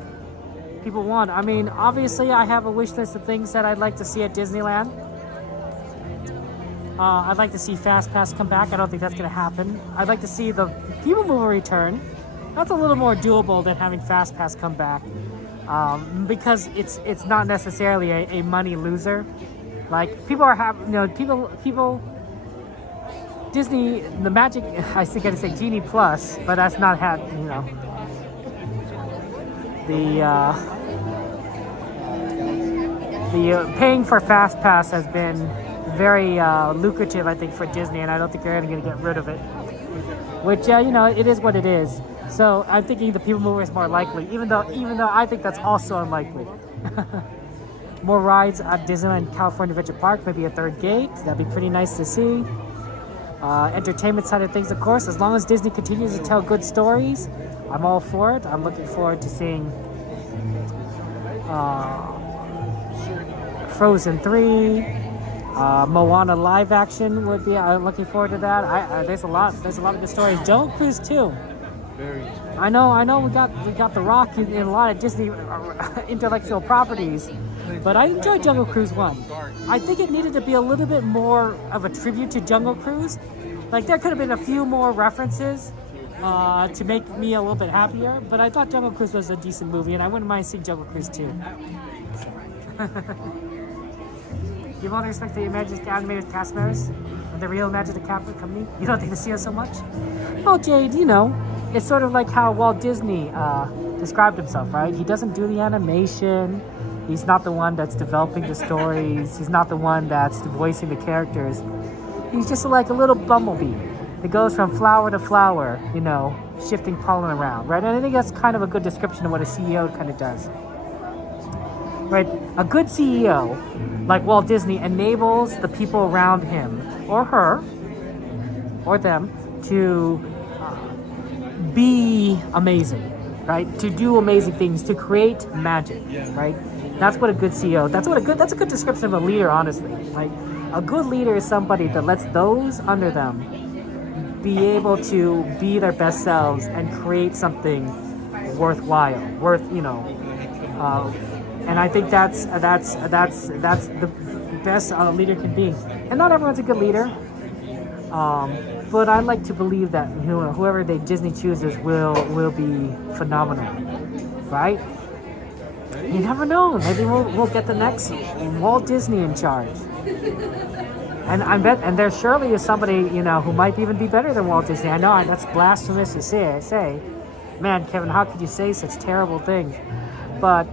people want. I mean, obviously, I have a wish list of things that I'd like to see at Disneyland. I'd like to see Fast Pass come back. I don't think that's going to happen. I'd like to see the People Mover return. That's a little more doable than having Fast Pass come back, because it's not necessarily a money loser. Like people are having, people. Disney, the Magic, I think I'd say Genie Plus, but that's not had, the paying for Fast Pass has been very lucrative, I think, for Disney, and I don't think they're going to get rid of it. Which, it is what it is. So I'm thinking the People Mover is more likely, even though I think that's also unlikely. More rides at Disneyland California Adventure Park, maybe a third gate. That'd be pretty nice to see. Entertainment side of things, of course, as long as Disney continues to tell good stories, I'm all for it. I'm looking forward to seeing Frozen 3, Moana live action would be. I'm looking forward to that. There's a lot of good stories. Jungle Cruise 2. I know. We got The Rock in a lot of Disney intellectual properties, but I enjoyed Jungle Cruise 1. I think it needed to be a little bit more of a tribute to Jungle Cruise. Like there could have been a few more references to make me a little bit happier, but I thought Jungle Cruise was a decent movie, and I wouldn't mind seeing Jungle Cruise 2. Give all the respect to the Magic animated cast members and the real Magic the Capital Company. You don't think to see us so much? Well, Jade, it's sort of like how Walt Disney described himself, right? He doesn't do the animation. He's not the one that's developing the stories. He's not the one that's voicing the characters. He's just like a little bumblebee that goes from flower to flower, shifting pollen around, right? And I think that's kind of a good description of what a CEO kind of does. Right? A good CEO, like Walt Disney, enables the people around him, or her, or them, to be amazing, right? To do amazing things, to create magic, right? That's what a good CEO, that's a good description of a leader, honestly. Like, a good leader is somebody that lets those under them be able to be their best selves and create something worthwhile, and I think that's the best a leader can be. And not everyone's a good leader, but I like to believe that whoever Disney chooses will be phenomenal, right? You never know. Maybe we'll get the next Walt Disney in charge. And I bet, and there surely is somebody who might even be better than Walt Disney. I know that's blasphemous to say. Man, Kevin, how could you say such terrible things? But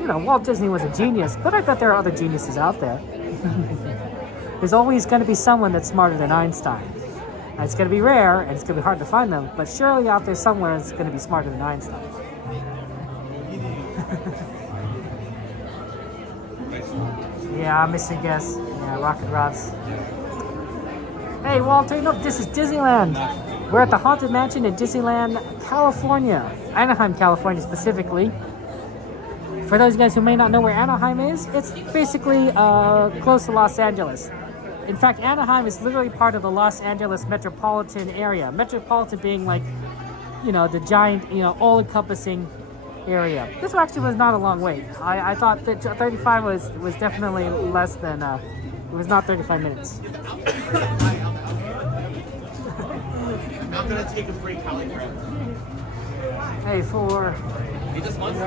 Walt Disney was a genius. But I bet there are other geniuses out there. There's always going to be someone that's smarter than Einstein. And it's going to be rare, and it's going to be hard to find them. But surely out there somewhere it's going to be smarter than Einstein. Yeah, I'm missing guess. Yeah, Rocket Rods. Hey, Walter, look, this is Disneyland. We're at the Haunted Mansion in Disneyland, California. Anaheim, California, specifically. For those of you guys who may not know where Anaheim is, it's basically close to Los Angeles. In fact, Anaheim is literally part of the Los Angeles metropolitan area. Metropolitan being like, the giant, all-encompassing area. This actually was not a long wait. I thought that 35 was definitely less than, it was not 35 minutes. I'm gonna take a free polygraph. Hey, He just wants to.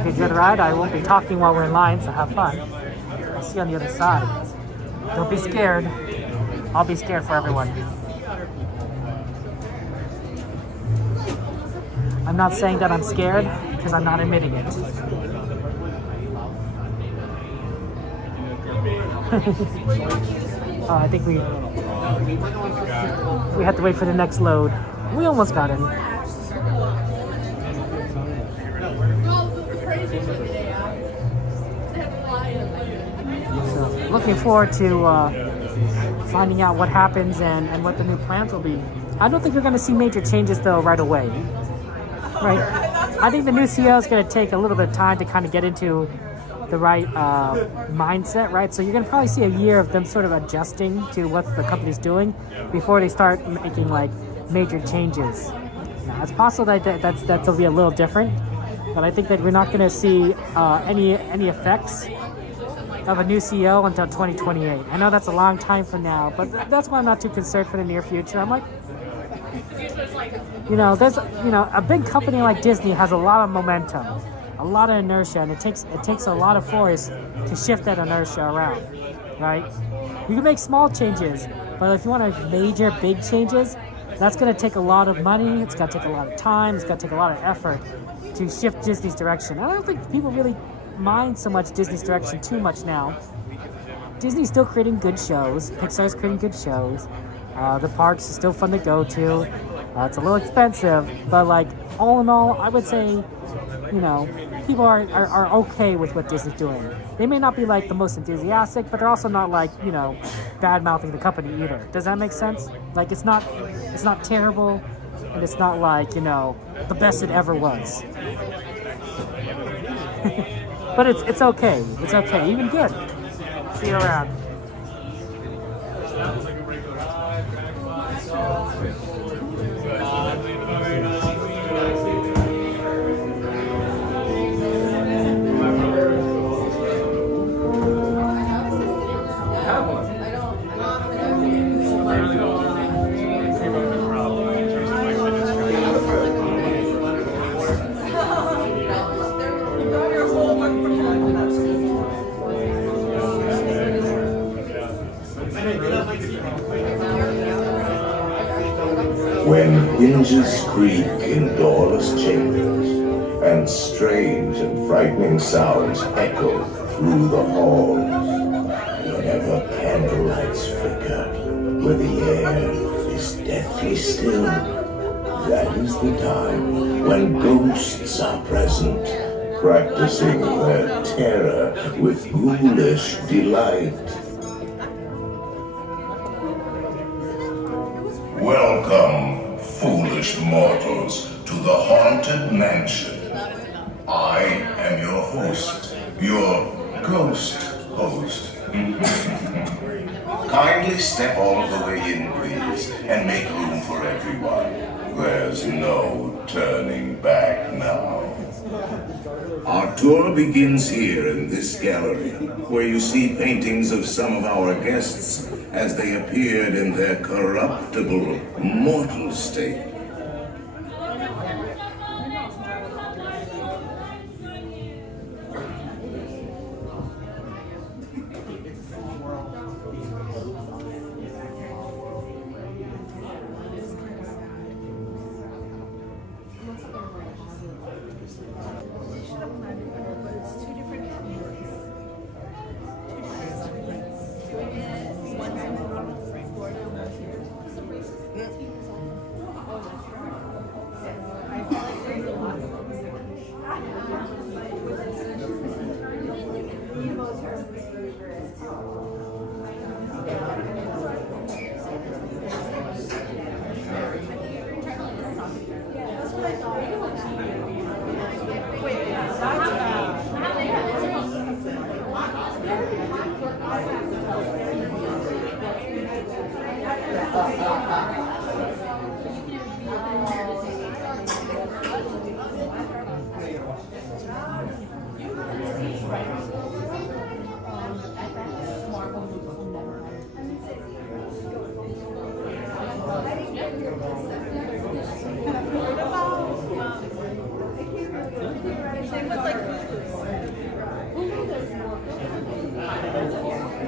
Okay, good ride. I won't be talking while we're in line, so have fun. I'll see you on the other side. Don't be scared. I'll be scared for everyone. I'm not saying that I'm scared because I'm not admitting it. I think we had to wait for the next load. We almost got in. So, looking forward to finding out what happens and what the new plans will be. I don't think we're going to see major changes though right away. Right? I think the new CEO is going to take a little bit of time to kind of get into mindset, right? So you're gonna probably see a year of them sort of adjusting to what the company's doing before they start making like major changes. Now, it's possible that'll be a little different, but I think that we're not gonna see any effects of a new CEO until 2028. I know that's a long time from now, but that's why I'm not too concerned for the near future. I'm like, a big company like Disney has a lot of momentum, a lot of inertia, and it takes a lot of force to shift that inertia around, right? You can make small changes, but if you want to make major, big changes, that's going to take a lot of money, it's going to take a lot of time, it's going to take a lot of effort to shift Disney's direction. I don't think people really mind so much Disney's direction too much now. Disney's still creating good shows, Pixar's creating good shows, the parks are still fun to go to. It's a little expensive, but like all in all, I would say, people are okay with what Disney's doing. They may not be like the most enthusiastic, but they're also not like, bad mouthing the company either. Does that make sense? Like it's not terrible, and it's not like, the best it ever was. But it's okay. It's okay. Even good. See you around. When hinges creak in doorless chambers, and strange and frightening sounds echo through the halls, whenever candlelights flicker, where the air is deathly still, that is the time when ghosts are present, practicing their terror with ghoulish delight. Welcome, foolish mortals, to the Haunted Mansion. I am your host, your ghost host. Kindly step all of the way in, please, and make room for everyone. There's no turning back now. Our tour begins here in this gallery, where you see paintings of some of our guests as they appeared in their corruptible, mortal state.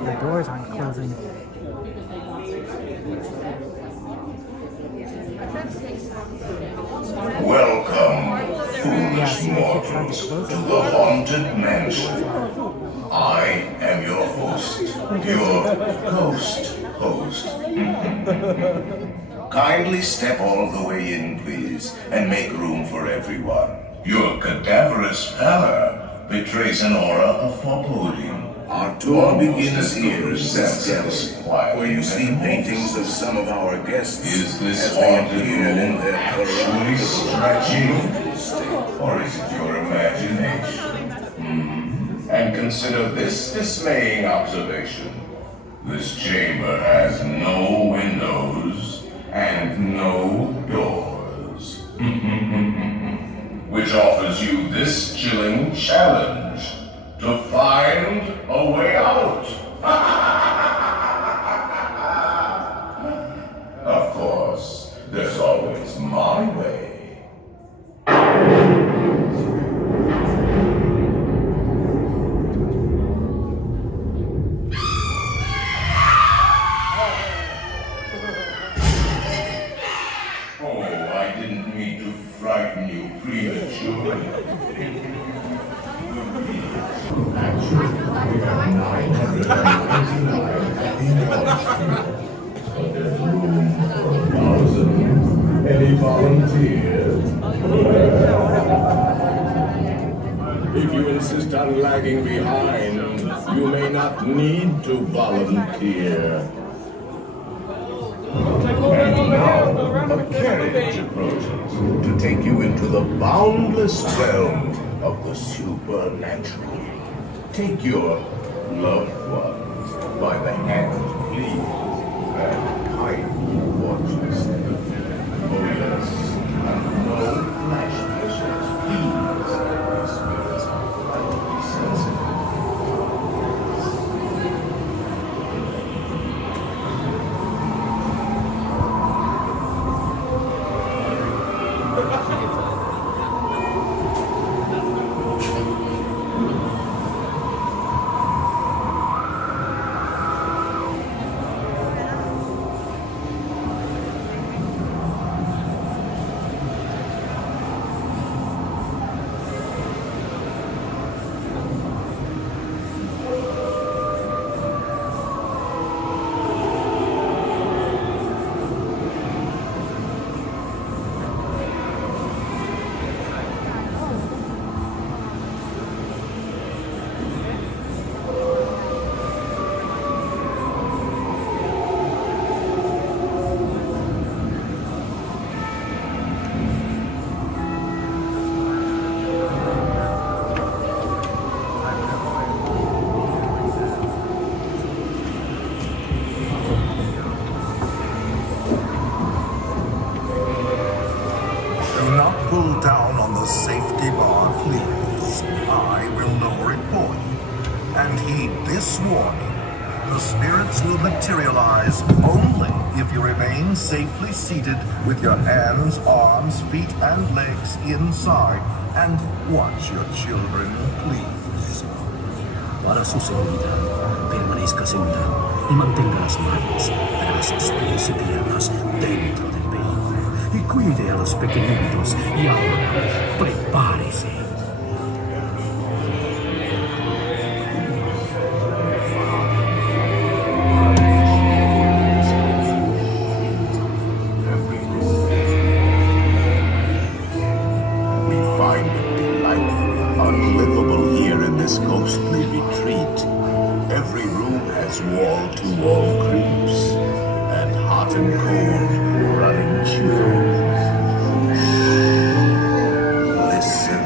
The doors aren't closing. Welcome, foolish mortals, to the Haunted Mansion. I am your host, your ghost host. Kindly step all the way in, please, and make room for everyone. Your cadaverous pallor betrays an aura of foreboding. Our tour begins here in this gallery, where you see paintings of some of our guests. Is this haunted room in their actually stretching? Or is it your imagination? and consider this dismaying observation. This chamber has no windows and no doors. Which offers you this chilling challenge to find a way out. Of course, there's always my way. Frighten you prematurely. Any volunteers? If you insist on lagging behind, you may not need to volunteer. And now, a carriage approaches to take you into the boundless realm of the supernatural. Take your loved ones by the hand, please, and kindly watch this. Oh yes, and no flash whistles, please. These spirits are highly sensitive. Pull down on the safety bar, please. I will lower it for you. And heed this warning. The spirits will materialize only if you remain safely seated with your hands, arms, feet, and legs inside. And watch your children, please. Para su seguridad, permanezca sentado y mantenga las manos, brazos, pies y piernas dentro del vehículo. Y cuide a los pequeñitos. Y ahora, prepárese. We find it delightful, unlivable here in this ghostly retreat. Every room has wall-to-wall creeps, and hot and cold running chills. Listen.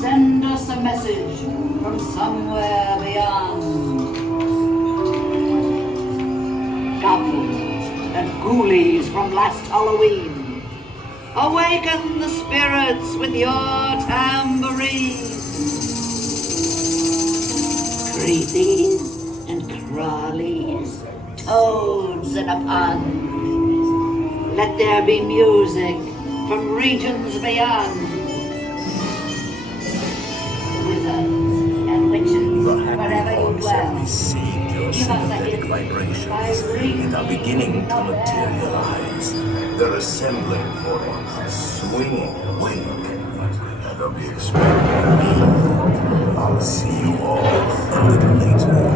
Send us a message from somewhere beyond. Goblins and ghoulies from last Halloween, awaken the spirits with your tambourines. Creepies and crawlies, toads in a pond. Let there be music from regions beyond. Wizards and witches wherever you bonds dwell. have received your sympathetic vibrations and are beginning to materialize. They're assembling for a swinging wake. And they'll be expecting me. I'll see you all a little later.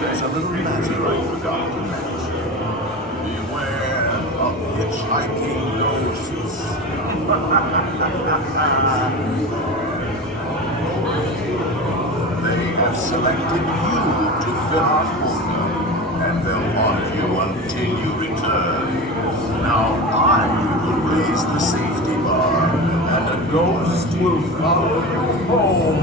There's a little matter I forgot to mention. Beware of hitchhiking ghosts. They have selected you to fill our quota, and they'll haunt you until you return. Now I will raise the safety bar, and a ghost will follow you home.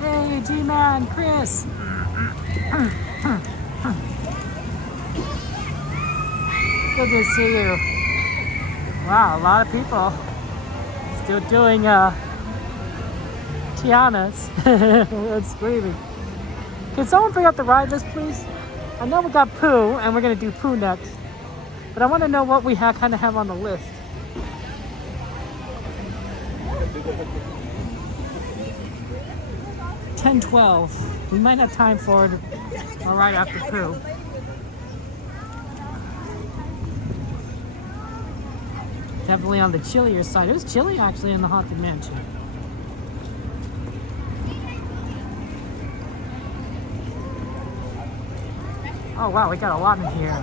Hey, G-Man, Chris. Good to see you. Wow, a lot of people doing Tiana's and screaming. Can someone bring up the ride list, please? I know we got Pooh, and we're gonna do Pooh next, but I want to know what we kind of have on the list. $10-12. We might have time for it right after Pooh. Definitely on the chillier side. It was chilly actually in the Haunted Mansion. Oh wow, we got a lot in here.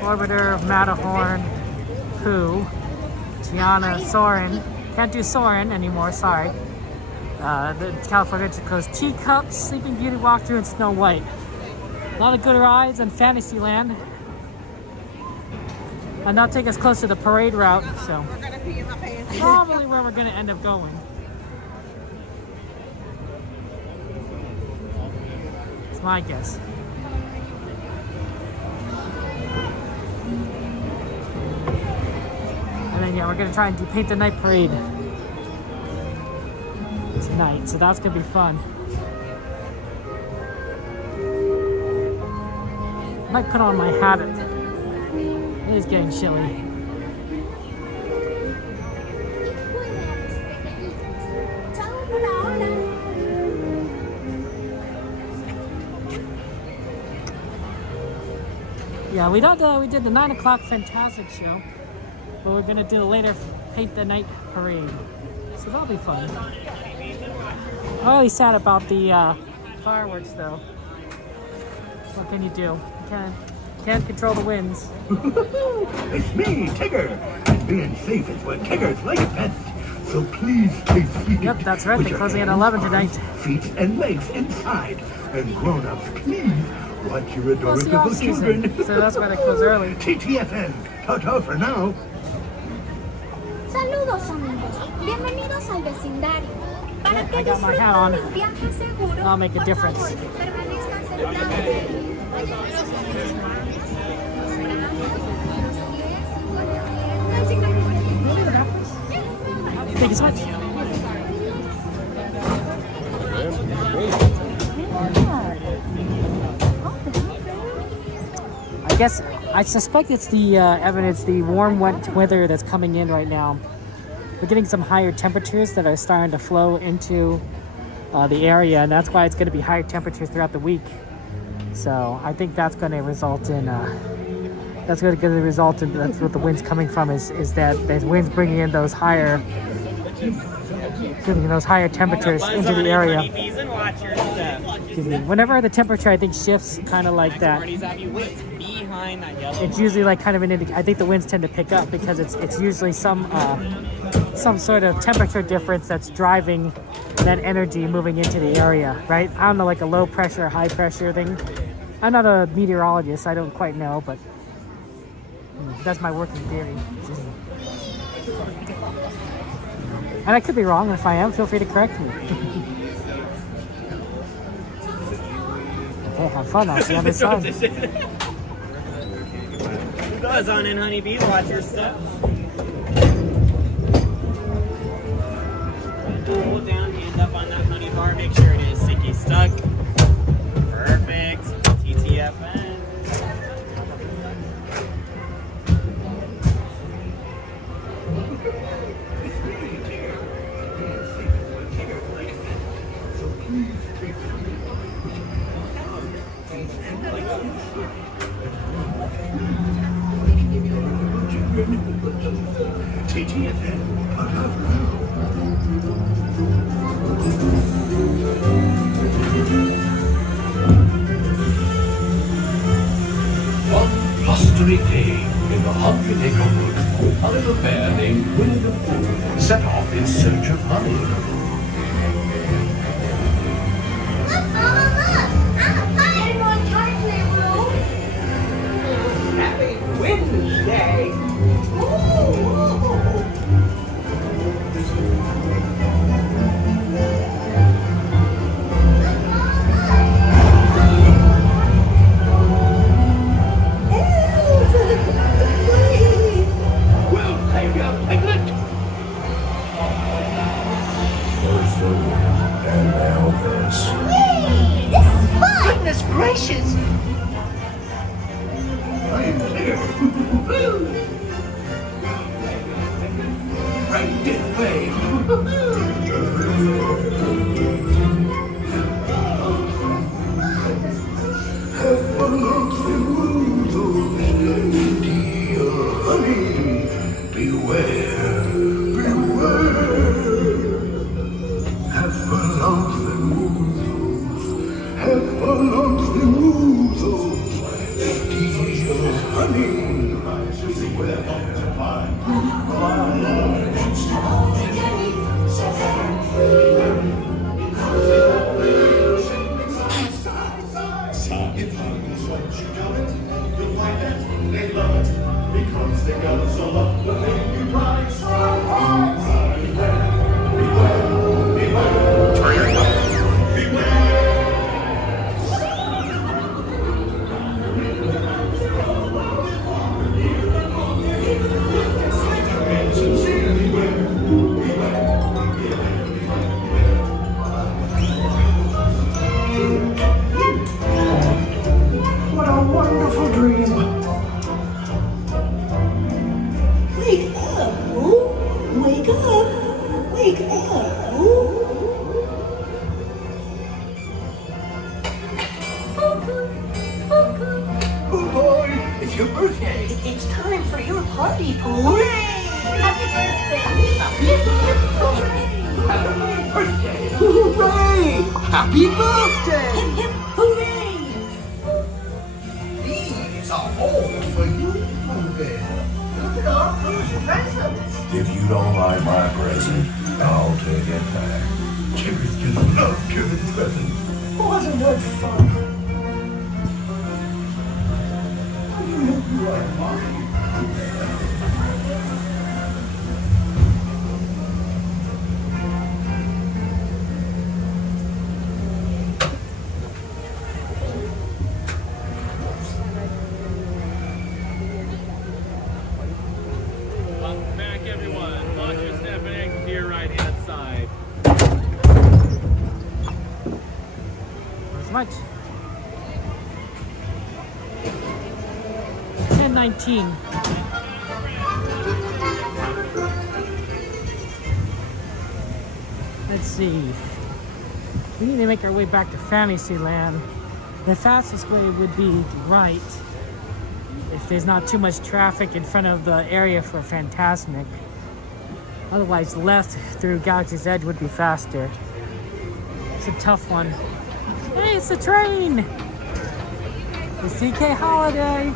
Orbiter, Matterhorn, Pooh, Tiana, Soarin'. Can't do Soarin' anymore, sorry. The California Adventure Coast, Teacups, Sleeping Beauty walkthrough, and Snow White. A lot of good rides in Fantasyland. And that'll take us close to the parade route, so probably where we're gonna end up going. It's my guess. And then yeah, we're gonna try and do Paint the Night Parade tonight, so that's gonna be fun. Might put on my hat. It is getting chilly. Yeah, we did the 9 o'clock Fantasmic show, but we're gonna do a later Paint the Night Parade, so that'll be fun. I'm really sad about the fireworks though. What can you do? You can't control the winds. It's me, Tigger. And being safe is what Tiggers like best. So please stay seated. Yep, that's right. They're closing at 11 tonight. Feet and legs inside. And grown-ups, please watch your adorable children. So that's why they close early. TTFN. Ta-ta for now. Saludos amigos. Bienvenidos al vecindario. Para que I got my hat on. That'll make a difference. Thank you so much. I suspect it's the evidence, the warm, wet weather that's coming in right now. We're getting some higher temperatures that are starting to flow into the area, and that's why it's going to be higher temperatures throughout the week. So I think that's going to result in that's what the wind's coming from is that the wind's bringing in those higher temperatures into the area. Whenever the temperature I think shifts kind of like that, it's usually like kind of an indicator. I think the winds tend to pick up because it's usually some sort of temperature difference that's driving that energy moving into the area, right? I don't know, like a low pressure, high pressure thing. I'm not a meteorologist, I don't quite know, but that's my working theory. And I could be wrong. If I am, feel free to correct me. Okay, have fun. I'll see you on the side. Who goes on in honeybees? Watch your stuff. Hold down, hand up on that honey bar. Make sure it is sticky stuck. Perfect. TTFN. One blustery day in the 100-acre wood, a little bear named Winnie the Pooh set off in search of honey. Look, Mama, look! I'm a fire in my chocolate room. Happy Wednesday! We'll save you, Piglet! is. Right this way. Beware, beware. Because they got so love the thing you rise. What a wonderful dream. Wake up, Boo. Wake up. Wake up, Boo. Oh boy, it's your birthday. It's time for your party, Pooh. Happy birthday. Happy birthday. Hooray! Happy birthday. Hip, hip, hooray. These are all for you, Pooh Bear. Look at all those presents. If you don't like my present, I'll take it back. Kids just love giving presents. Wasn't that fun? You are mine. Welcome back, everyone. Watch your step and exit to your right-hand side. As much. 10:19. Let's see. We need to make our way back to Fantasyland. The fastest way would be right, if there's not too much traffic in front of the area for Fantasmic. Otherwise, left through Galaxy's Edge would be faster. It's a tough one. Hey, it's a train! The CK Holiday!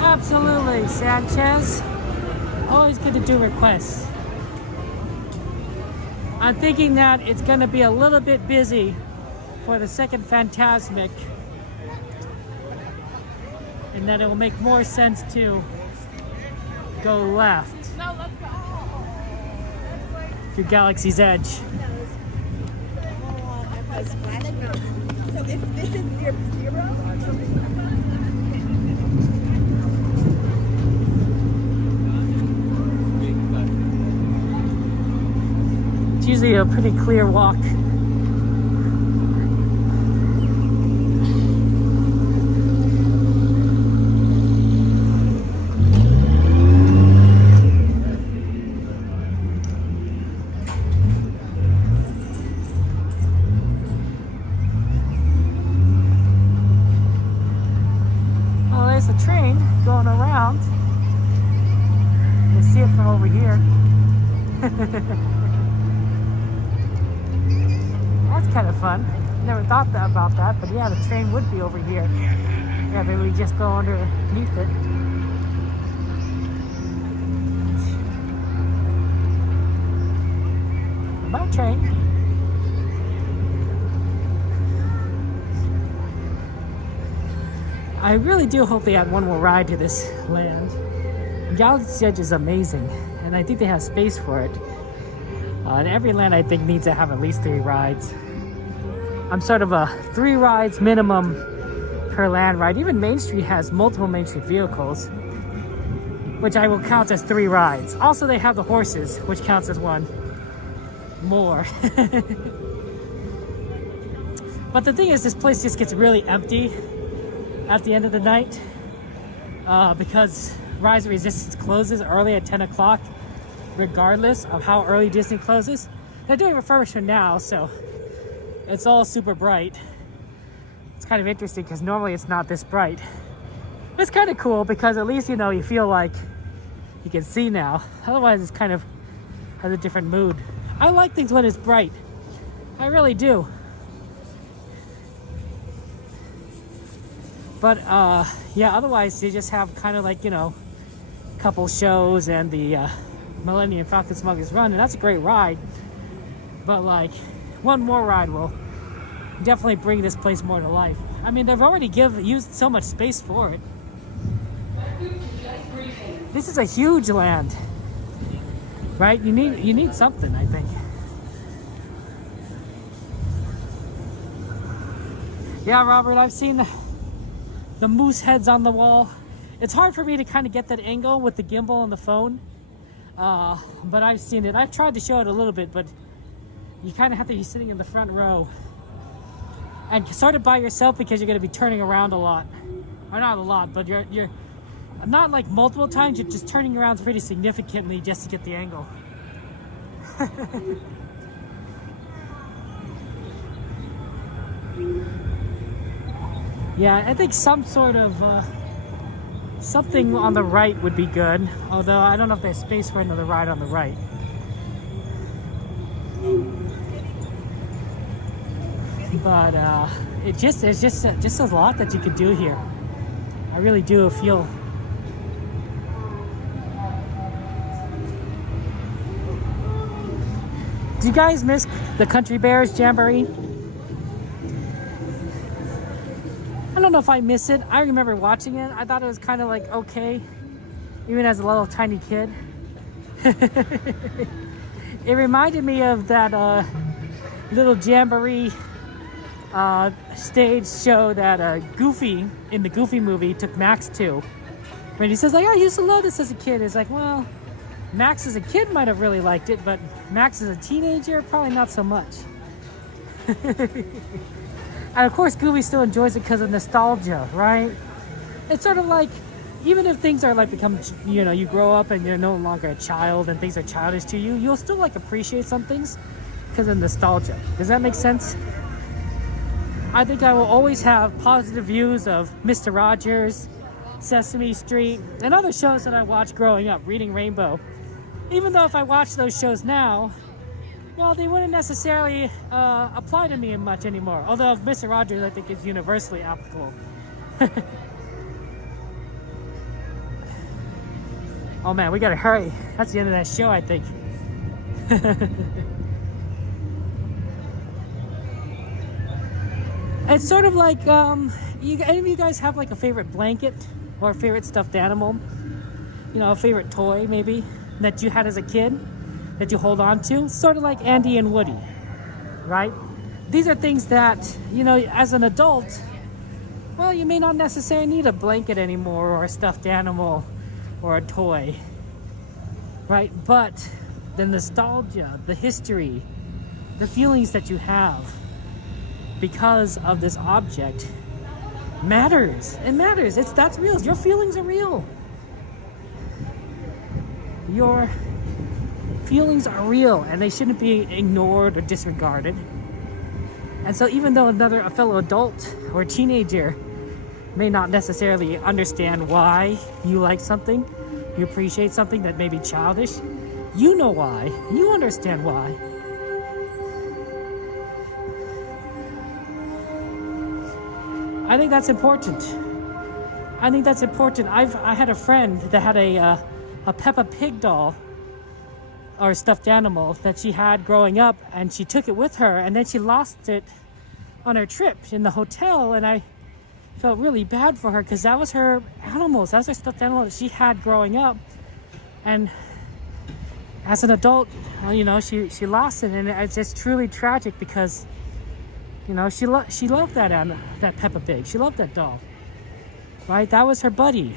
Absolutely, Sanchez. Always good to do requests. I'm thinking that it's going to be a little bit busy for the second Fantasmic, and that it will make more sense to go left to Galaxy's Edge. So if this is zero, It's usually a pretty clear walk. Oh, there's a train going around. You see it from over here. That's kind of fun. Never thought about that, but yeah, the train would be over here. Yeah, maybe we just go underneath it. Bye, train. I really do hope they add one more ride to this land. Galaxy's Edge is amazing, and I think they have space for it. And every land, I think, needs to have at least 3 rides. I'm sort of a 3 rides minimum per land ride. Even Main Street has multiple Main Street vehicles, which I will count as 3 rides. Also, they have the horses, which counts as 1 more. But the thing is, this place just gets really empty at the end of the night because Rise of Resistance closes early at 10 o'clock, regardless of how early Disney closes. They're doing refurbishment now, so it's all super bright. It's kind of interesting because normally it's not this bright. It's kind of cool because at least, you know, you feel like you can see now. Otherwise, it's kind of has a different mood. I like things when it's bright. I really do. But yeah, otherwise you just have kind of like, you know, a couple shows and the Millennium Falcon Smuggler's Run, and that's a great ride. But like, one more ride will definitely bring this place more to life. I mean, they've already used so much space for it. This is a huge land, right? You need something, I think. Yeah, Robert, I've seen the moose heads on the wall. It's hard for me to kind of get that angle with the gimbal on the phone, but I've seen it. I've tried to show it a little bit, but you kind of have to be sitting in the front row and sort of by yourself because you're going to be turning around a lot. Or not a lot, but you're not like multiple times, you're just turning around pretty significantly just to get the angle. Yeah, I think some sort of something on the right would be good, although I don't know if there's space for another ride on the right. But there's just a lot that you could do here. I really do feel. Do you guys miss the Country Bears Jamboree? I don't know if I miss it. I remember watching it. I thought it was kind of like okay, even as a little tiny kid. It reminded me of that little Jamboree stage show that Goofy in the Goofy movie took Max to. When he says like, I used to love this as a kid. It's like, well, Max as a kid might have really liked it, but Max as a teenager, probably not so much. And of course, Goofy still enjoys it because of nostalgia, right? It's sort of like, even if things are like become, you know, you grow up and you're no longer a child and things are childish to you, you'll still like appreciate some things because of nostalgia. Does that make sense? I think I will always have positive views of Mr. Rogers, Sesame Street, and other shows that I watched growing up, Reading Rainbow. Even though if I watch those shows now, well, they wouldn't necessarily apply to me much anymore. Although Mr. Rogers, I think, is universally applicable. Oh man, we gotta hurry. That's the end of that show, I think. It's sort of like, any of you guys have like a favorite blanket or a favorite stuffed animal? You know, a favorite toy maybe that you had as a kid that you hold on to? Sort of like Andy and Woody, right? These are things that, you know, as an adult, well, you may not necessarily need a blanket anymore or a stuffed animal or a toy, right? But the nostalgia, the history, the feelings that you have because of this object matters. It matters. That's real. Your feelings are real. Your feelings are real and they shouldn't be ignored or disregarded. And so even though a fellow adult or teenager may not necessarily understand why you like something, you appreciate something that may be childish, you know why. You understand why. I think that's important. I think that's important. I had a friend that had a Peppa Pig doll or stuffed animal that she had growing up, and she took it with her, and then she lost it on her trip in the hotel, and I felt really bad for her because that was her animals. That's her stuffed animal that she had growing up, and as an adult, you know, she lost it, and it's just truly tragic because You know, she loved that Peppa Pig. She loved that doll, right? That was her buddy.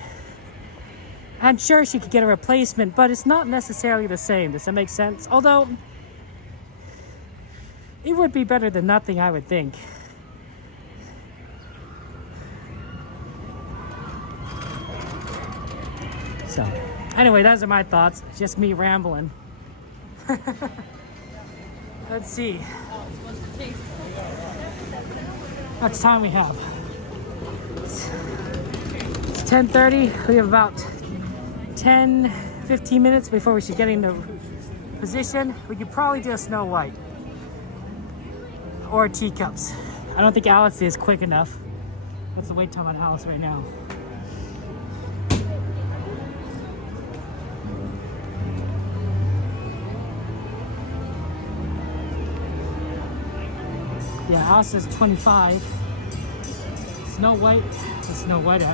And sure, she could get a replacement, but it's not necessarily the same. Does that make sense? Although, it would be better than nothing, I would think. So, anyway, those are my thoughts. Just me rambling. Let's see. How much time we have? It's 10:30. We have about 10-15 minutes before we should get into position. We could probably do a Snow White or teacups. I don't think Alice is quick enough. What's the wait time at Alice right now? Yeah, Alice is 25. Snow White is Snow White.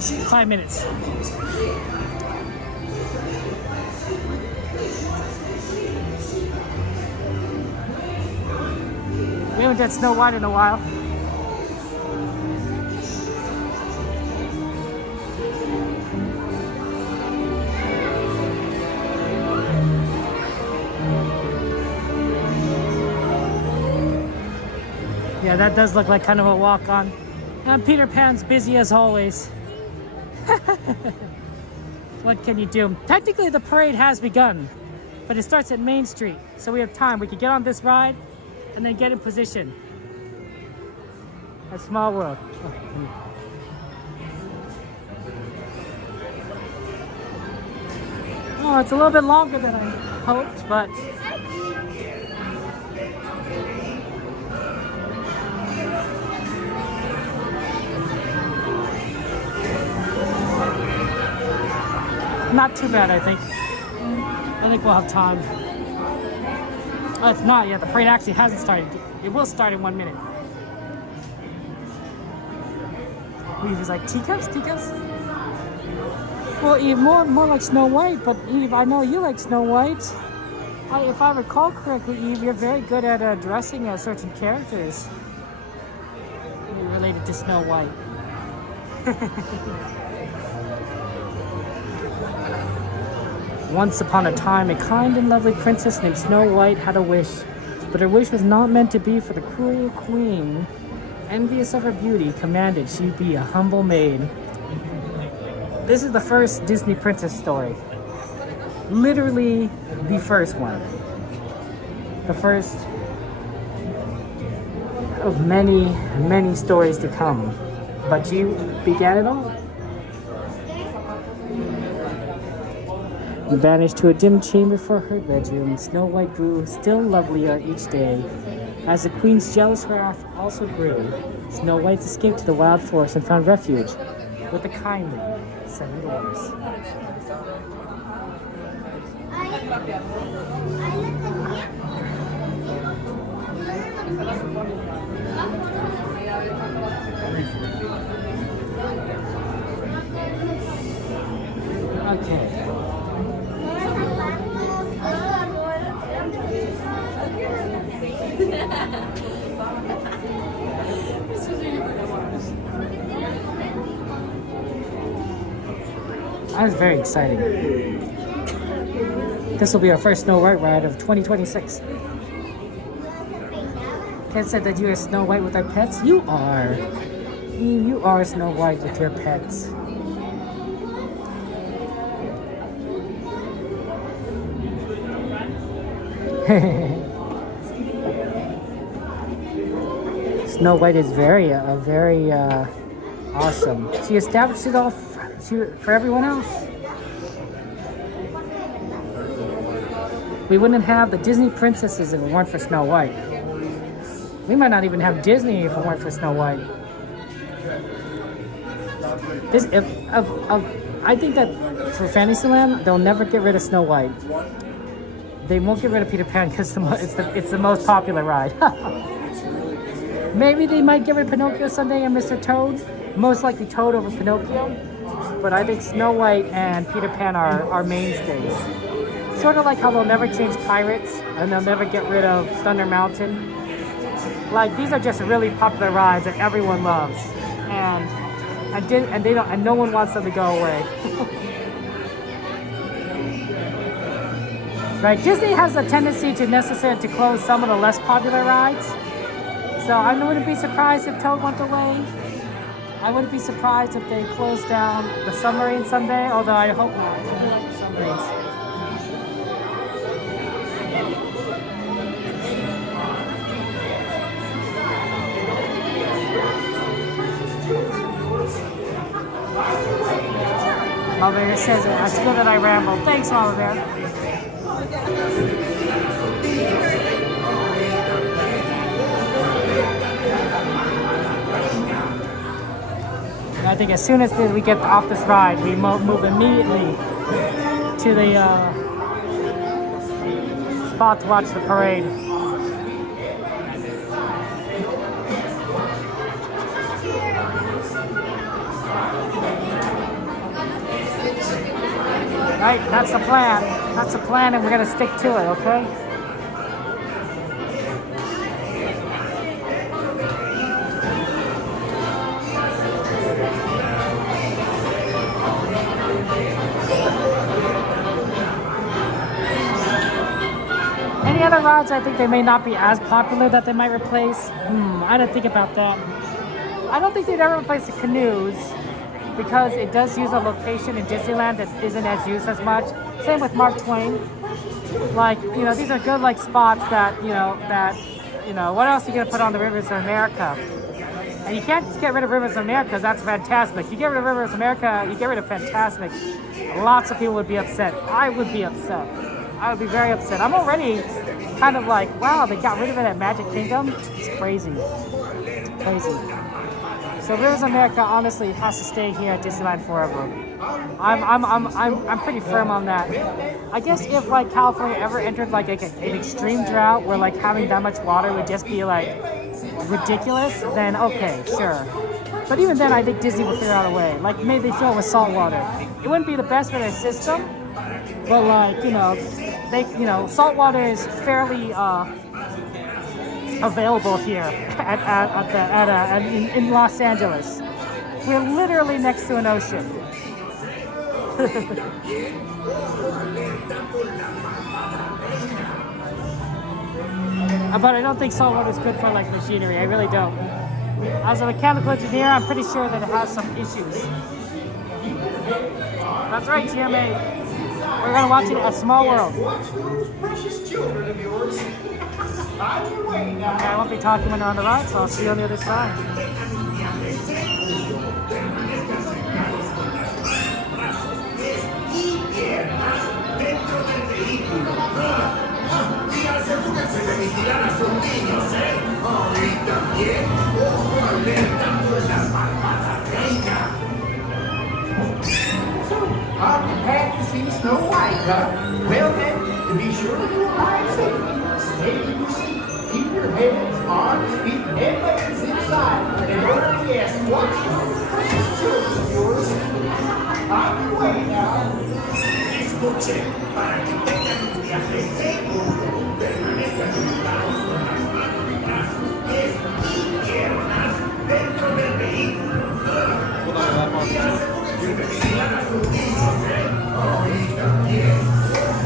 5 minutes. We haven't done Snow White in a while. Yeah, that does look like kind of a walk-on. And Peter Pan's busy as always. What can you do? Technically, the parade has begun, but it starts at Main Street, so we have time. We could get on this ride and then get in position. A small world. Oh, it's a little bit longer than I hoped, but not too bad, I think. I think we'll have time. Oh, it's not yet. The parade actually hasn't started. It will start in 1 minute. Eve is like, teacups? Teacups? Well, Eve, more like Snow White, but Eve, I know you like Snow White. If I recall correctly, Eve, you're very good at dressing certain characters related to Snow White. Once upon a time, a kind and lovely princess named Snow White had a wish, but her wish was not meant to be for the cruel queen. Envious of her beauty, commanded she be a humble maid. This is the first Disney princess story. Literally the first one. The first of many, many stories to come. But you began it all. Vanished to a dim chamber for her bedroom, Snow White grew still lovelier each day. As the queen's jealous wrath also grew, Snow White escaped to the wild forest and found refuge with the kindly Seven Dwarfs. Okay. That was very exciting. This will be our first Snow White ride of 2026. Ken said that you are Snow White with our pets. You are. You are Snow White with your pets. Snow White is very awesome. She established it all for everyone else. We wouldn't have the Disney princesses if it weren't for Snow White. We might not even have Disney if it weren't for Snow White. I think that for Fantasyland, they'll never get rid of Snow White. They won't get rid of Peter Pan because it's the most popular ride. Maybe they might get rid of Pinocchio someday and Mr. Toad. Most likely Toad over Pinocchio. But I think Snow White and Peter Pan are mainstays. sort of like how they'll never change Pirates and they'll never get rid of Thunder Mountain. Like, these are just really popular rides that everyone loves, and no one wants them to go away. Right, Disney has a tendency to close some of the less popular rides. So I wouldn't be surprised if Toad went away. I wouldn't be surprised if they closed down the submarine someday, although I hope not. I do like the submarines. Mama Bear says it. It's good that I rambled. Thanks, Mama Bear. I think as soon as we get off this ride, we move immediately to the spot to watch the parade. Right, that's the plan. That's the plan, and we're gonna stick to it, okay? Any other rides I think they may not be as popular that they might replace? I didn't think about that. I don't think they'd ever replace the canoes because it does use a location in Disneyland that isn't as used as much. Same with Mark Twain. Like, you know, these are good like spots that, what else are you gonna put on the Rivers of America? And you can't just get rid of Rivers of America because that's Fantasmic. You get rid of Rivers of America, you get rid of Fantasmic. Lots of people would be upset. I would be upset. I would be very upset. I'm already kind of like, wow, they got rid of it at Magic Kingdom. It's crazy. It's crazy. So Rivers of America honestly has to stay here at Disneyland forever. I'm pretty firm on that. I guess if like California ever entered like an extreme drought where like having that much water would just be like ridiculous, then okay, sure. But even then, I think Disney will figure out a way. Like maybe they fill it with salt water. It wouldn't be the best for their system, but like salt water is fairly available here in Los Angeles. We're literally next to an ocean. But I don't think salt water is good for like machinery. I really don't. As a mechanical engineer, I'm pretty sure that it has some issues. That's right, GMA. We're gonna watch it A Small World. Precious children of yours. Okay, I won't be talking when they're on the ride, so I'll see you on the other side. I'm happy to see Snow White, huh? Well then, to be sure to arrive safely, stay in your seat, keep your heads, arms, feet, and legs inside, and order yes, watch your precious children of yours. On your way now. Escuchen, para que tengan un viaje seguro, permanezcan sentados con las manos atrás, pies y piernas dentro del vehículo. Y asegúrense de vigilar a sus niños, ahorita bien.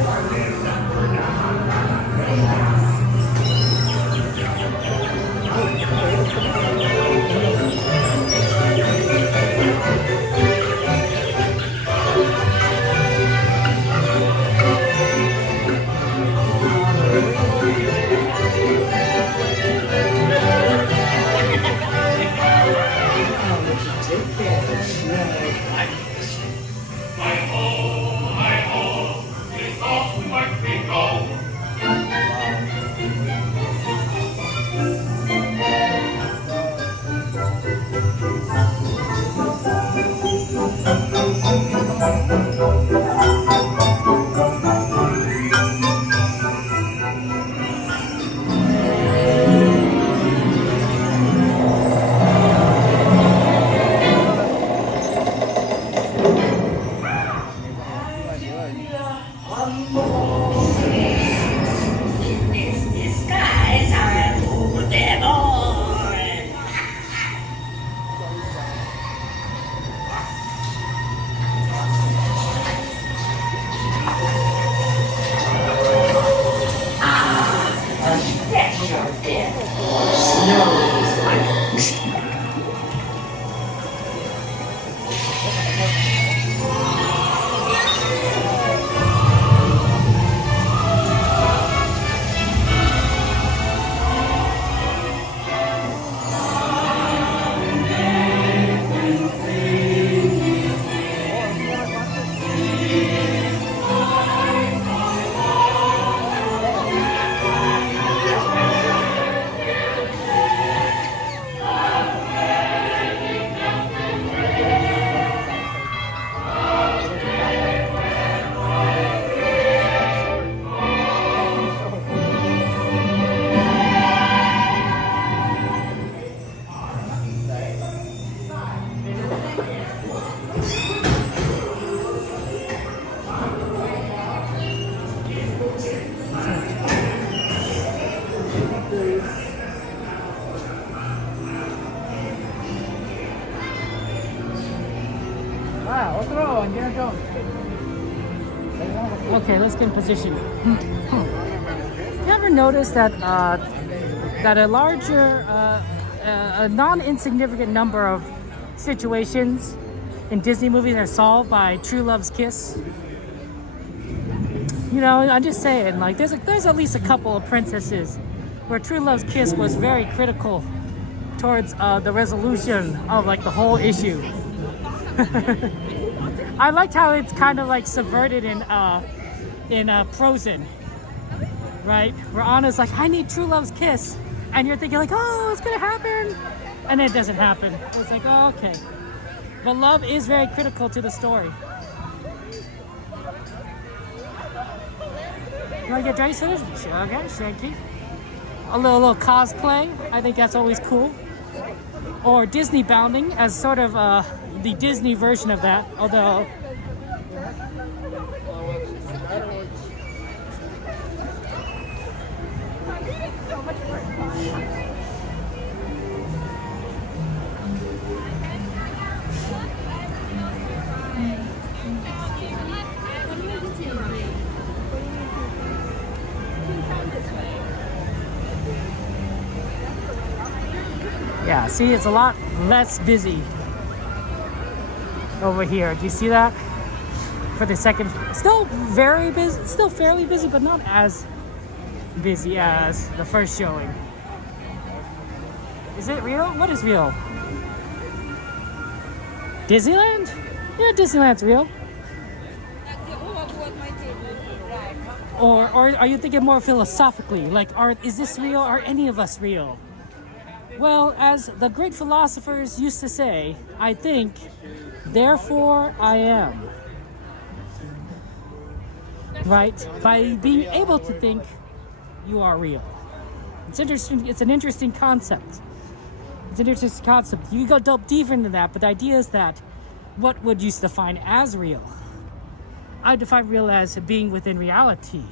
Alerta por la malvada reina. Okay, let's get in position. You ever notice that that a larger, a non-insignificant number of situations in Disney movies are solved by true love's kiss? You know, I'm just saying, like, there's at least a couple of princesses where true love's kiss was very critical towards the resolution of like the whole issue. I liked how it's kind of like subverted in Frozen, right? Where Anna's like, I need true love's kiss, and you're thinking like, oh, it's gonna happen, and then it doesn't happen. It's like, oh, okay. But love is very critical to the story. You wanna get ready for this? Sure, okay, Shanky. A little cosplay, I think that's always cool. Or Disney bounding as sort of the Disney version of that, although yeah, see, it's a lot less busy over here. Do you see that? For the second, still very busy, still fairly busy, but not as busy as the first showing. Is it real? What is real? Disneyland? Yeah, Disneyland's real. Or are you thinking more philosophically? Like, is this real? Are any of us real? Well, as the great philosophers used to say, I think, therefore I am. Right? By being able to think, you are real. It's interesting. It's an interesting concept. It's an interesting concept. You go delve deeper into that, but the idea is that what would you define as real? I define real as being within reality.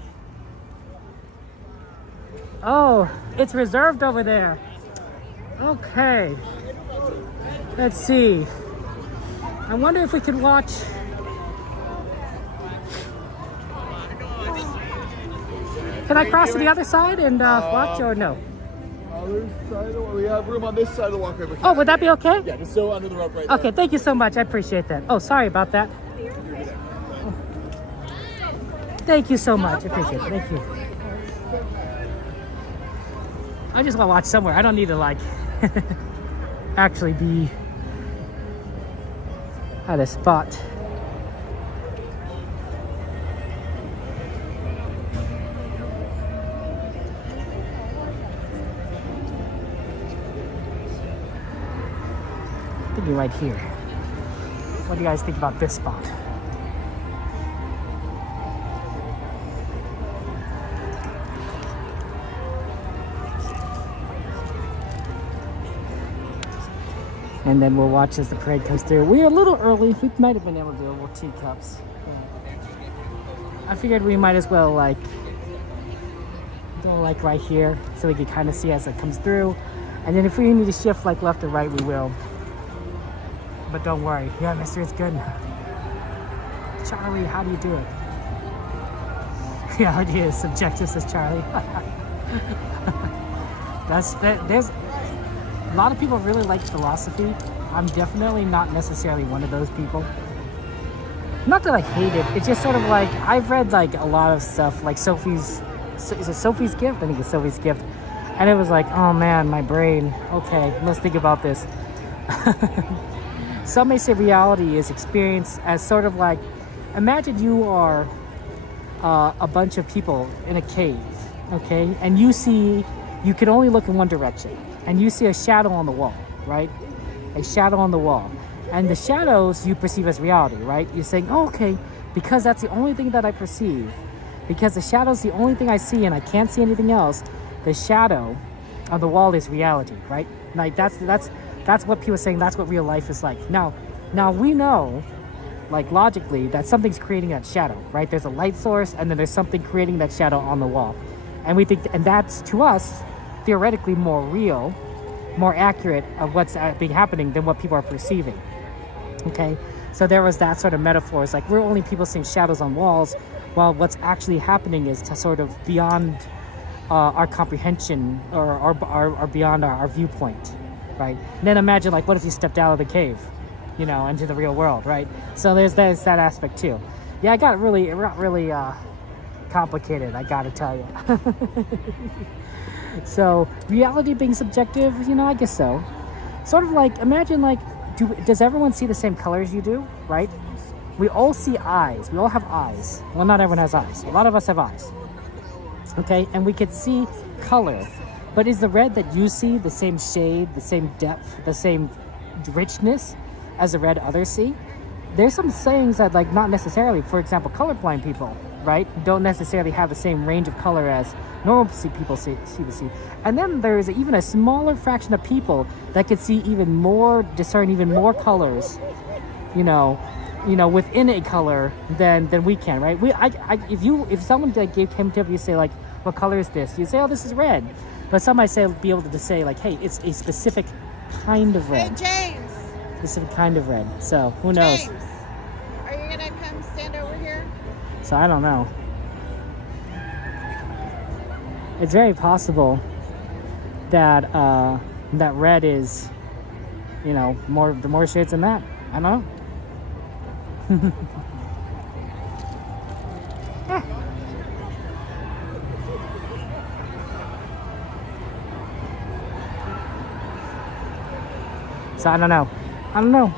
Oh, it's reserved over there. Okay. Let's see. I wonder if we could watch. Can I cross to the other side and watch or no? Other side, we have room on this side of the walkway. Oh, would that be okay? Yeah, just go under the rope right there. Okay, thank you so much. I appreciate that. Oh, sorry about that. Thank you so much. I appreciate it. Thank you. I just want to watch somewhere. I don't need to like actually be at a spot. I'm thinking right here. What do you guys think about this spot? And then we'll watch as the parade comes through. We're a little early. We might have been able to do a little teacups. I figured we might as well like do like right here so we can kind of see as it comes through. And then if we need to shift like left or right, we will. But don't worry. Yeah, mister, it's good. Charlie, how do you do it? Reality is subjective, says Charlie. There's a lot of people really like philosophy. I'm definitely not necessarily one of those people. Not that I hate it. It's just sort of like, I've read like a lot of stuff, like Sophie's, is it Sophie's Gift? I think it's Sophie's Gift. And it was like, oh man, my brain. Okay, let's think about this. Some may say reality is experienced as sort of like, imagine you are a bunch of people in a cave, okay? And you can only look in one direction. And you see a shadow on the wall, right? A shadow on the wall. And the shadows you perceive as reality, right? You're saying, oh, okay, because that's the only thing that I perceive, because the shadow's the only thing I see and I can't see anything else, the shadow on the wall is reality, right? Like that's what people are saying, that's what real life is like. Now we know, like logically, that something's creating that shadow, right? There's a light source and then there's something creating that shadow on the wall. And we think, and that's to us, theoretically more real, more accurate of what's happening than what people are perceiving. Okay, So there was that sort of metaphor. It's like we're only people seeing shadows on walls, while what's actually happening is to sort of beyond our comprehension or beyond our viewpoint, right? And then imagine like, what if you stepped out of the cave, you know, into the real world, right? So there's that aspect too. Yeah, it got really complicated, I gotta tell you. So reality being subjective, you know, I guess so. Sort of like, imagine like, does everyone see the same colors you do, right? We all see eyes. We all have eyes. Well, not everyone has eyes. A lot of us have eyes. Okay, and we could see color. But is the red that you see the same shade, the same depth, the same richness as the red others see? There's some sayings that, like, not necessarily, for example, colorblind people, right, don't necessarily have the same range of color as normal people see. And then there's even a smaller fraction of people that could see even more, discern even more colors, you know, within a color than we can, right? If someone like came to you, say like, what color is this? You say, oh, this is red. But some might be able to say like, hey, it's a specific kind of red. Hey, James. Specific kind of red. So who knows? James, are you gonna come stand over here? So I don't know. It's very possible that that red is, you know, more shades than that. I don't know. Yeah. So I don't know.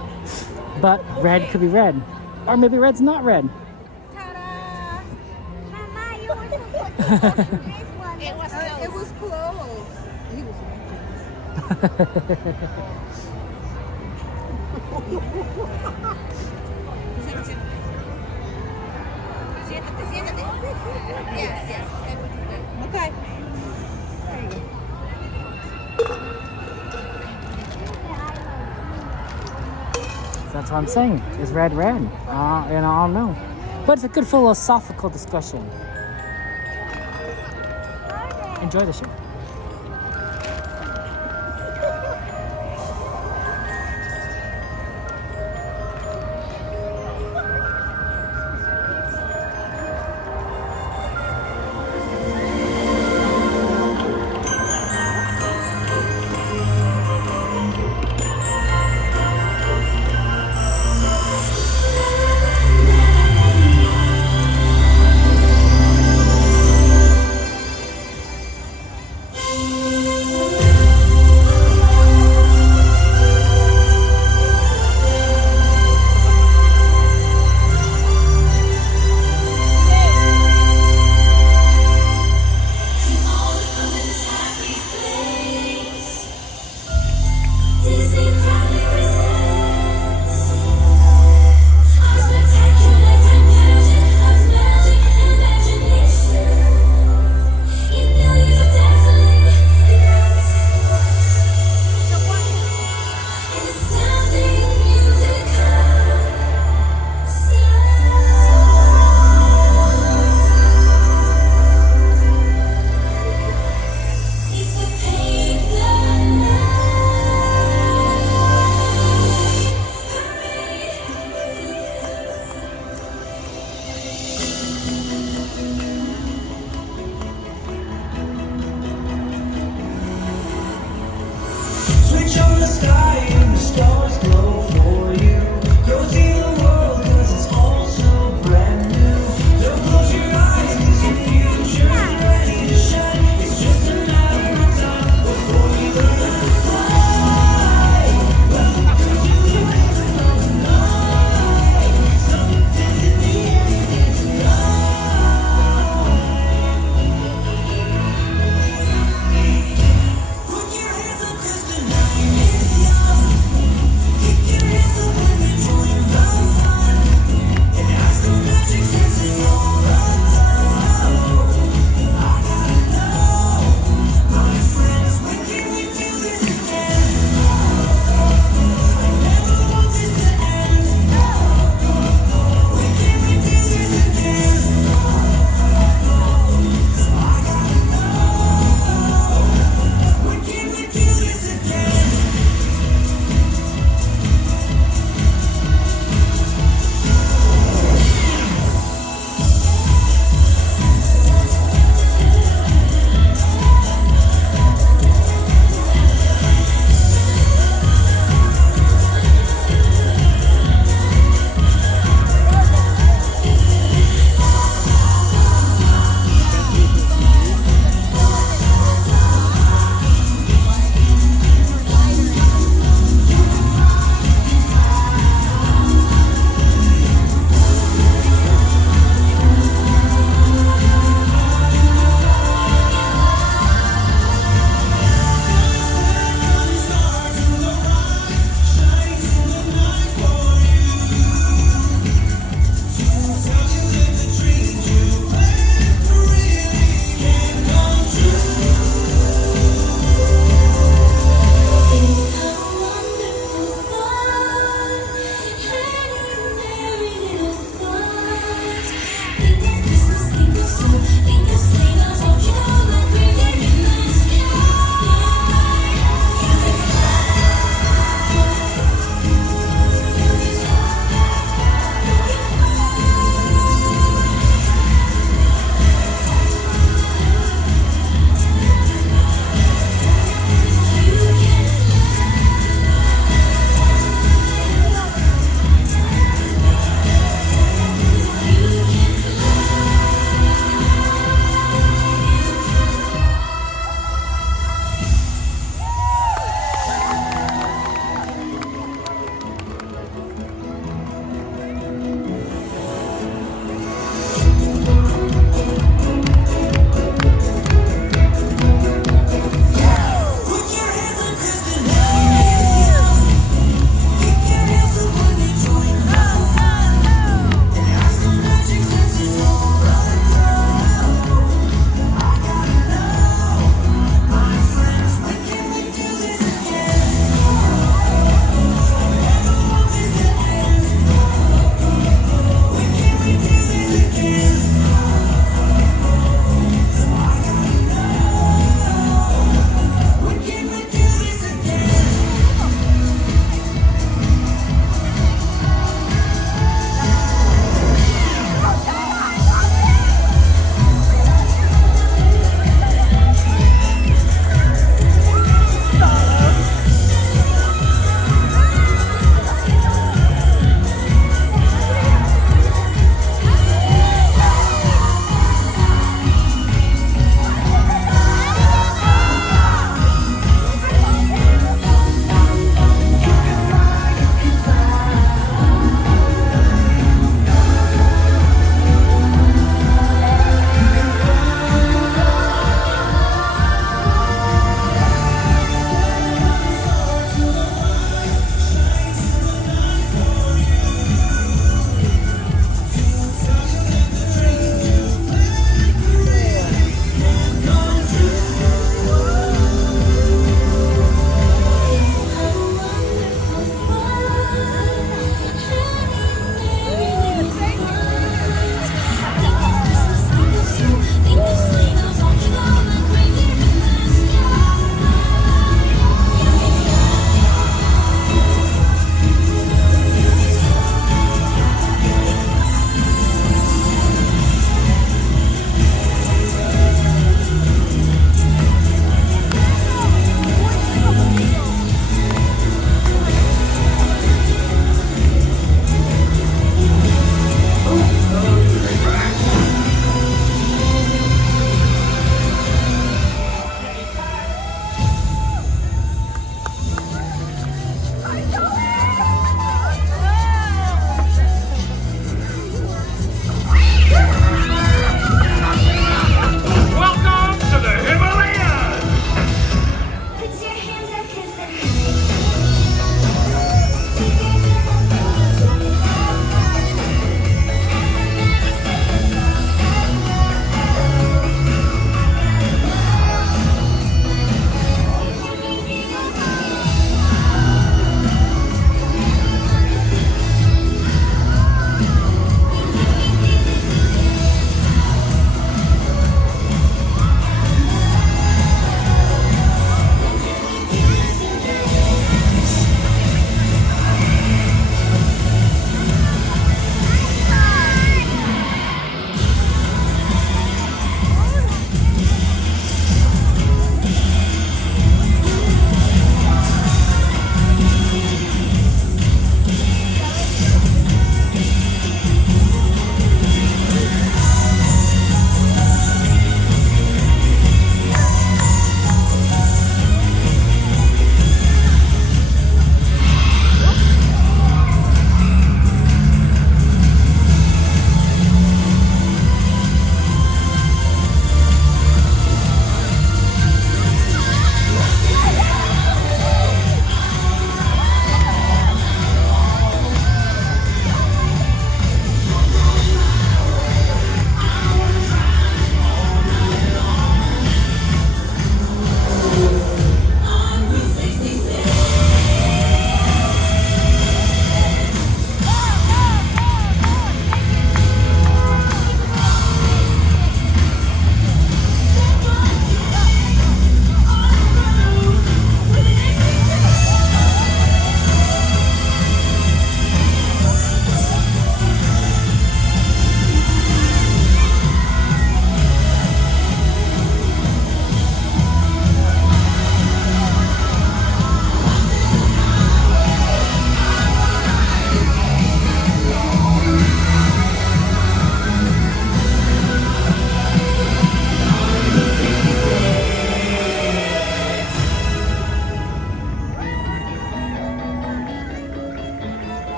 But red could be red. Or maybe red's not red. Ta-da! Mama, you were supposed to go to this one. It was closed. He was Siéntate. Yes. Okay. There you go. That's what I'm saying. Is red? And I don't know. But it's a good philosophical discussion. Enjoy the show.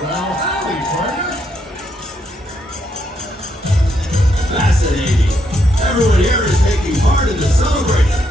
Well, howdy, partner. Fascinating. Everyone here is taking part in the celebration.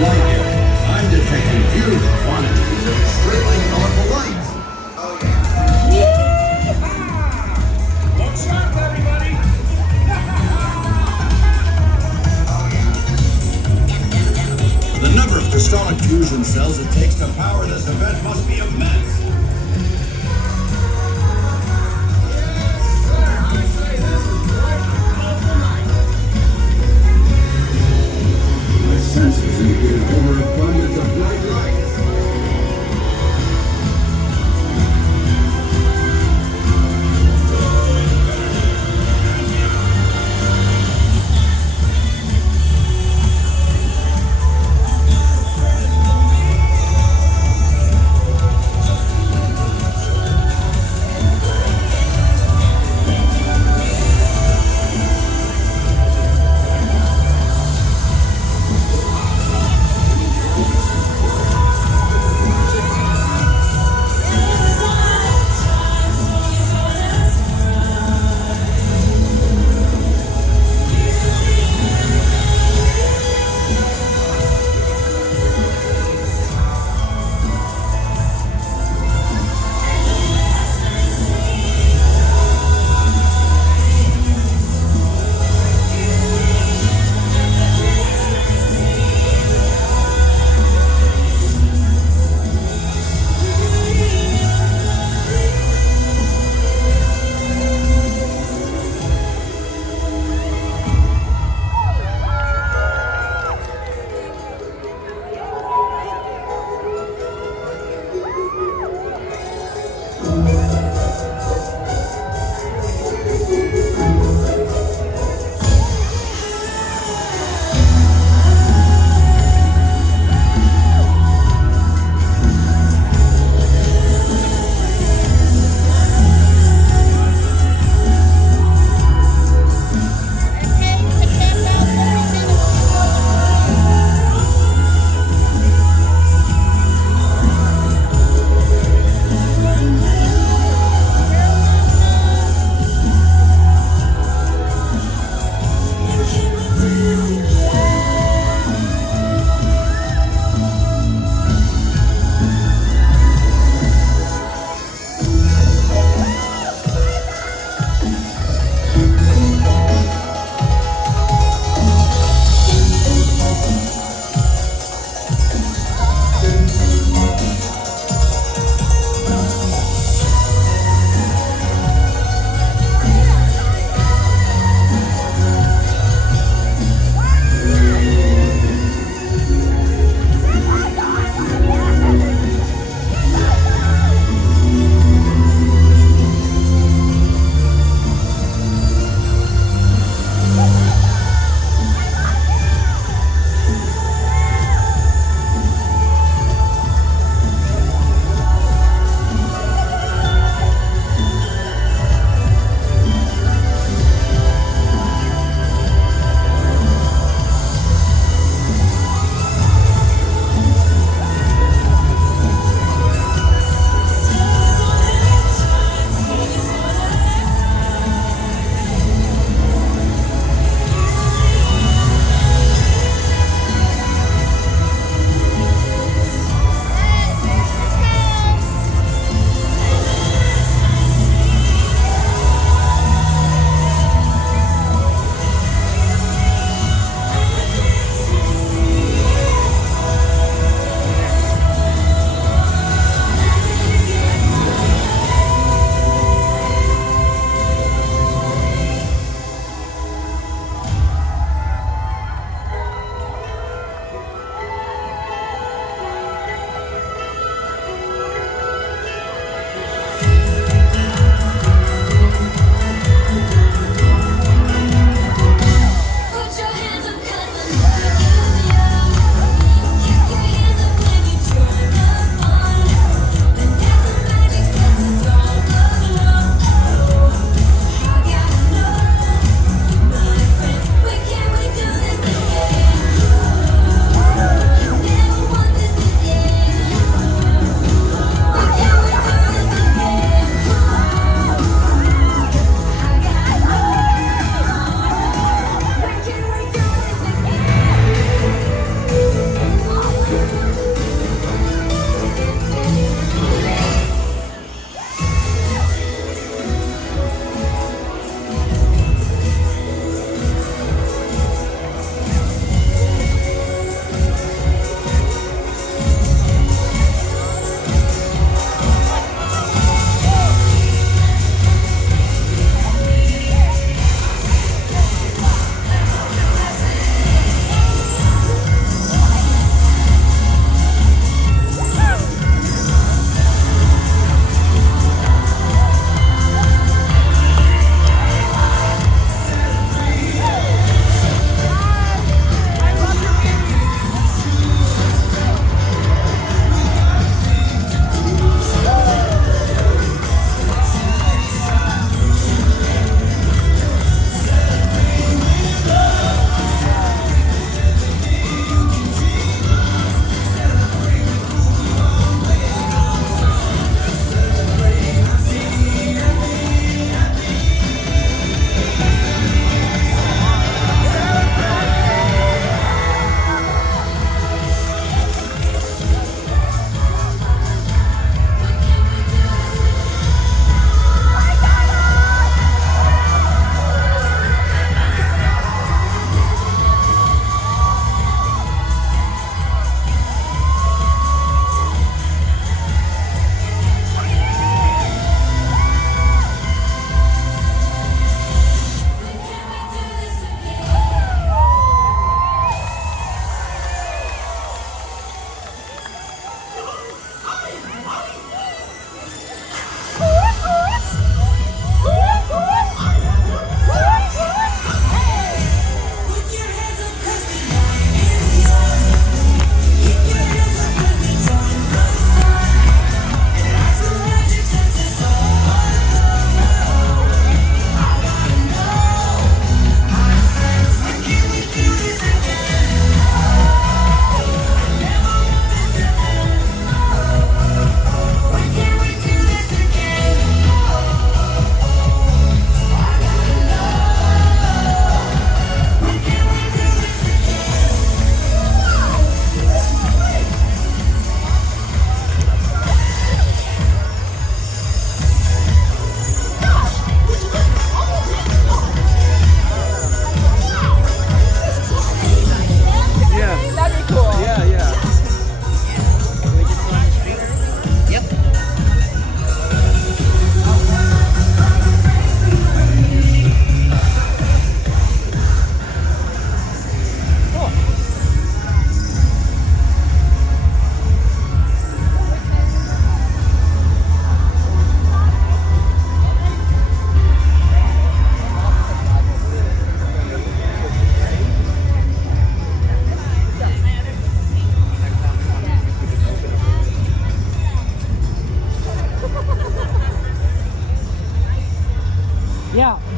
I'm detecting huge quantities of extremely colorful lights. Oh yeah. Look sharp, everybody. The number of crystallic fusion cells it takes to power this event must be immense. Senses indicate an overabundance of bright lights.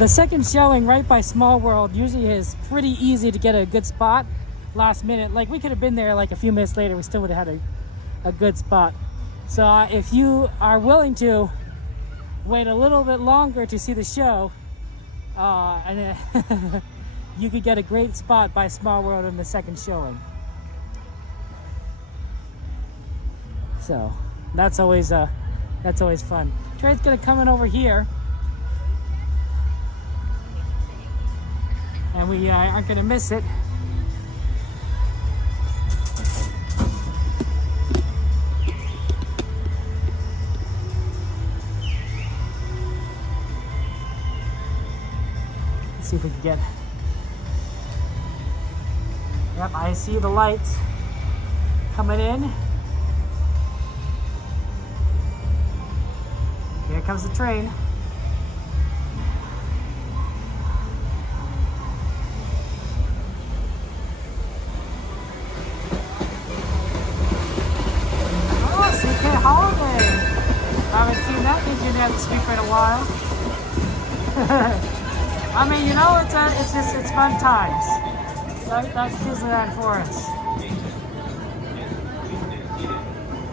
The second showing right by Small World usually is pretty easy to get a good spot last minute. Like we could have been there like a few minutes later, we still would have had a good spot. So if you are willing to wait a little bit longer to see the show, and you could get a great spot by Small World in the second showing. So that's always fun. Train's gonna come in over here, and we aren't gonna miss it. Let's see if we can get. Yep, I see the lights coming in. Here comes the train. Oh, CK Holiday! I haven't seen that Disneyland speaker in a while. I mean, you know, it's fun times. That's Disneyland for us.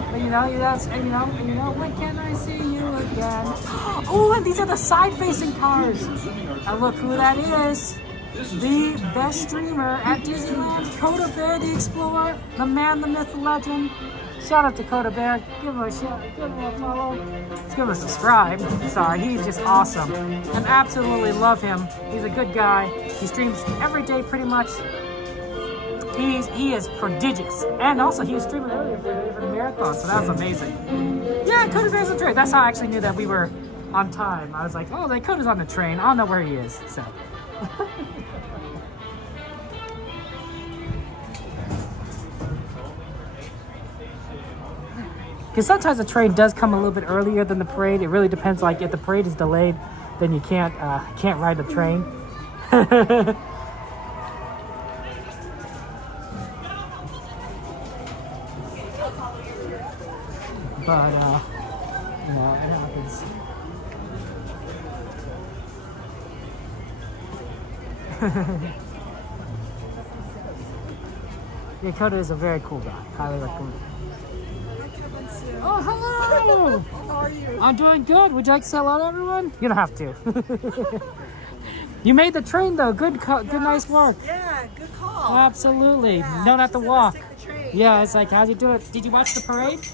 But you know, when can I see you again? Oh, and these are the side-facing cars. And look who that is. The best streamer at Disneyland, Coda Bear the Explorer, the man, the myth, the legend. Shout out to Coda Bear. Give him a shout, give him a follow. Let's give him a subscribe. Sorry, he's just awesome. And absolutely love him. He's a good guy. He streams every day pretty much. He is prodigious. And also he was streaming earlier for the marathon, so that was amazing. Yeah, Coda Bear's on the train. That's how I actually knew that we were on time. I was like, oh, Coda's on the train. I don't know where he is. So because sometimes the train does come a little bit earlier than the parade. It really depends. Like if the parade is delayed, then you can't ride the train. But you know, it happens. Yeah, Coda is a very cool guy. Highly recommend. Oh, hello! How are you? I'm doing good. Would you like to say hello to everyone? You don't have to. You made the train though. Good, nice work. Yeah, good call. Oh, absolutely. Yeah, You don't have to walk. take the train. Yeah, it's like, how'd you do it? Did you watch the parade?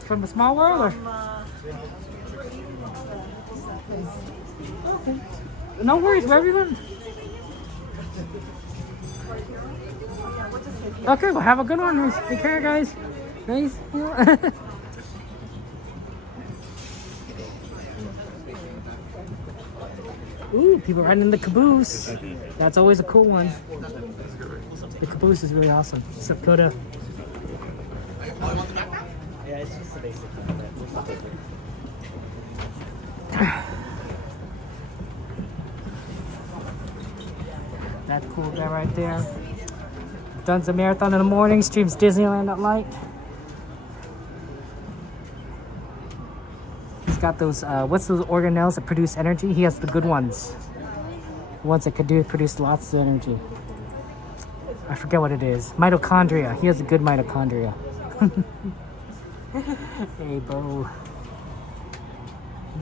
From the Small World? Or? Okay. No worries, wherever you going. Okay, well, have a good one. Take care, guys. Nice. Ooh, people riding in the caboose. That's always a cool one. The caboose is really awesome. What's up, Coda? Yeah, it's just the basic. That cool guy right there. Does a marathon in the morning, streams Disneyland at night. He's got those, what's those organelles that produce energy? He has the good ones. The ones that could produce lots of energy. I forget what it is. Mitochondria. He has a good mitochondria. Hey, bro.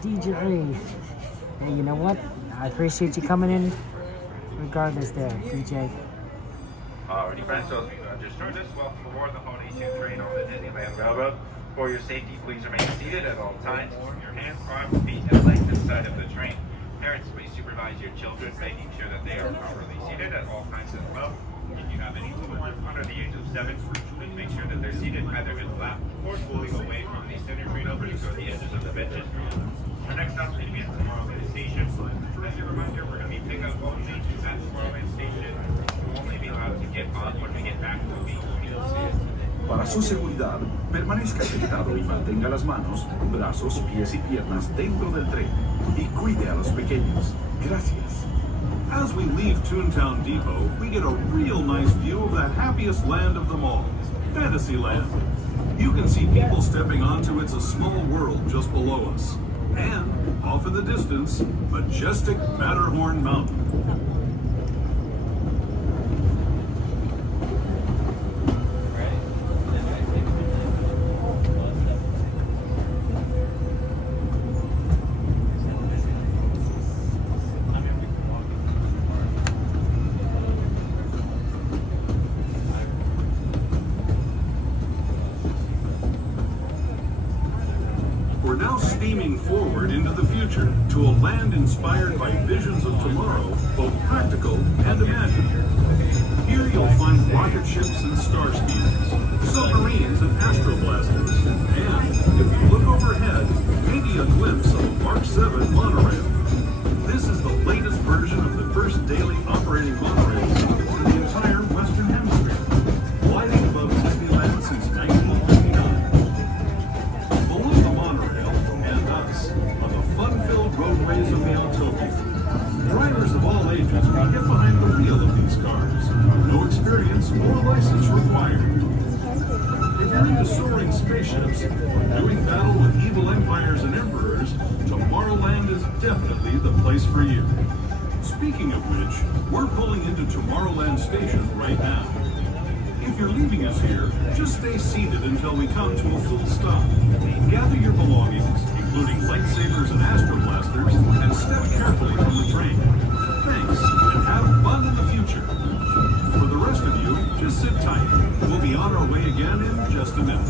DJ. Hey, you know what? I appreciate you coming in regardless there, DJ. Alrighty, friends, so just joined us. Welcome aboard the Holiday 2 train on the Disneyland Railroad. For your safety, please remain seated at all times. Your hands, arms, feet, and legs inside of the train. Parents, please supervise your children, making sure that they are properly seated at all times as well. If you have any little ones under the age of 7, please make sure that they're seated either in the lap or fully away from the center train openings or the edges of the benches. Our next stop is going to be at Tomorrowland Station. As a reminder, we're going to be pickup only at Tomorrowland Station. We'll only be allowed to get on when we get back to the beach. Para su seguridad, permanezca sentado y mantenga las manos, brazos, pies y piernas dentro del tren y cuide a los pequeños. Gracias. As we leave Toontown Depot, we get a real nice view of that happiest land of them all, Fantasyland. You can see people stepping onto It's a Small World just below us. And off in the distance, majestic Matterhorn Mountain. We're now steaming forward into the future to a land inspired by visions of tomorrow, both practical and imagined. Here you'll find rocket ships and star speeders, submarines and astroblasters, and if you look overhead, maybe a glimpse of a Mark 7 monorail. This is the latest version of the first daily operating monorail system in the entire Western Hemisphere, gliding above Disneyland since 1959. Below the monorail and us on the fun-filled roadways of the Autopia, drivers of all ages can get behind the wheel of these cars. No experience or license required. If you're into soaring spaceships or doing battle with evil empires and emperors, Tomorrowland is definitely the place for you. Speaking of which, we're pulling into Tomorrowland Station right now. If you're leaving us here, just stay seated until we come to a full stop. Gather your belongings, including lightsabers and astroblasters, and step carefully from the train. Thanks, and have fun in the future. For the rest of you, just sit tight. We'll be on our way again in just a minute.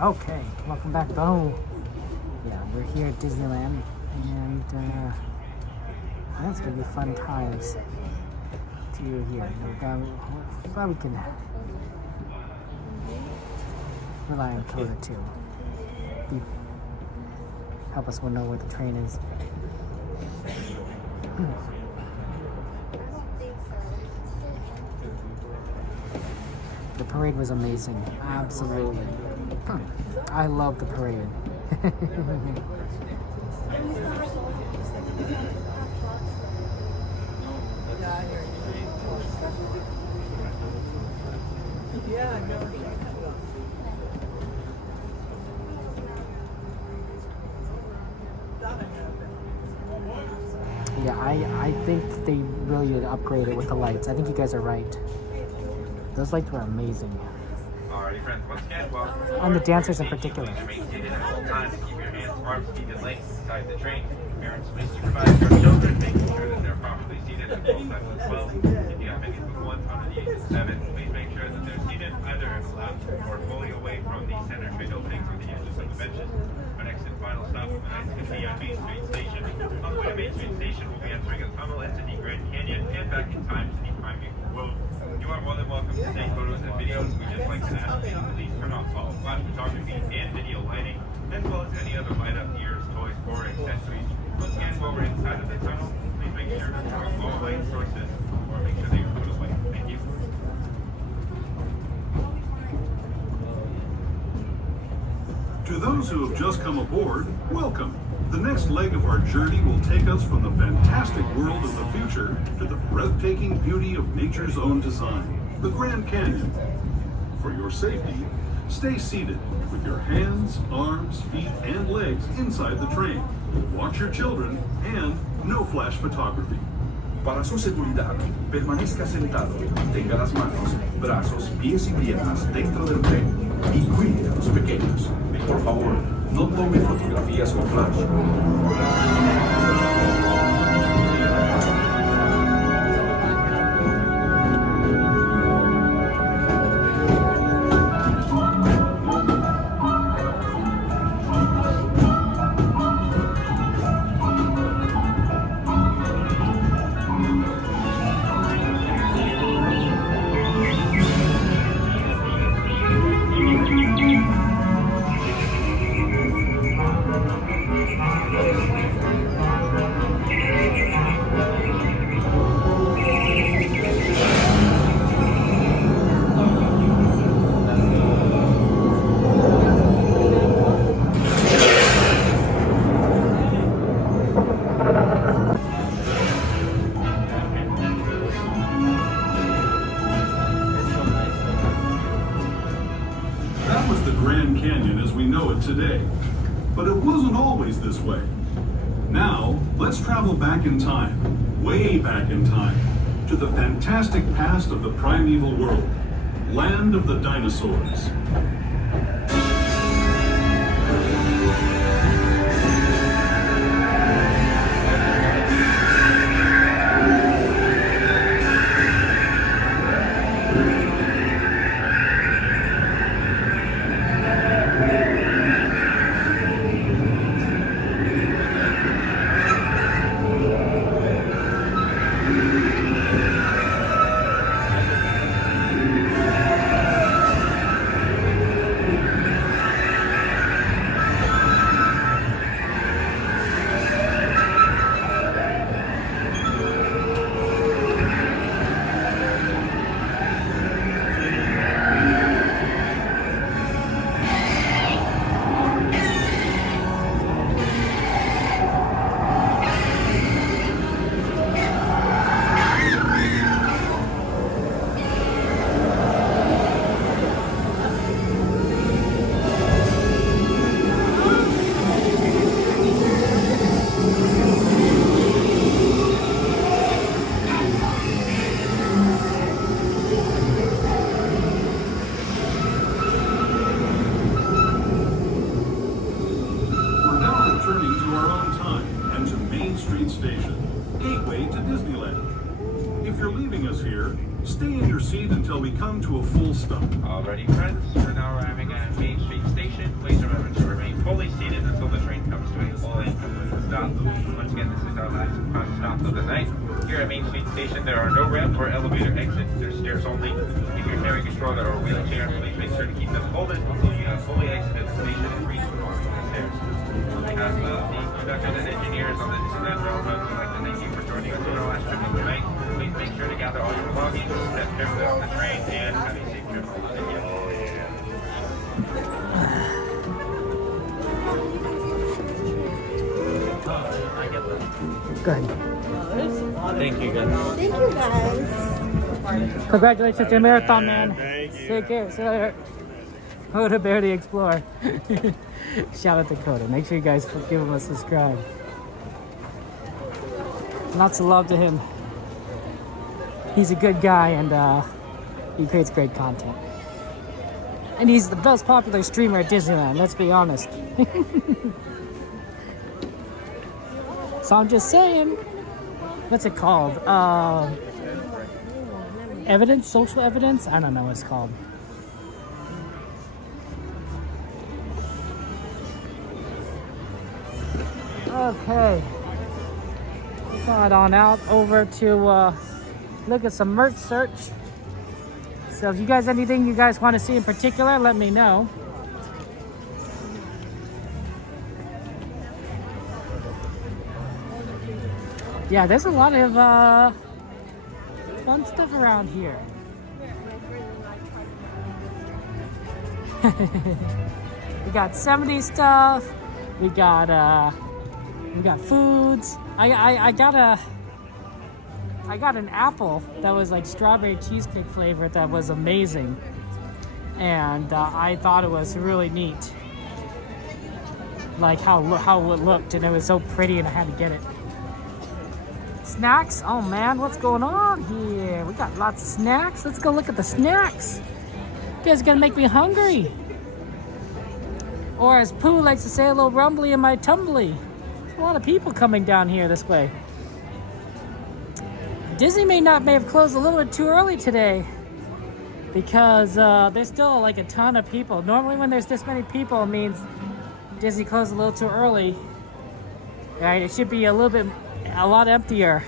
Okay, welcome back. Oh, yeah, we're here at Disneyland, and that's gonna be fun times to you here. We're glad we can rely on Coda too. Help us know where the train is. The parade was amazing, absolutely. I love the parade. Yeah, I think they really did upgrade it with the lights. I think you guys are right. Those lights were amazing. Alrighty, friends, once again, welcome. On the dancers in particular. Remain seated at all times and keep your hands, arms, feet, and legs inside the train. Parents, please supervise your children, making sure that they're properly seated at both sides as well. If you have any little ones under the age of 7, please make sure that they're seated either in the left or fully away from the center street openings or the edges of the benches. Our next and final stop of the night is going to be on Main Street Station. On the way to Main Street Station, we'll be entering a tunnel into the Grand Canyon and back in time to the primary road. You are more than welcome to take photos and videos. We just like to ask you to please turn off all flash photography and video lighting, as well as any other light up gears, toys, or accessories. Once again, while we're inside of the tunnel, please make sure to turn off all light sources or make sure they are put away. Thank you. To those who have just come aboard, welcome. The next leg of our journey will take us from the fantastic world of the future to the breathtaking beauty of nature's own design, the Grand Canyon. For your safety, stay seated with your hands, arms, feet, and legs inside the train. Watch your children and no flash photography. Para su seguridad, permanezca sentado y tenga las manos, brazos, pies y piernas dentro del tren y cuide a los pequeños. Por favor, no tome fotografías con flash. of today. But it wasn't always this way. Now, let's travel back in time, way back in time, to the fantastic past of the primeval world, land of the dinosaurs. Until we come to a full stop. Alrighty, friends, we're now arriving at Main Street Station. Please remember to remain fully seated until the train comes to a full and complete stop. Once again, this is our last stop of the night. Here at Main Street Station, there are no ramp or elevator exits. There's stairs only. If you're carrying a stroller or wheelchair, please make sure to keep them folded until you have fully exited the station and reach the bottom of the stairs. On behalf of the conductors and engineers on the Disneyland Resort, we'd like to thank you for joining us on our last trip of the night. Please make sure to gather all your belongings, step carefully on the train, and have a safe trip home. Thank you. Good. Thank you, guys. Thank you, guys. Congratulations to your marathon, man. Take care. See you later. Coda Bear the Explorer. Shout out to Coda. Make sure you guys give him a subscribe. Lots of love to him. He's a good guy and he creates great content. And he's the most popular streamer at Disneyland, let's be honest. So I'm just saying, what's it called? Evidence? Social evidence? I don't know what it's called. Okay. Got on out over to look at some merch search. So if you guys anything you guys want to see in particular, let me know. Yeah, there's a lot of fun stuff around here. We got 70s stuff. We got foods. I got an apple that was like strawberry cheesecake flavored that was amazing, and I thought it was really neat, like how it looked, and it was so pretty, and I had to get it. Snacks? Oh man, what's going on here? We got lots of snacks. Let's go look at the snacks. You guys are gonna make me hungry. Or as Pooh likes to say, a little rumbly in my tumbly. There's a lot of people coming down here this way. Disney may have closed a little bit too early today because there's still like a ton of people. Normally when there's this many people, it means Disney closed a little too early. Right? It should be a lot emptier.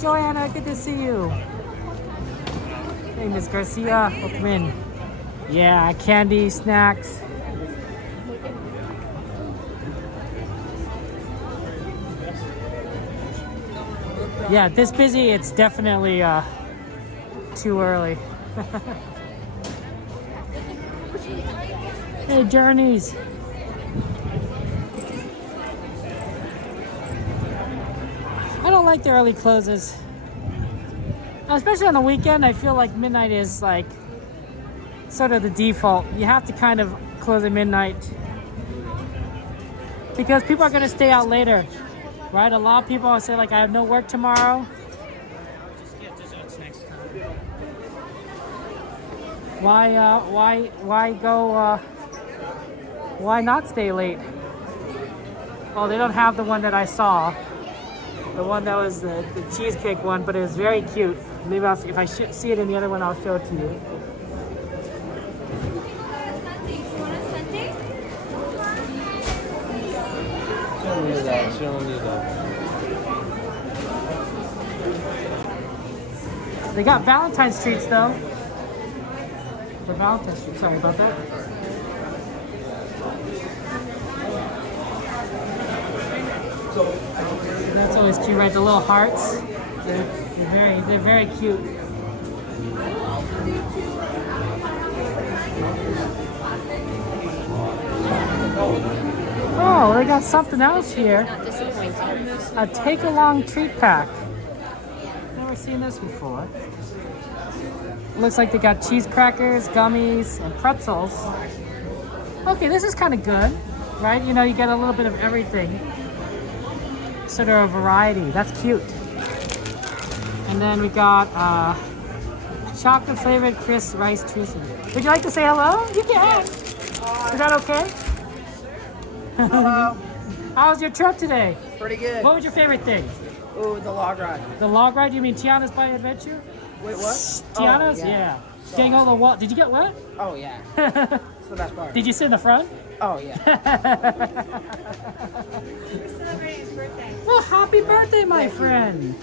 Joanna, good to see you. Hey, Miss Garcia, welcome in. Yeah, candy, snacks. Yeah, this busy, it's definitely too early. Hey, Journeys. I don't like the early closes. Especially on the weekend, I feel like midnight is like sort of the default. You have to kind of close at midnight because people are going to stay out later, right? A lot of people will say like, I have no work tomorrow. Just get desserts next time. Why not stay late? Well, they don't have the one that I saw. The one that was the cheesecake one, but it was very cute. Maybe if I see it in the other one, I'll show it to you. They got Valentine's treats though. For Valentine's treats, sorry about that. That's always cute, right? The little hearts. They're very cute. Oh, they got something else here. A take-along treat pack. Never seen this before. Looks like they got cheese crackers, gummies, and pretzels. Okay, this is kind of good, right? You know, you get a little bit of everything. Sort of a variety. That's cute. And then we got chocolate flavored crisp rice trism. Would you like to say hello? You can. Is that okay? Hello. How was your trip today? Pretty good. What was your favorite thing? Ooh, the log ride. The log ride? You mean Tiana's By Adventure? Wait, what? Tiana's? Oh, yeah. Dang all the wall. Did you get wet? Oh, yeah. That's the best part. Did you sit in the front? Oh, yeah. We're celebrating his birthday. Well, happy birthday, my friend.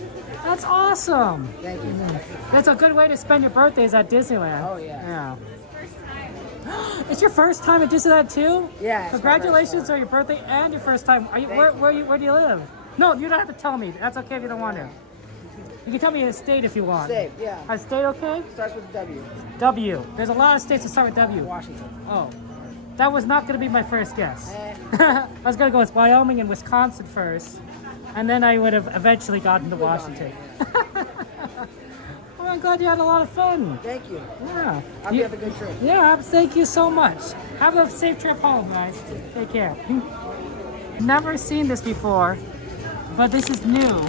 That's awesome. Thank you. That's a good way to spend your birthdays at Disneyland. Oh, yeah. It's your first time at Disneyland too? Yeah. Congratulations on your birthday and your first time. Are you where do you live? No, you don't have to tell me. That's okay if you don't want to. You can tell me a state if you want. State, yeah. A state, okay? Starts with W. W. There's a lot of states that start with W. Washington. Oh. That was not going to be my first guess. I was going to go with Wyoming and Wisconsin first. And then I would have eventually gotten to Washington. Oh, I'm glad you had a lot of fun. Thank you. Yeah. Hope you have a good trip. Yeah, thank you so much. Have a safe trip home, guys. Take care. Never seen this before, but this is new.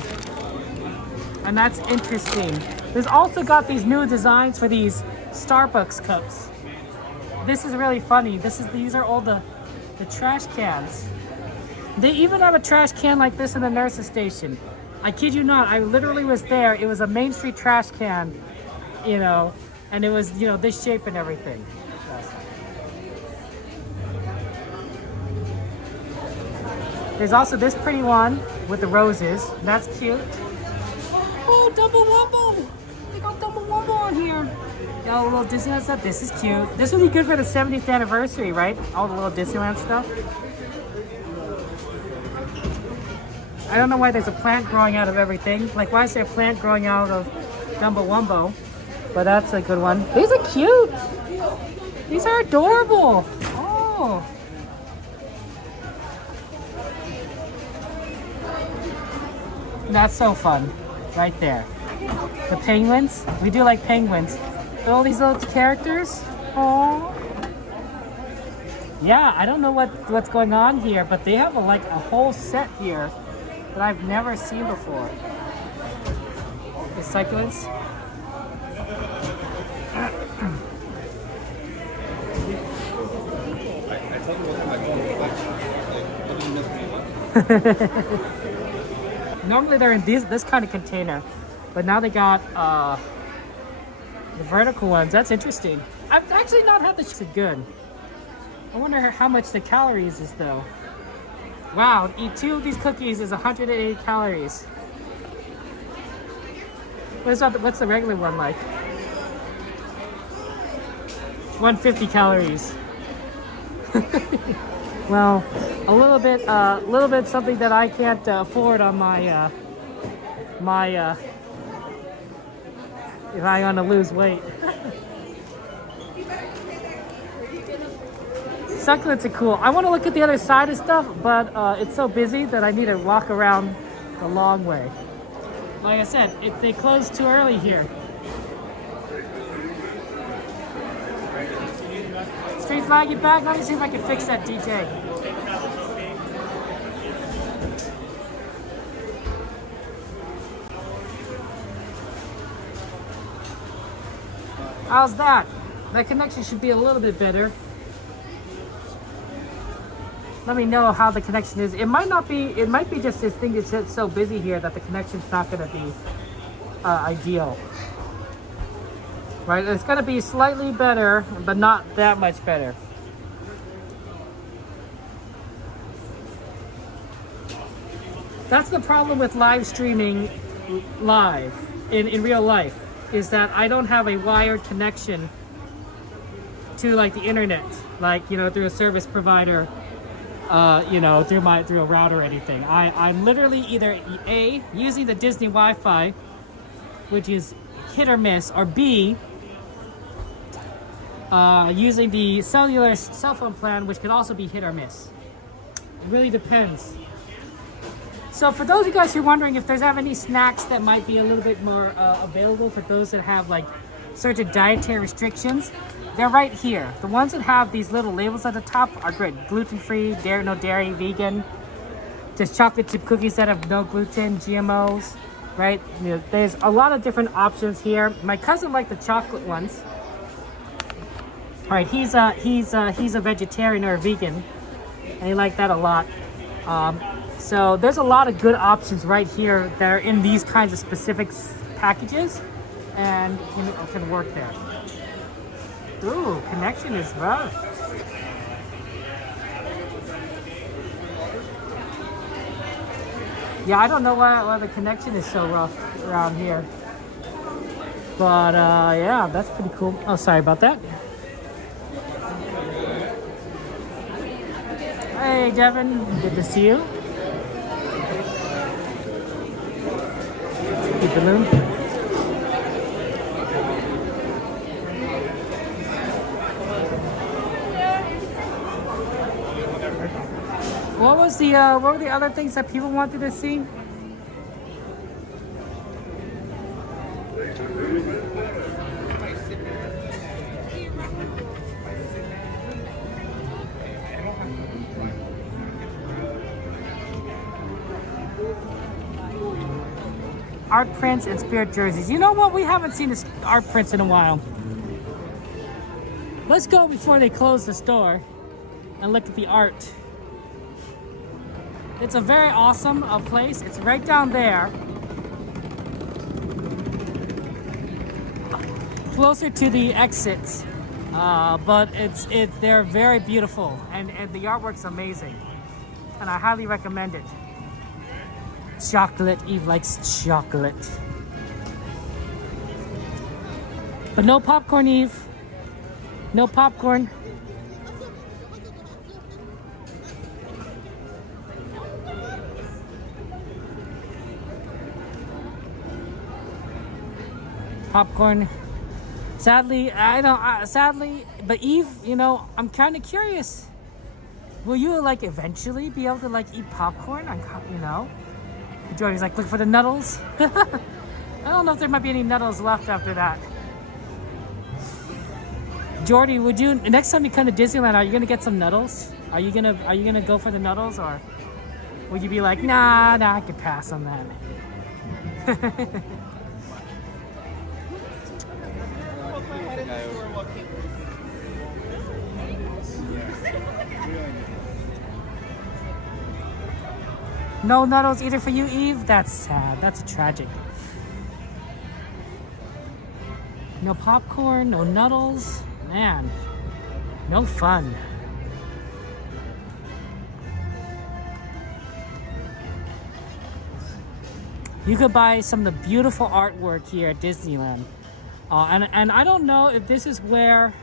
And that's interesting. There's also got these new designs for these Starbucks cups. This is really funny. These are all the trash cans. They even have a trash can like this in the nurse's station. I kid you not, I literally was there. It was a Main Street trash can, you know, and it was, you know, this shape and everything. There's also this pretty one with the roses. That's cute. Oh, Dumbo Wumbo! They got Dumbo Wumbo on here. Got a little Disneyland stuff. This is cute. This would be good for the 70th anniversary, right? All the little Disneyland stuff. I don't know why there's a plant growing out of everything. Like, why is there a plant growing out of Dumbo Wumbo? But that's a good one. These are cute. These are adorable. Oh. That's so fun. Right there. The penguins. We do like penguins. All these little characters. Oh. Yeah, I don't know what's going on here, but they have like a whole set here that I've never seen before. The succulents. Normally they're in this kind of container, but now they got the vertical ones. That's interesting. I've actually not had this good. I wonder how much the calories is though. Wow, eat 2 of these cookies is 180 calories. What's the regular one like? 150 calories. Well, a little bit something that I can't afford on my if I want to lose weight. Succulents are cool. I want to look at the other side of stuff, but it's so busy that I need to walk around the long way. Like I said, they closed too early here. flag it back. Let me see if I can fix that, DJ. How's that? That connection should be a little bit better. Let me know how the connection is. It might not be, it might be just this thing is just so busy here that the connection's not gonna be ideal. Right, it's gonna be slightly better, but not that much better. That's the problem with live streaming live in real life, is that I don't have a wired connection to like the internet, like, you know, through a service provider, you know, through a router or anything. I'm literally either A, using the Disney Wi-Fi, which is hit or miss, or B, using the cellular cell phone plan, which can also be hit or miss. It really depends. So for those of you guys who are wondering if there's any snacks that might be a little bit more available for those that have like certain dietary restrictions, they're right here. The ones that have these little labels at the top are great. Gluten-free, no dairy, vegan. Just chocolate chip cookies that have no gluten, GMOs, right? You know, there's a lot of different options here. My cousin liked the chocolate ones. All right, he's a vegetarian or a vegan, and he liked that a lot. So there's a lot of good options right here that are in these kinds of specific packages, and can work there. Ooh, connection is rough. Yeah, I don't know why the connection is so rough around here. But yeah, that's pretty cool. Oh, sorry about that. Hey, Devin, good to see you. Keep balloon. What were the other things that people wanted to see? Art prints and spirit jerseys. You know what? We haven't seen art prints in a while. Let's go before they close the store and look at the art. It's a very awesome place. It's right down there, closer to the exits, but they're very beautiful, and the artwork's amazing, and I highly recommend it. Chocolate, Eve likes chocolate, but no popcorn, Eve. No popcorn. Popcorn. Sadly, sadly, but Eve, you know, I'm kind of curious. Will you like eventually be able to like eat popcorn? You know, Jordy's like, look for the nuddles. I don't know if there might be any nuddles left after that. Jordy, would you next time you come to Disneyland? Are you gonna get some nuddles? Are you gonna go for the nuddles, or would you be like, nah, I could pass on that? No nuddles either for you, Eve? That's sad. That's tragic. No popcorn, no nuddles. Man, no fun. You could buy some of the beautiful artwork here at Disneyland. And I don't know if this is where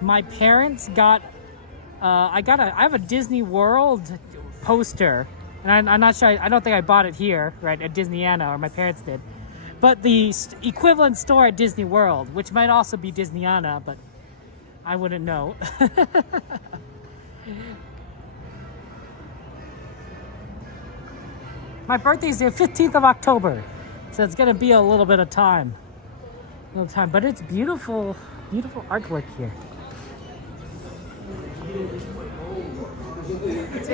my parents got, I have a Disney World poster, and I'm not sure, I don't think I bought it here, right, at Disneyana, or my parents did. But the equivalent store at Disney World, which might also be Disneyana, but I wouldn't know. My birthday's the 15th of October, so it's gonna be a little bit of time. But it's beautiful, beautiful artwork here.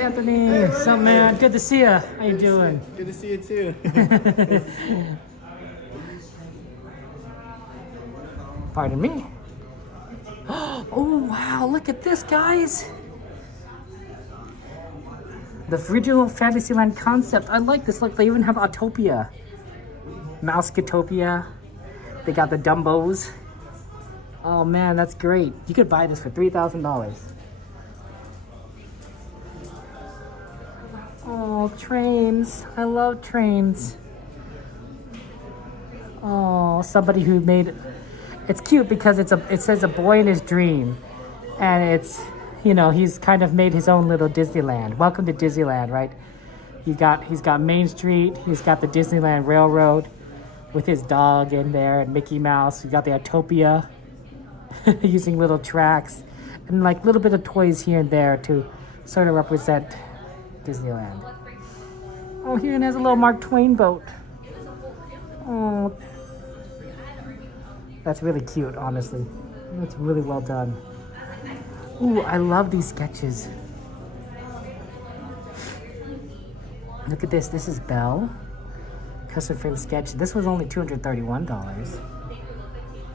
Anthony. What's up, man? Good to see you. How you doing? Good to see you too. Pardon me. Oh, wow. Look at this, guys. The original Fantasyland concept. I like this. Look, they even have Autopia. Mouse-Catopia. They got the Dumbos. Oh, man, that's great. You could buy this for $3,000. Oh, trains. I love trains. Oh, somebody who made... It's cute because it says a boy in his dream. And it's, you know, he's kind of made his own little Disneyland. Welcome to Disneyland, right? He's got Main Street. He's got the Disneyland Railroad with his dog in there and Mickey Mouse. You got the Autopia using little tracks and like a little bit of toys here and there to sort of represent Disneyland. Oh, here it has a little Mark Twain boat. Oh, that's really cute, honestly. That's really well done. Ooh, I love these sketches. Look at this. This is Belle. Custom frame sketch. This was only $231.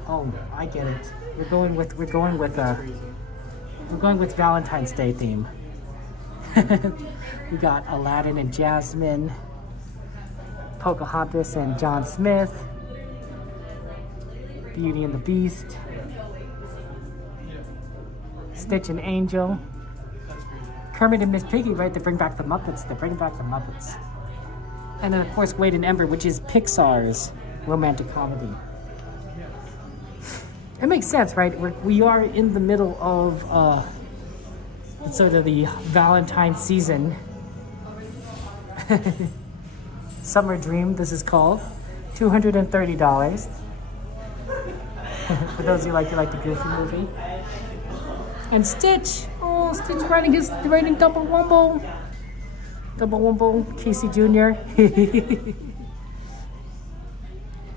Oh, I get it. We're going with Valentine's Day theme. We got Aladdin and Jasmine, Pocahontas and John Smith, Beauty and the Beast, Stitch and Angel, Kermit and Miss Piggy, right? They bring back the Muppets. And then, of course, Wade and Ember, which is Pixar's romantic comedy. It makes sense, right? We are in the middle of sort of the Valentine season. Summer Dream, this is called. $230. For those of you like the Goofy movie. And Stitch. Oh, Stitch riding Double Wumble. Double Wumble, Casey Jr.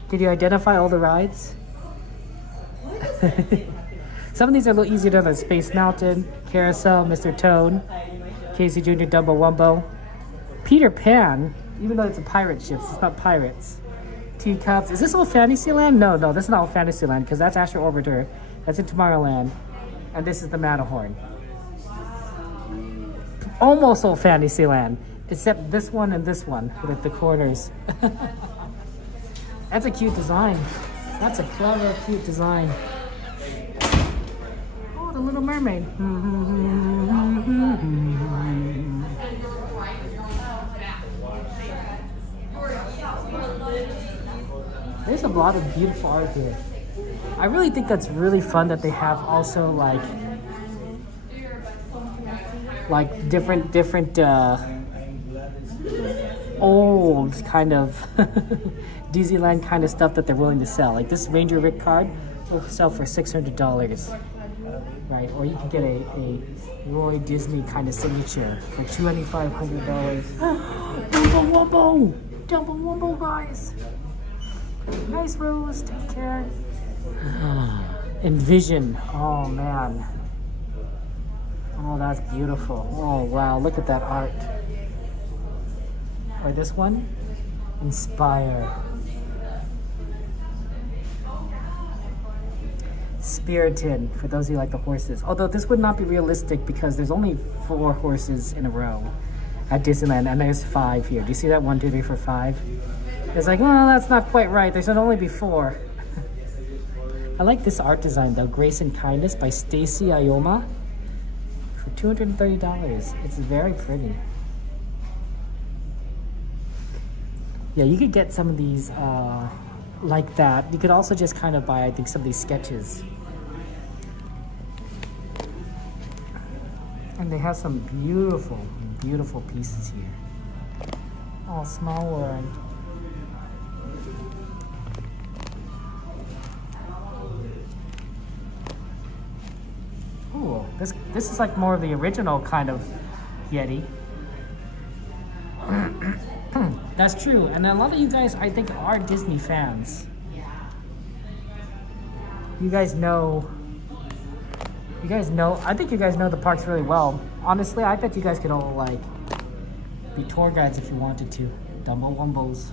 Did you identify all the rides? Some of these are a little easier than Space Mountain, Carousel, Mr. Toad, Casey Jr. Dumbo Wumbo, Peter Pan, even though it's a pirate ship, it's not pirates. Teacups. Is this all Fantasyland? No, this is not all Fantasyland because that's Astro Orbiter. That's in Tomorrowland. And this is the Matterhorn. Almost all Fantasyland, except this one and this one with the corners. That's a cute design. That's a clever, cute design. Oh, the Little Mermaid. There's a lot of beautiful art here. I really think that's really fun that they have also like different old kind of Disneyland kind of stuff that they're willing to sell. Like this Ranger Rick card will sell for $600, right? Or you can get a Roy Disney kind of signature for $2,500. Dumbo Wumbo, guys. Nice Rose, take care. Envision, oh man. Oh, that's beautiful. Oh wow, look at that art. Or this one, Inspire. Spirited, for those of you who like the horses. Although this would not be realistic because there's only 4 horses in a row at Disneyland, and there's 5 here. Do you see that? 1, 2, 3, 4, 5. It's like, well, that's not quite right. There should only be 4. I like this art design though, Grace and Kindness by Stacy Ioma for $230. It's very pretty. Yeah, you could get some of these like that. You could also just kind of buy, I think, some of these sketches. And they have some beautiful, beautiful pieces here. Oh, Small World. Ooh, this is like more of the original kind of Yeti. That's true, and a lot of you guys, I think, are Disney fans. You guys know You guys know, I think you guys know the parks really well. Honestly, I bet you guys could all like be tour guides if you wanted to. Dumbo Wumbos.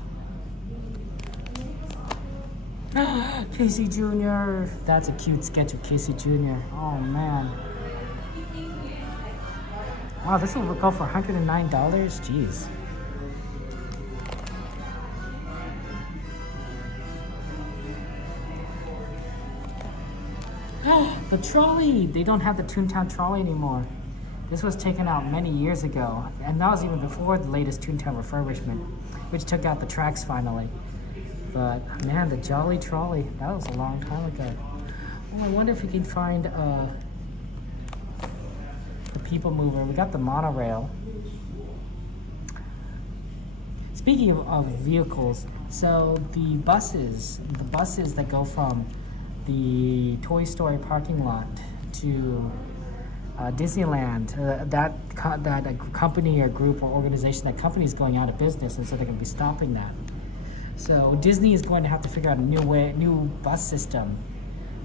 Casey Jr. That's a cute sketch of Casey Jr. Oh man. Wow, this will go for $109. Jeez. The trolley! They don't have the Toontown trolley anymore. This was taken out many years ago, and that was even before the latest Toontown refurbishment, which took out the tracks finally. But man, the Jolly Trolley, that was a long time ago. Well, I wonder if we can find the People Mover. We got the monorail. Speaking of vehicles, so the buses that go from the Toy Story parking lot to Disneyland, that company or group or organization, that company is going out of business, and so they're going to be stopping that. So Disney is going to have to figure out a new bus system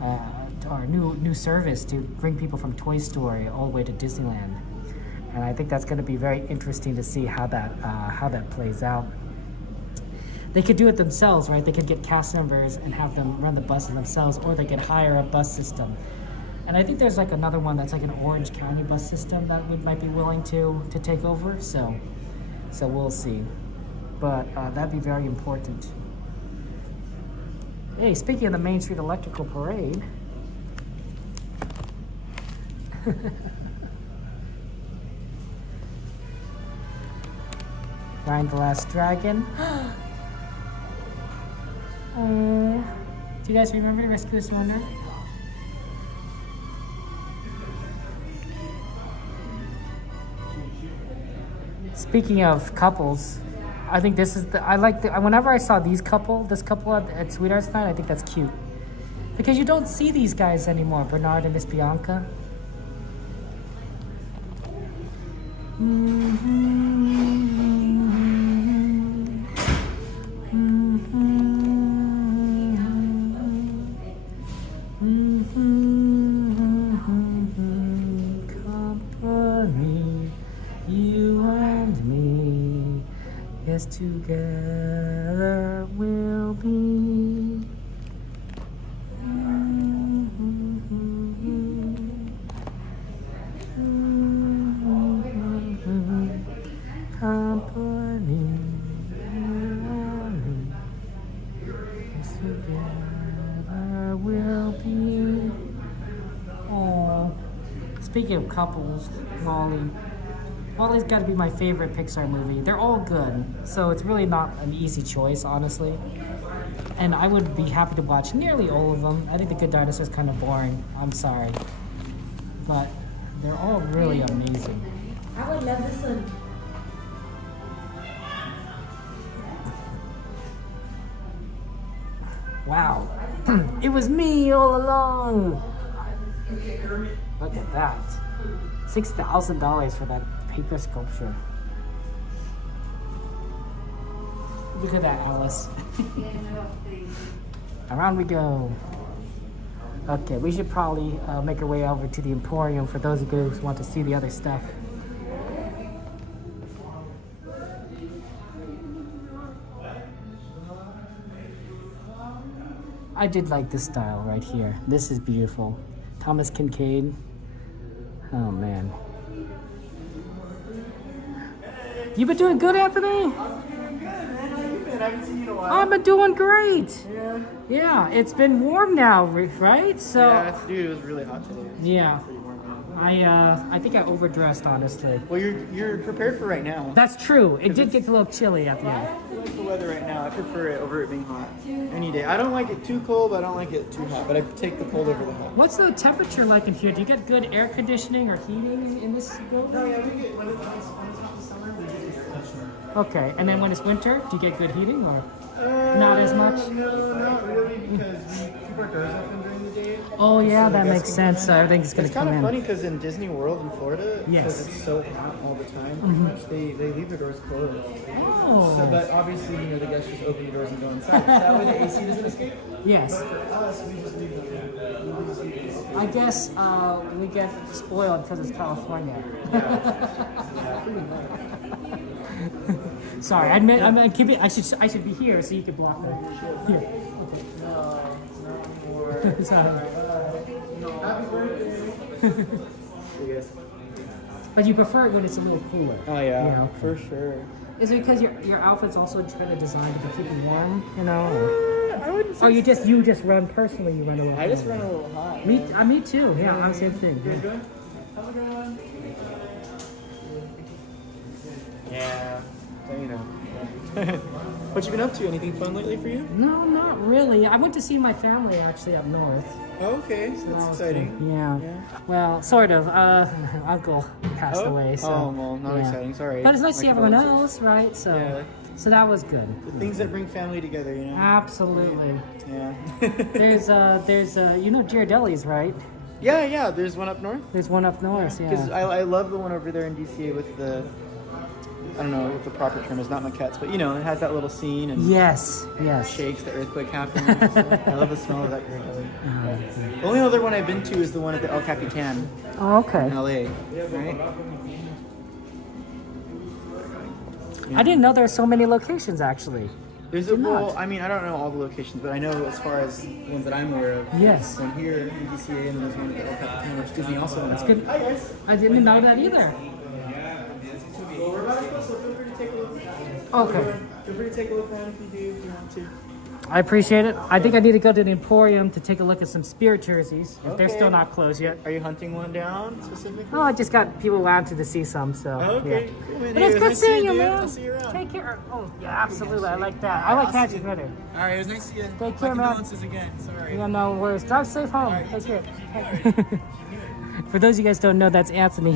or new service to bring people from Toy Story all the way to Disneyland, and I think that's going to be very interesting to see how that plays out. They could do it themselves, right? They could get cast members and have them run the buses themselves, or they could hire a bus system. And I think there's like another one that's like an Orange County bus system that we might be willing to take over. So we'll see. But that'd be very important. Hey, speaking of the Main Street Electrical Parade. Ryan the Last Dragon. Do you guys remember Rescue Us Wonder? Speaking of couples, I think this is whenever I saw this couple at Sweethearts Night, I think that's cute. Because you don't see these guys anymore, Bernard and Miss Bianca. Company, you and me, yes, together we'll be. Company, you and me, yes, together we'll be. Oh, speaking of couples, Wally's got to be my favorite Pixar movie. They're all good, so it's really not an easy choice, honestly. And I would be happy to watch nearly all of them. I think The Good Dinosaur is kind of boring. I'm sorry. But they're all really amazing. I would love this one. Wow. It was me all along. Look at that. $6,000 for that paper sculpture. Look at that, Alice. Around we go. Okay, we should probably make our way over to the Emporium for those of you who want to see the other stuff. I did like this style right here. This is beautiful. Thomas Kincaid. Oh man. You been doing good, Anthony? I've been doing good, man. How you been? I haven't seen you in a while. I've been doing great. Yeah. Yeah, it's been warm now, right? So. Yeah, dude, it was really hot today. Yeah. I think I overdressed, honestly. Well, you're prepared for right now. That's true. It did get a little chilly at the end. I like the weather right now. I prefer it over it being hot any day. I don't like it too cold, but I don't like it too hot. But I take the cold over the hot. What's the temperature like in here? Do you get good air conditioning or heating in this building? No, yeah, we get when it's hot in summer, we get air conditioning. Okay, and then when it's winter, do you get good heating or not as much? No, not really, because we keep our doors open during the day. Oh yeah, so that makes sense. So everything's gonna come in. It's kind of funny because in Disney World in Florida, yes, because it's so hot all the time, they leave the doors closed. Oh. So, but obviously, the guests just open the doors and go inside. That way the AC doesn't escape. Yes. But for us, we just leave the AC I guess we get spoiled because it's California. Sorry, I meant keep it. I should be here so you could block me. Here. Okay. No, Sorry. happy birthday. But you prefer it when it's a little cooler. Oh yeah, you know? for sure. Is it because your outfit's also kind of designed to keep you warm? You know. Or... I wouldn't say Oh, you just run personally. You run a little. I just run a little hot. Me too. Yeah, I'm the same thing. You're good? How's it going? Yeah, so you know. What you been up to? Anything fun lately for you? No, not really. I went to see my family actually up north. Oh, okay, so that's exciting. Yeah. Well, sort of. Uncle passed away. So, oh, well, not yeah. exciting. Sorry. But it's nice to see everyone condolences. else, right? So, Yeah. so that was good. The things that bring family together, you know. Absolutely. Yeah. there's you know Girardelli's, right? Yeah. There's one up north. There's one up north. Yeah. Because I love the one over there in DCA with the, I don't know what the proper term is, not maquettes, but you know, it has that little scene and yes. shakes, the earthquake happening. So I love the smell of that Girardelli. The only other one I've been to is the one at the El Capitan Oh, okay. in LA. Right? I didn't know there were so many locations actually. There's a well, I mean, I don't know all the locations, but I know as far as the ones that I'm aware of. Yes. One here in DCA and there's one at the El Capitan, which Disney also owns. That's good. Hi guys. I didn't know that either. Well, we're about to go, so feel free to take a look. Okay. Feel free to take a look around if you want to. I appreciate it. I think I need to go to the Emporium to take a look at some Spirit jerseys, if they're Okay. still not closed yet. Are you hunting one down specifically? Oh, I just got people wanting to see some, so Okay. yeah. Cool, man. But it's Hey, good nice seeing you, dude. man. I'll see you around. Take care. Oh, yeah, absolutely. I like that. I like catching better. All right, it was nice to see you. Take care, man. Condolences again. Sorry. Yeah, no worries. Drive safe home. Take care. For those of you guys who don't know, that's Anthony.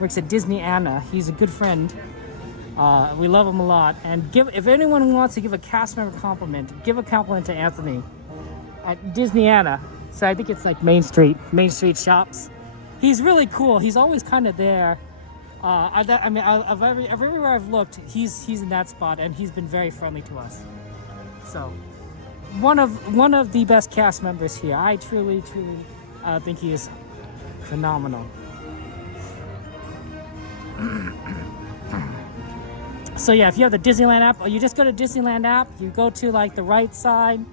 Works at Disney Anna. He's a good friend. We love him a lot. And if anyone wants to give a cast member compliment, give a compliment to Anthony at Disney Anna. So I think it's like Main Street shops. He's really cool. He's always kind of there. Everywhere I've looked, he's in that spot, and he's been very friendly to us. So one of the best cast members here. I truly think he is phenomenal. So yeah, if you have the Disneyland app, you just go to Disneyland app, you go to like the right side,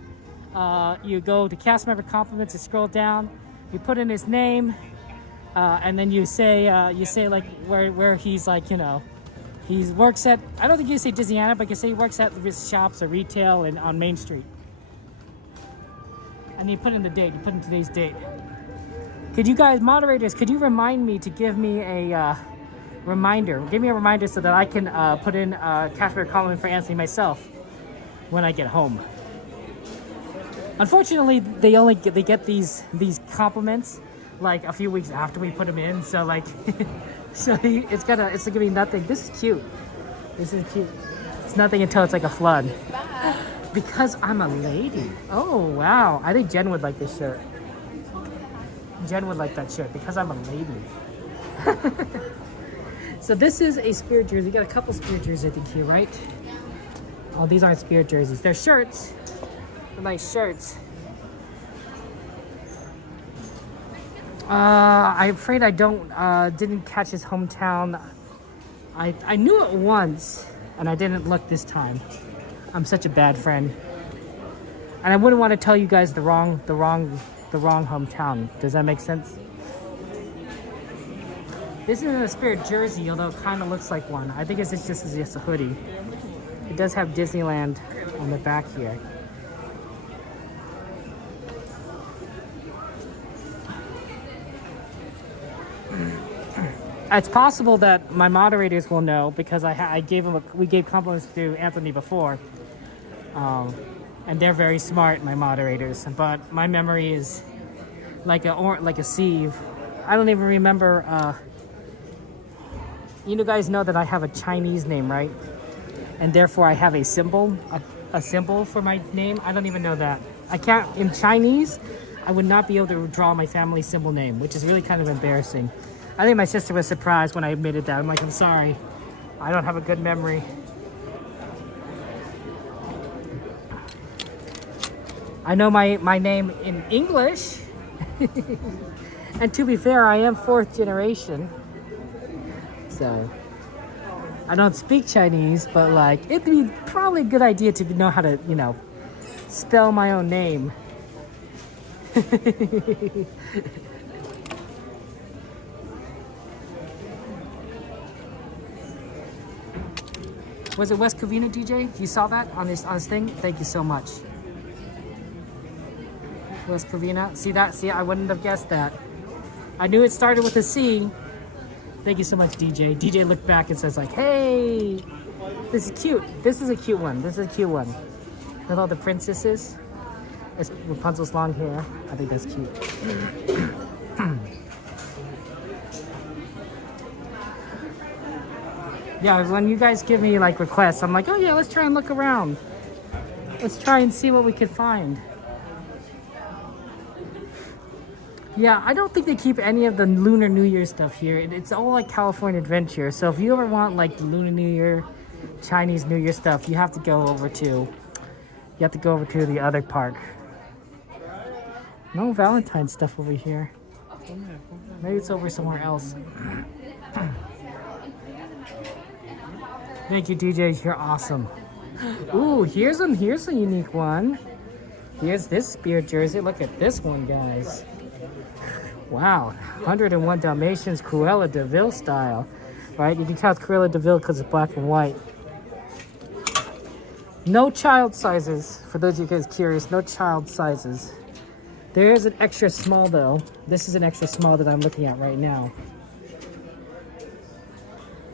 you go to cast member compliments, you scroll down, you put in his name, and then you say like where he's like, you know, he works at, I don't think you say Disneyland, but you say he works at shops or retail and on Main Street. And you put in the date, you put in today's date. Could you guys, moderators, could you remind me to give me a reminder? Give me a reminder so that I can put in a cast member compliment for Anthony myself when I get home. Unfortunately, they get these compliments like a few weeks after we put them in. So like, it's gonna be nothing. This is cute. This is cute. It's nothing until it's like a flood. Because I'm a lady. Oh wow! I think Jen would like this shirt. Jen would like that shirt because I'm a lady. So this is a Spirit jersey. You got a couple Spirit jerseys, I think, here, right? Oh, these aren't Spirit jerseys. They're shirts. They're nice shirts. I'm afraid I didn't catch his hometown. I knew it once, and I didn't look this time. I'm such a bad friend. And I wouldn't want to tell you guys the wrong hometown. Does that make sense? This isn't a Spirit jersey, although it kind of looks like one. I think it's just a hoodie. It does have Disneyland on the back here. It's possible that my moderators will know because we gave compliments to Anthony before, and they're very smart, my moderators. But my memory is like a sieve. I don't even remember. You guys know that I have a Chinese name, right? And therefore I have a symbol for my name. I don't even know that. I can't, in Chinese, I would not be able to draw my family symbol name, which is really kind of embarrassing. I think my sister was surprised when I admitted that. I'm like, I'm sorry. I don't have a good memory. I know my name in English. And to be fair, I am 4th generation. So I don't speak Chinese, but like it'd be probably a good idea to know how to, you know, spell my own name. Was it West Covina, DJ? You saw that on this thing? Thank you so much. West Covina. See that? See, I wouldn't have guessed that. I knew it started with a C. Thank you so much, DJ. DJ looked back and says like, hey, this is cute. This is a cute one. This is a cute one. With all the princesses. It's Rapunzel's long hair. I think that's cute. Yeah, when you guys give me like requests, I'm like, oh yeah, let's try and look around. Let's try and see what we could find. Yeah, I don't think they keep any of the Lunar New Year stuff here. It's all like California Adventure. So if you ever want like the Lunar New Year, Chinese New Year stuff, you have to go over to the other park. No Valentine's stuff over here. Maybe it's over somewhere else. Thank you, DJ. You're awesome. Ooh, here's a unique one. Here's this Spirit jersey. Look at this one, guys. Wow, 101 Dalmatians Cruella de Vil style, right? You can count Cruella de Vil because it's black and white. No child sizes, for those of you guys curious, no child sizes. There is an extra small though. This is an extra small that I'm looking at right now.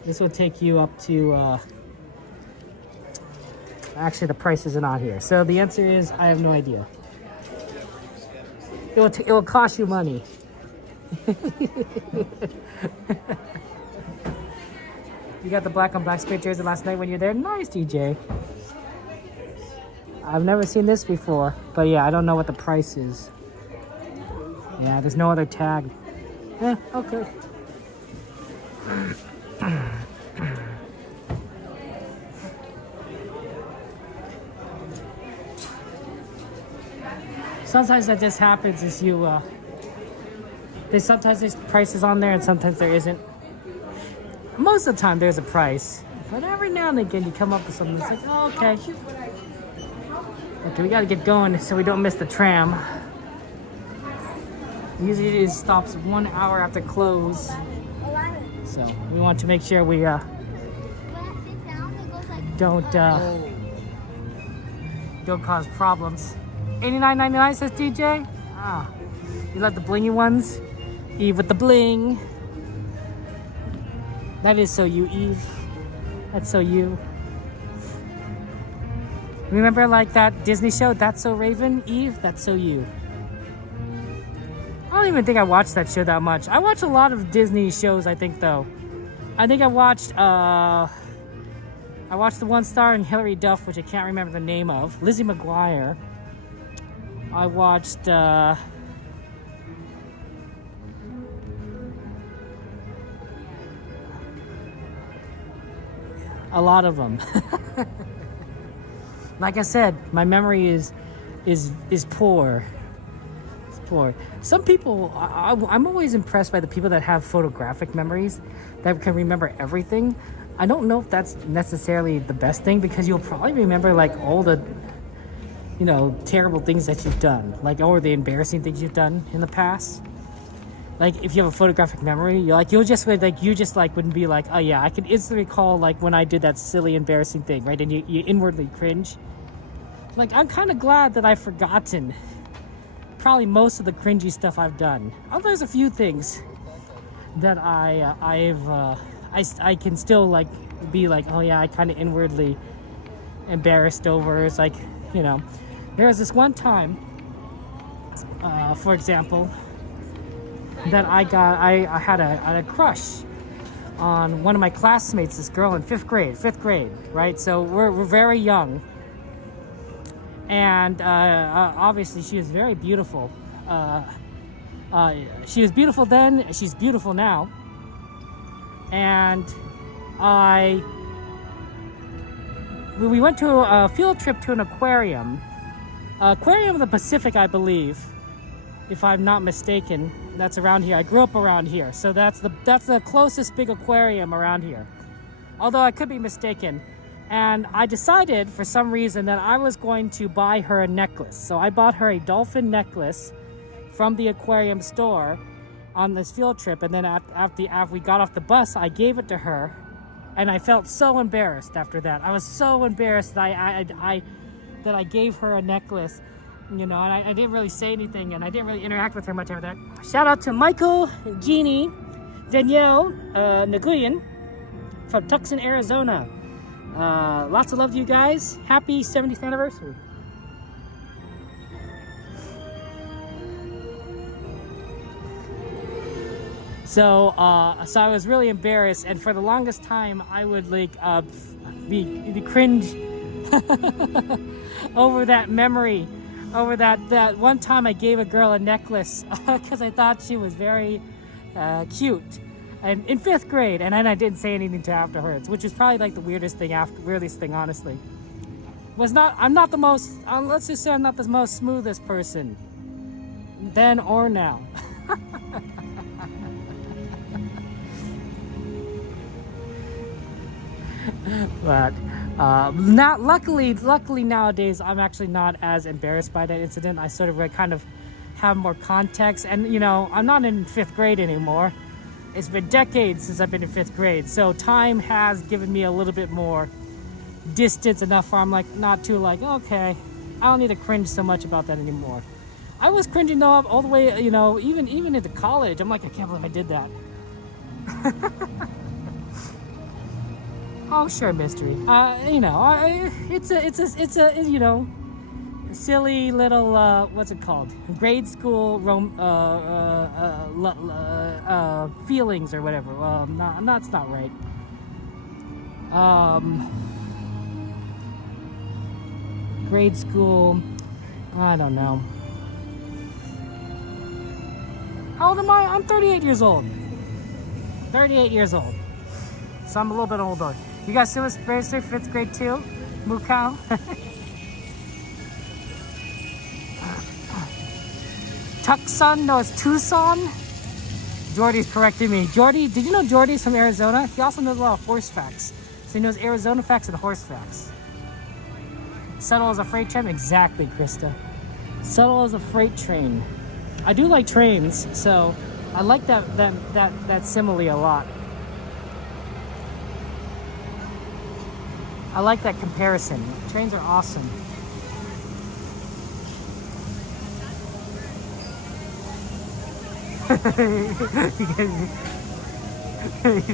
This will take you up to, actually the price isn't on here. So the answer is, I have no idea. It will cost you money. You got the black on black Spirit jersey last night when you were there? Nice, DJ. I've never seen this before, but yeah, I don't know what the price is. Yeah, there's no other tag. Yeah, okay. Sometimes that just happens is sometimes there's prices on there and sometimes there isn't. Most of the time there's a price, but every now and again you come up with something that's like, oh, okay. Okay, we gotta get going so we don't miss the tram. Usually it stops 1 hour after close. So we want to make sure we don't cause problems. $89.99 says DJ. Ah, you like the blingy ones? Eve with the bling. That is so you, Eve. That's so you. Remember like that Disney show, That's So Raven? Eve, that's so you. I don't even think I watched that show that much. I watch a lot of Disney shows, I think, though. I think I watched the one starring Hilary Duff, which I can't remember the name of. Lizzie McGuire. I watched a lot of them. Like I said, my memory is poor. It's poor. Some people, I'm always impressed by the people that have photographic memories that can remember everything. I don't know if that's necessarily the best thing because you'll probably remember like all the, you know, terrible things that you've done, like, or the embarrassing things you've done in the past. Like, if you have a photographic memory, you just wouldn't be like, oh yeah, I can instantly recall like when I did that silly, embarrassing thing, right? And you inwardly cringe. Like, I'm kind of glad that I've forgotten probably most of the cringy stuff I've done. Although there's a few things that I can still like be like, oh yeah, I kind of inwardly embarrassed over. It's like, you know. There was this one time, for example, that I had a crush on one of my classmates, this girl in fifth grade, right? So we're very young, and obviously she was very beautiful. She was beautiful then, she's beautiful now, and we went to a field trip to an aquarium of the Pacific, I believe. if I'm not mistaken. That's around here. I grew up around here, so that's the closest big aquarium around here. Although I could be mistaken. And I decided for some reason that I was going to buy her a necklace. So I bought her a dolphin necklace from the aquarium store on this field trip. And then after we got off the bus, I gave it to her. And I felt so embarrassed after that. I was so embarrassed that I gave her a necklace, you know, and I didn't really say anything, and I didn't really interact with her much after that. Shout out to Michael, Jeannie, Danielle, Nguyen from Tucson, Arizona. Lots of love to you guys. Happy 70th anniversary. So I was really embarrassed, and for the longest time, I would like be cringe over that memory, over that one time I gave a girl a necklace because I thought she was very cute, and in 5th grade, and then I didn't say anything to her afterwards, which is probably like the weirdest thing, honestly. I'm not the most, let's just say I'm not the most smoothest person, then or now. But luckily nowadays I'm actually not as embarrassed by that incident. I sort of kind of have more context, and you know, I'm not in 5th grade anymore. It's been decades since I've been in 5th grade, so time has given me a little bit more distance, enough where I'm like not too like, okay, I don't need to cringe so much about that anymore. I was cringing though all the way, you know, even into college. I'm like, I can't believe I did that. Oh sure, mystery. You know, it's a you know, silly little what's it called? Grade school feelings or whatever. That's not right. Grade school. I don't know. How old am I? I'm 38 years old. 38 years old. So I'm a little bit older. You guys still experienced 5th grade too? Mukau? Tucson? No, it's Tucson? Jordy's correcting me. Jordy, did you know Jordy's from Arizona? He also knows a lot of horse facts. So he knows Arizona facts and horse facts. Subtle as a freight train? Exactly, Krista. Subtle as a freight train. I do like trains, so I like that simile a lot. I like that comparison. Trains are awesome.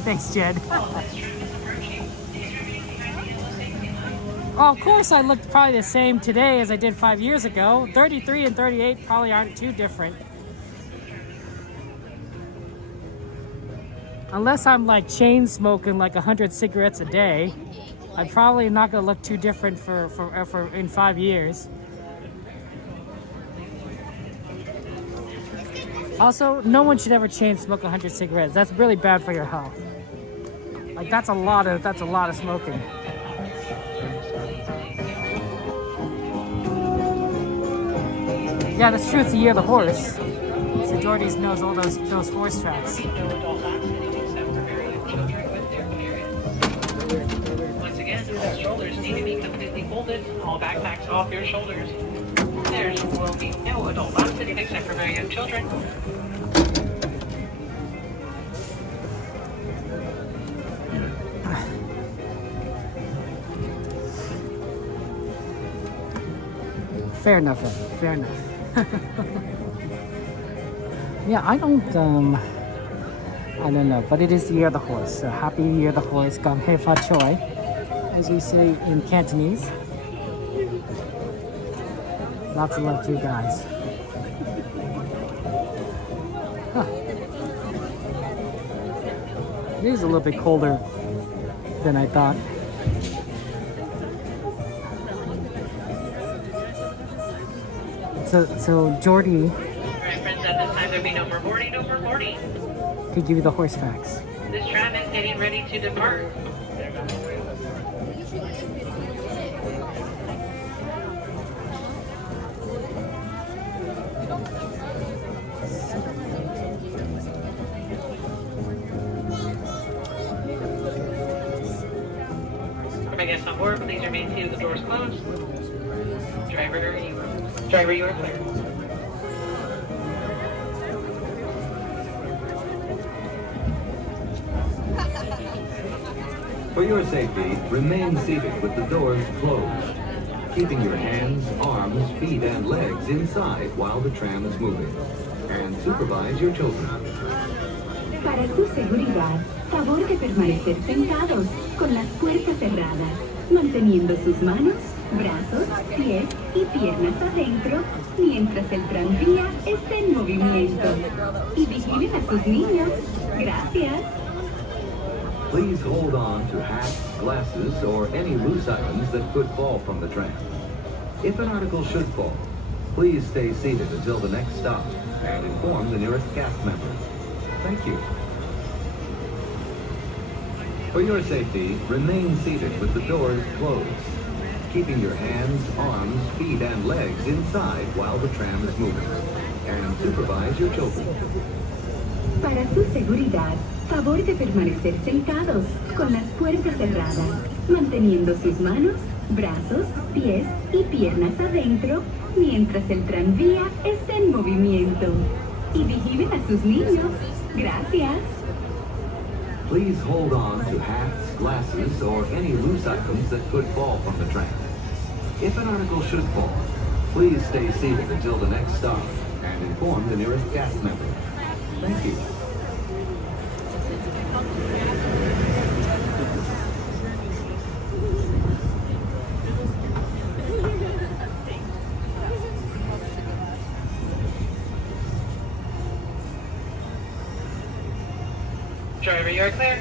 Thanks, Jed. Oh, of course I looked probably the same today as I did 5 years ago. 33 and 38 probably aren't too different. Unless I'm like chain smoking like 100 cigarettes a day, I'm probably not gonna look too different for in 5 years. Also, no one should ever chain smoke 100 cigarettes. That's really bad for your health. Like that's a lot of smoking. Yeah, that's true. It's the year of the horse. So Jordy's knows all those horse tracks. Once again, shoulders need to be completely folded. All backpacks off your shoulders. There will be no adult box sitting except for very young children. Fair enough, Evan. Fair enough. Yeah, I don't know, but it is the year of the horse. So happy year of the horse, Gam Hei Fa Choi, as we say in Cantonese. Lots of love to you guys. Huh. It is a little bit colder than I thought. So Jordy. Alright, friends, at this time there'll be no more boarding, Could give you the horse facts. This tram is getting ready to depart. guests on board, please remain seated with the doors closed. Driver, you are clear. For your safety, remain seated with the doors closed, keeping your hands, arms, feet, and legs inside while the tram is moving. And supervise your children. Para su seguridad, favor de permanecer sentados con las puertas cerradas, manteniendo sus manos, brazos, pies y piernas adentro mientras el tranvía esté en movimiento. Y vigilen a sus niños. Gracias. Please hold on to hats, glasses, or any loose items that could fall from the tram. If an article should fall, please stay seated until the next stop and inform the nearest cast member. Thank you. For your safety, remain seated with the doors closed, keeping your hands, arms, feet, and legs inside while the tram is moving. And supervise your children. Para su seguridad, favor de permanecer sentados con las puertas cerradas, manteniendo sus manos, brazos, pies y piernas adentro mientras el tranvía esté en movimiento. Y vigilen a sus niños. Gracias. Please hold on to hats, glasses, or any loose items that could fall from the tram. If an article should fall, please stay seated until the next stop and inform the nearest cast member. Thank you. Driver, you are clear.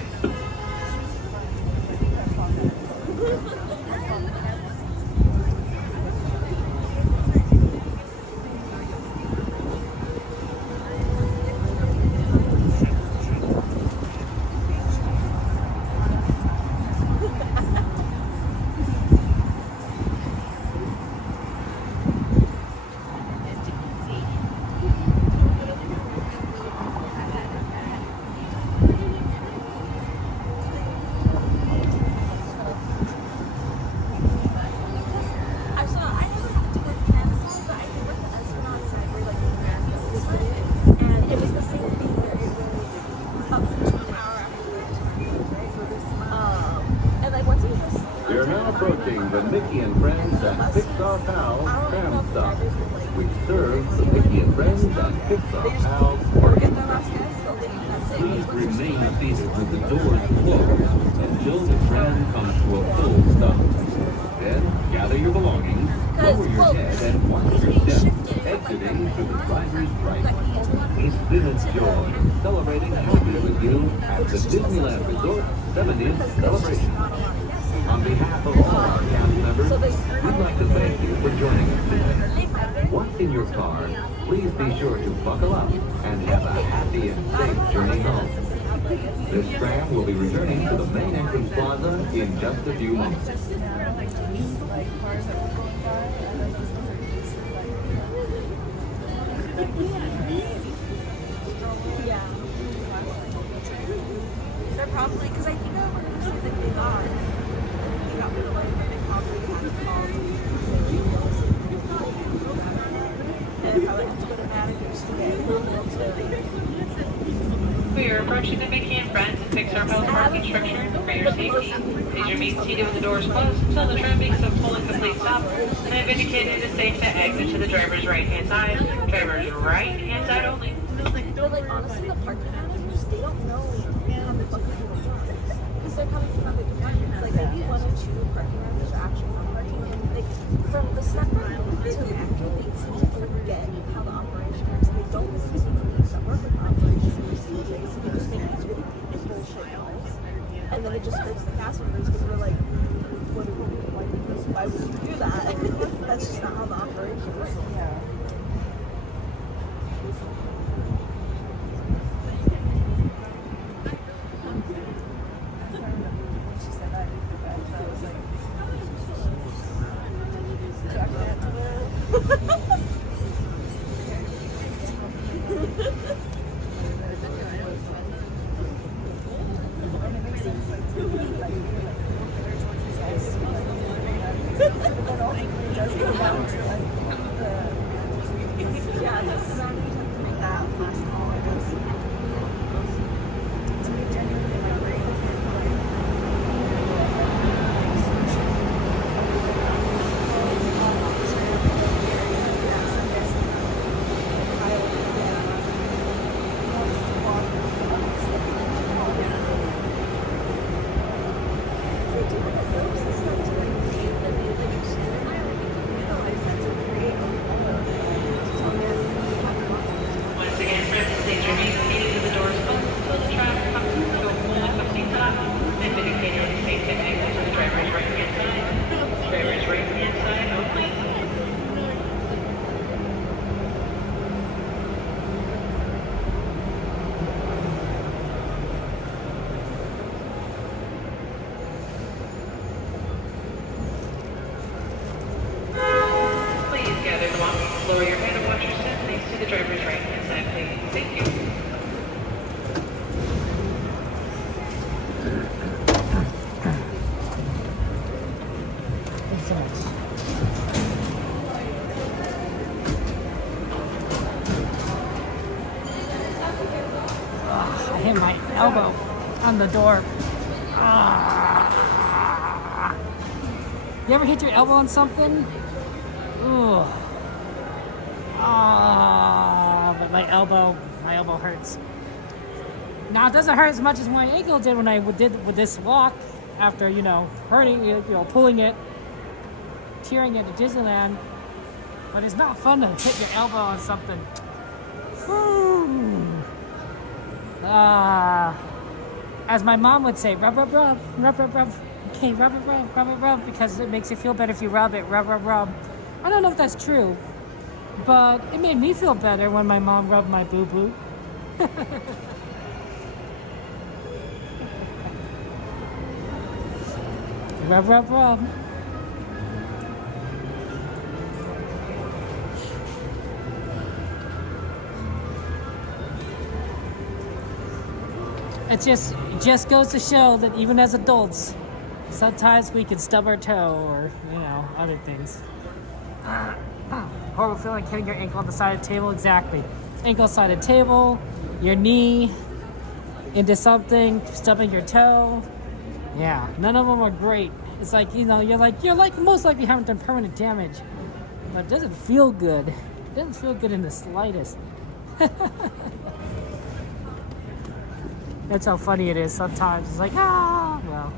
We are now approaching the Mickey and Friends and Pixar Pals tram stop, which serves the Mickey and Friends and Pixar Pals parking. Please remain seated with the doors closed until the tram comes to a full stop. Then gather your belongings, lower your head, and watch your steps, exiting through the driver's right. It's been a joy celebrating happy with you at the Disneyland Resort 70th celebration. On behalf of all our cast members, we'd like to thank you for joining us today. Once in your car, please be sure to buckle up and have a happy and safe journey home. This tram will be returning to the main entrance plaza in just a few moments. Yeah. They're probably, because I think I wanted to say that they got rid of like they probably had to call and I probably have to go to managers today. We are approaching the Mickey and Friends and Pixar Pals parking structure. For your safety, please remain seated with the doors closed until the tram makes a full and complete stop. And I've indicated it is safe to exit to the driver's right-hand side. Driver's right-hand side only. But like honestly, the parking managers, they don't know how the fuck people are doing. Because they're coming from other departments. Like maybe one or two parking managers are actually on parking, and like from the step mile to the actual they seem to forget how the operation works. They don't listen to the police that work with the operations and receive things. They just make these really bullshit calls, and then it just hurts the cast members because we're like, why would you do that? That's just not how the operation works. Yeah. elbow on the door. You ever hit your elbow on something? Ooh. But my elbow hurts. Now it doesn't hurt as much as my ankle did when I did with this walk after, hurting it, pulling it, tearing it at Disneyland. But it's not fun to hit your elbow on something. As my mom would say, rub, rub, rub, rub, rub, rub. Okay, rub, rub, rub, rub, rub, rub, because it makes you feel better if you rub it, rub, rub, rub. I don't know if that's true, but it made me feel better when my mom rubbed my boo-boo. Rub, rub, rub. It just goes to show that even as adults, sometimes we can stub our toe or, other things. Horrible feeling like hitting your ankle on the side of the table. Exactly. Ankle side of the table, your knee into something, stubbing your toe. Yeah, none of them are great. It's like, you're like most likely having done permanent damage, but it doesn't feel good. It doesn't feel good in the slightest. That's how funny it is sometimes. It's like, well.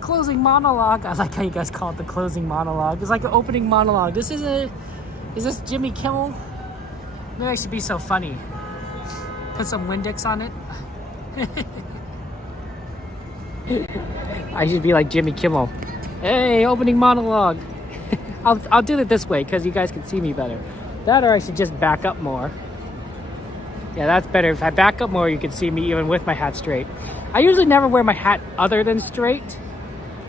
Closing monologue. I like how you guys call it the closing monologue. It's like an opening monologue. Is this Jimmy Kimmel? Maybe I should be so funny. Put some Windex on it. I should be like Jimmy Kimmel. Hey, opening monologue. I'll do it this way because you guys can see me better. That, or I should just back up more. Yeah, that's better. If I back up more, you can see me even with my hat straight. I usually never wear my hat other than straight.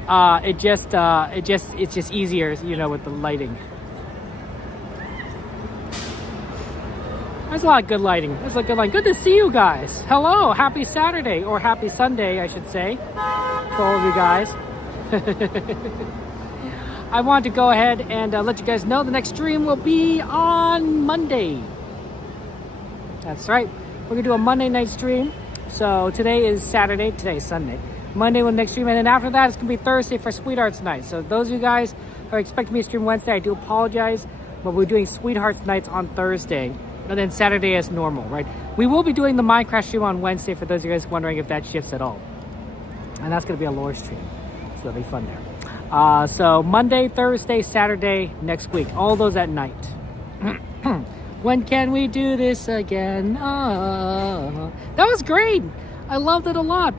It's just easier, with the lighting. There's a lot of good lighting. There's a good lighting. Good to see you guys. Hello, happy Saturday, or happy Sunday, I should say, to all of you guys. I want to go ahead and let you guys know the next stream will be on Monday. That's right. We're going to do a Monday night stream. So today is Saturday. Today is Sunday. Monday will next stream. And then after that, it's going to be Thursday for Sweethearts Night. So those of you guys who are expecting me to stream Wednesday, I do apologize. But we're doing Sweethearts Nights on Thursday. And then Saturday as normal, right? We will be doing the Minecraft stream on Wednesday for those of you guys wondering if that shifts at all. And that's going to be a lore stream. So it'll be fun there. So Monday, Thursday, Saturday, next week. All those at night. When can we do this again? That was great. I loved it a lot.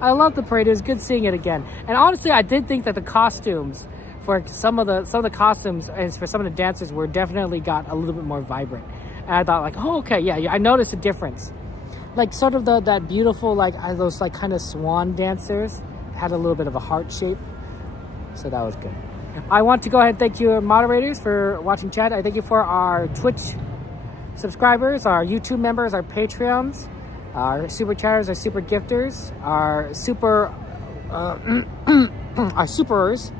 I loved the parade. It was good seeing it again. And honestly, I did think that the costumes for some of the costumes and for some of the dancers were definitely got a little bit more vibrant. And I thought okay, yeah, I noticed a difference. Like sort of that beautiful, those kind of swan dancers had a little bit of a heart shape. So that was good. I want to go ahead and thank you, moderators, for watching chat. I thank you for our Twitch subscribers, our YouTube members, our Patreons, our super chatters, our super gifters, our super our superers,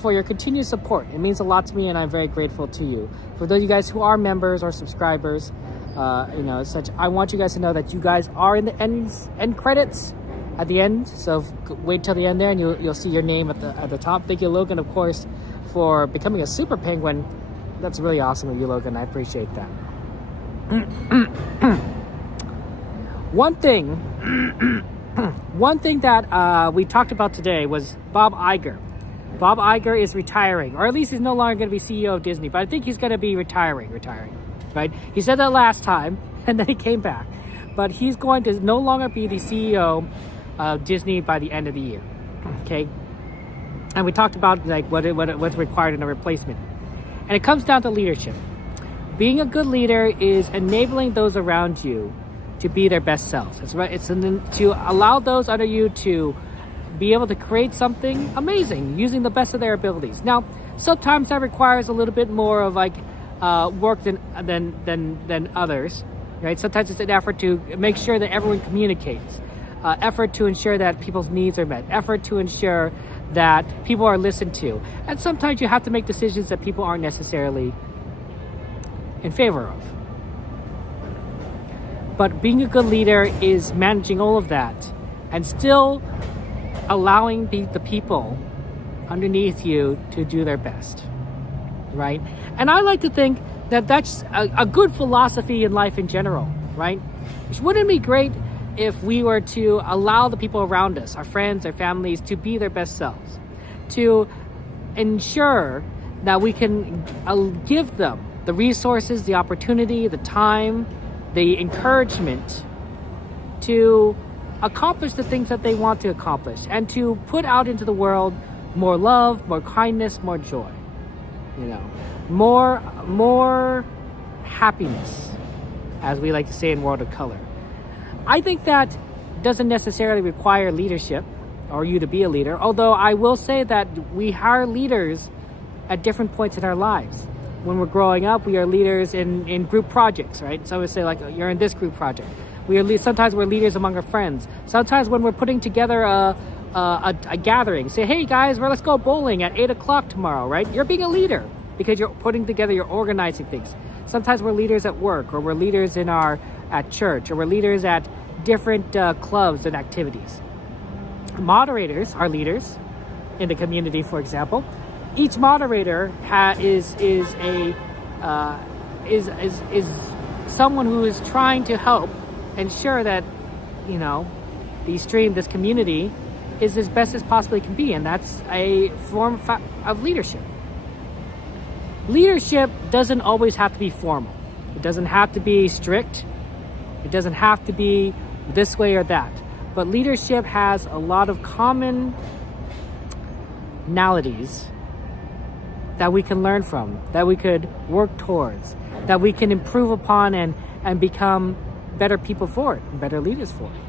for your continued support. It means a lot to me, and I'm very grateful to you. For those of you guys who are members or subscribers, such, I want you guys to know that you guys are in the end credits at the end. So wait till the end there, and you'll see your name at the top. Thank you, Logan, of course, for becoming a super penguin. That's really awesome of you, Logan. I appreciate that. One thing that we talked about today was Bob Iger. Bob Iger is retiring, or at least he's no longer going to be CEO of Disney, but I think he's going to be retiring, right? He said that last time, and then he came back. But he's going to no longer be the CEO of Disney by the end of the year, okay? And we talked about what's required in a replacement. And it comes down to leadership. Being a good leader is enabling those around you to be their best selves. It's right. It's to allow those under you to be able to create something amazing using the best of their abilities. Now, sometimes that requires a little bit more of work than others, right? Sometimes it's an effort to make sure that everyone communicates, effort to ensure that people's needs are met, effort to ensure that people are listened to, and sometimes you have to make decisions that people aren't necessarily in favor of. But being a good leader is managing all of that and still allowing the people underneath you to do their best, right? And I like to think that that's a good philosophy in life in general, right? Wouldn't it be great if we were to allow the people around us, our friends, our families, to be their best selves, to ensure that we can give them the resources, the opportunity, the time, the encouragement to accomplish the things that they want to accomplish and to put out into the world more love, more kindness, more joy, you know, more happiness, as we like to say in World of Color. I think that doesn't necessarily require leadership or you to be a leader, although I will say that we hire leaders at different points in our lives. When we're growing up, we are leaders in group projects, right? So I would say, like, you're in this group project. Sometimes we're leaders among our friends. Sometimes when we're putting together a gathering, say, hey guys, let's go bowling at 8 o'clock tomorrow, right? You're being a leader because you're putting together, you're organizing things. Sometimes we're leaders at work, or we're leaders at church, or we're leaders at different clubs and activities. Moderators are leaders in the community, for example. Each moderator is someone who is trying to help ensure that, you know, this community is as best as possibly can be, and that's a form of leadership. Leadership doesn't always have to be formal. It doesn't have to be strict. It doesn't have to be this way or that. But leadership has a lot of commonalities that we can learn from, that we could work towards, that we can improve upon and become better people for it, better leaders for it.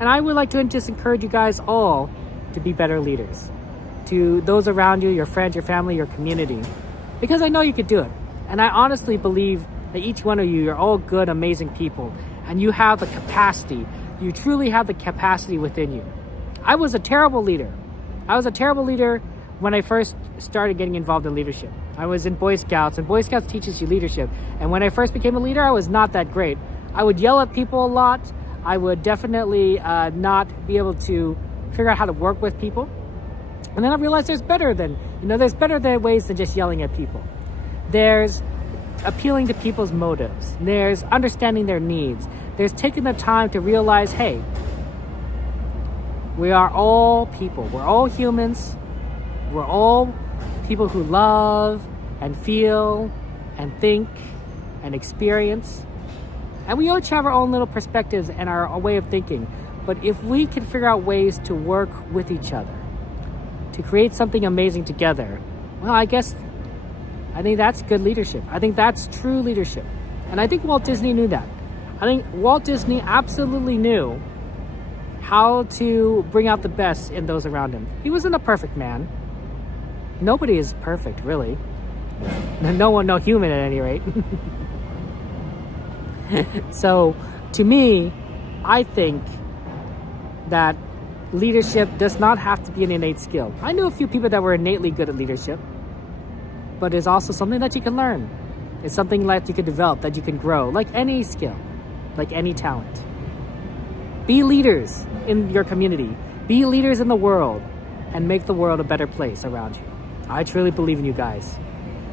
And I would like to just encourage you guys all to be better leaders, to those around you, your friends, your family, your community, because I know you could do it. And I honestly believe that each one of you are all good, amazing people, and you have the capacity. You truly have the capacity within you. I was a terrible leader. I was a terrible leader when I first started getting involved in leadership. I was in Boy Scouts, and Boy Scouts teaches you leadership. And when I first became a leader, I was not that great. I would yell at people a lot. I would definitely not be able to figure out how to work with people. And then I realized there's better ways than just yelling at people. There's appealing to people's motives. There's understanding their needs. There's taking the time to realize, hey, we are all people. We're all humans. We're all people who love and feel and think and experience. And we each have our own little perspectives and our way of thinking. But if we can figure out ways to work with each other, to create something amazing together, well, I think that's good leadership. I think that's true leadership. And I think Walt Disney knew that. I think Walt Disney absolutely knew how to bring out the best in those around him. He wasn't a perfect man. Nobody is perfect, really. No human at any rate. So, to me, I think that leadership does not have to be an innate skill. I knew a few people that were innately good at leadership, but it's also something that you can learn. It's something that you can develop, that you can grow, like any skill, like any talent. Be leaders in your community. Be leaders in the world, and make the world a better place around you. I truly believe in you guys.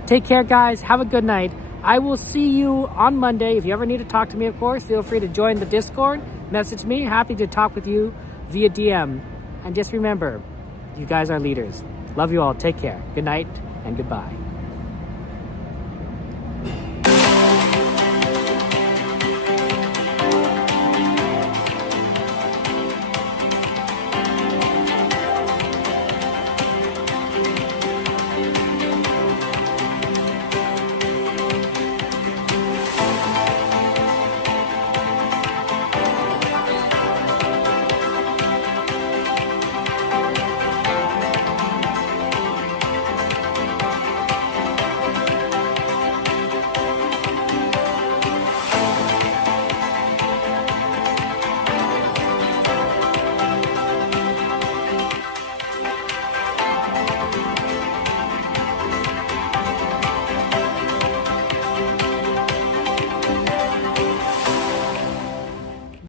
Take care, guys. Have a good night. I will see you on Monday. If you ever need to talk to me, of course, feel free to join the Discord. Message me. Happy to talk with you via DM. And just remember, you guys are leaders. Love you all. Take care. Good night and goodbye.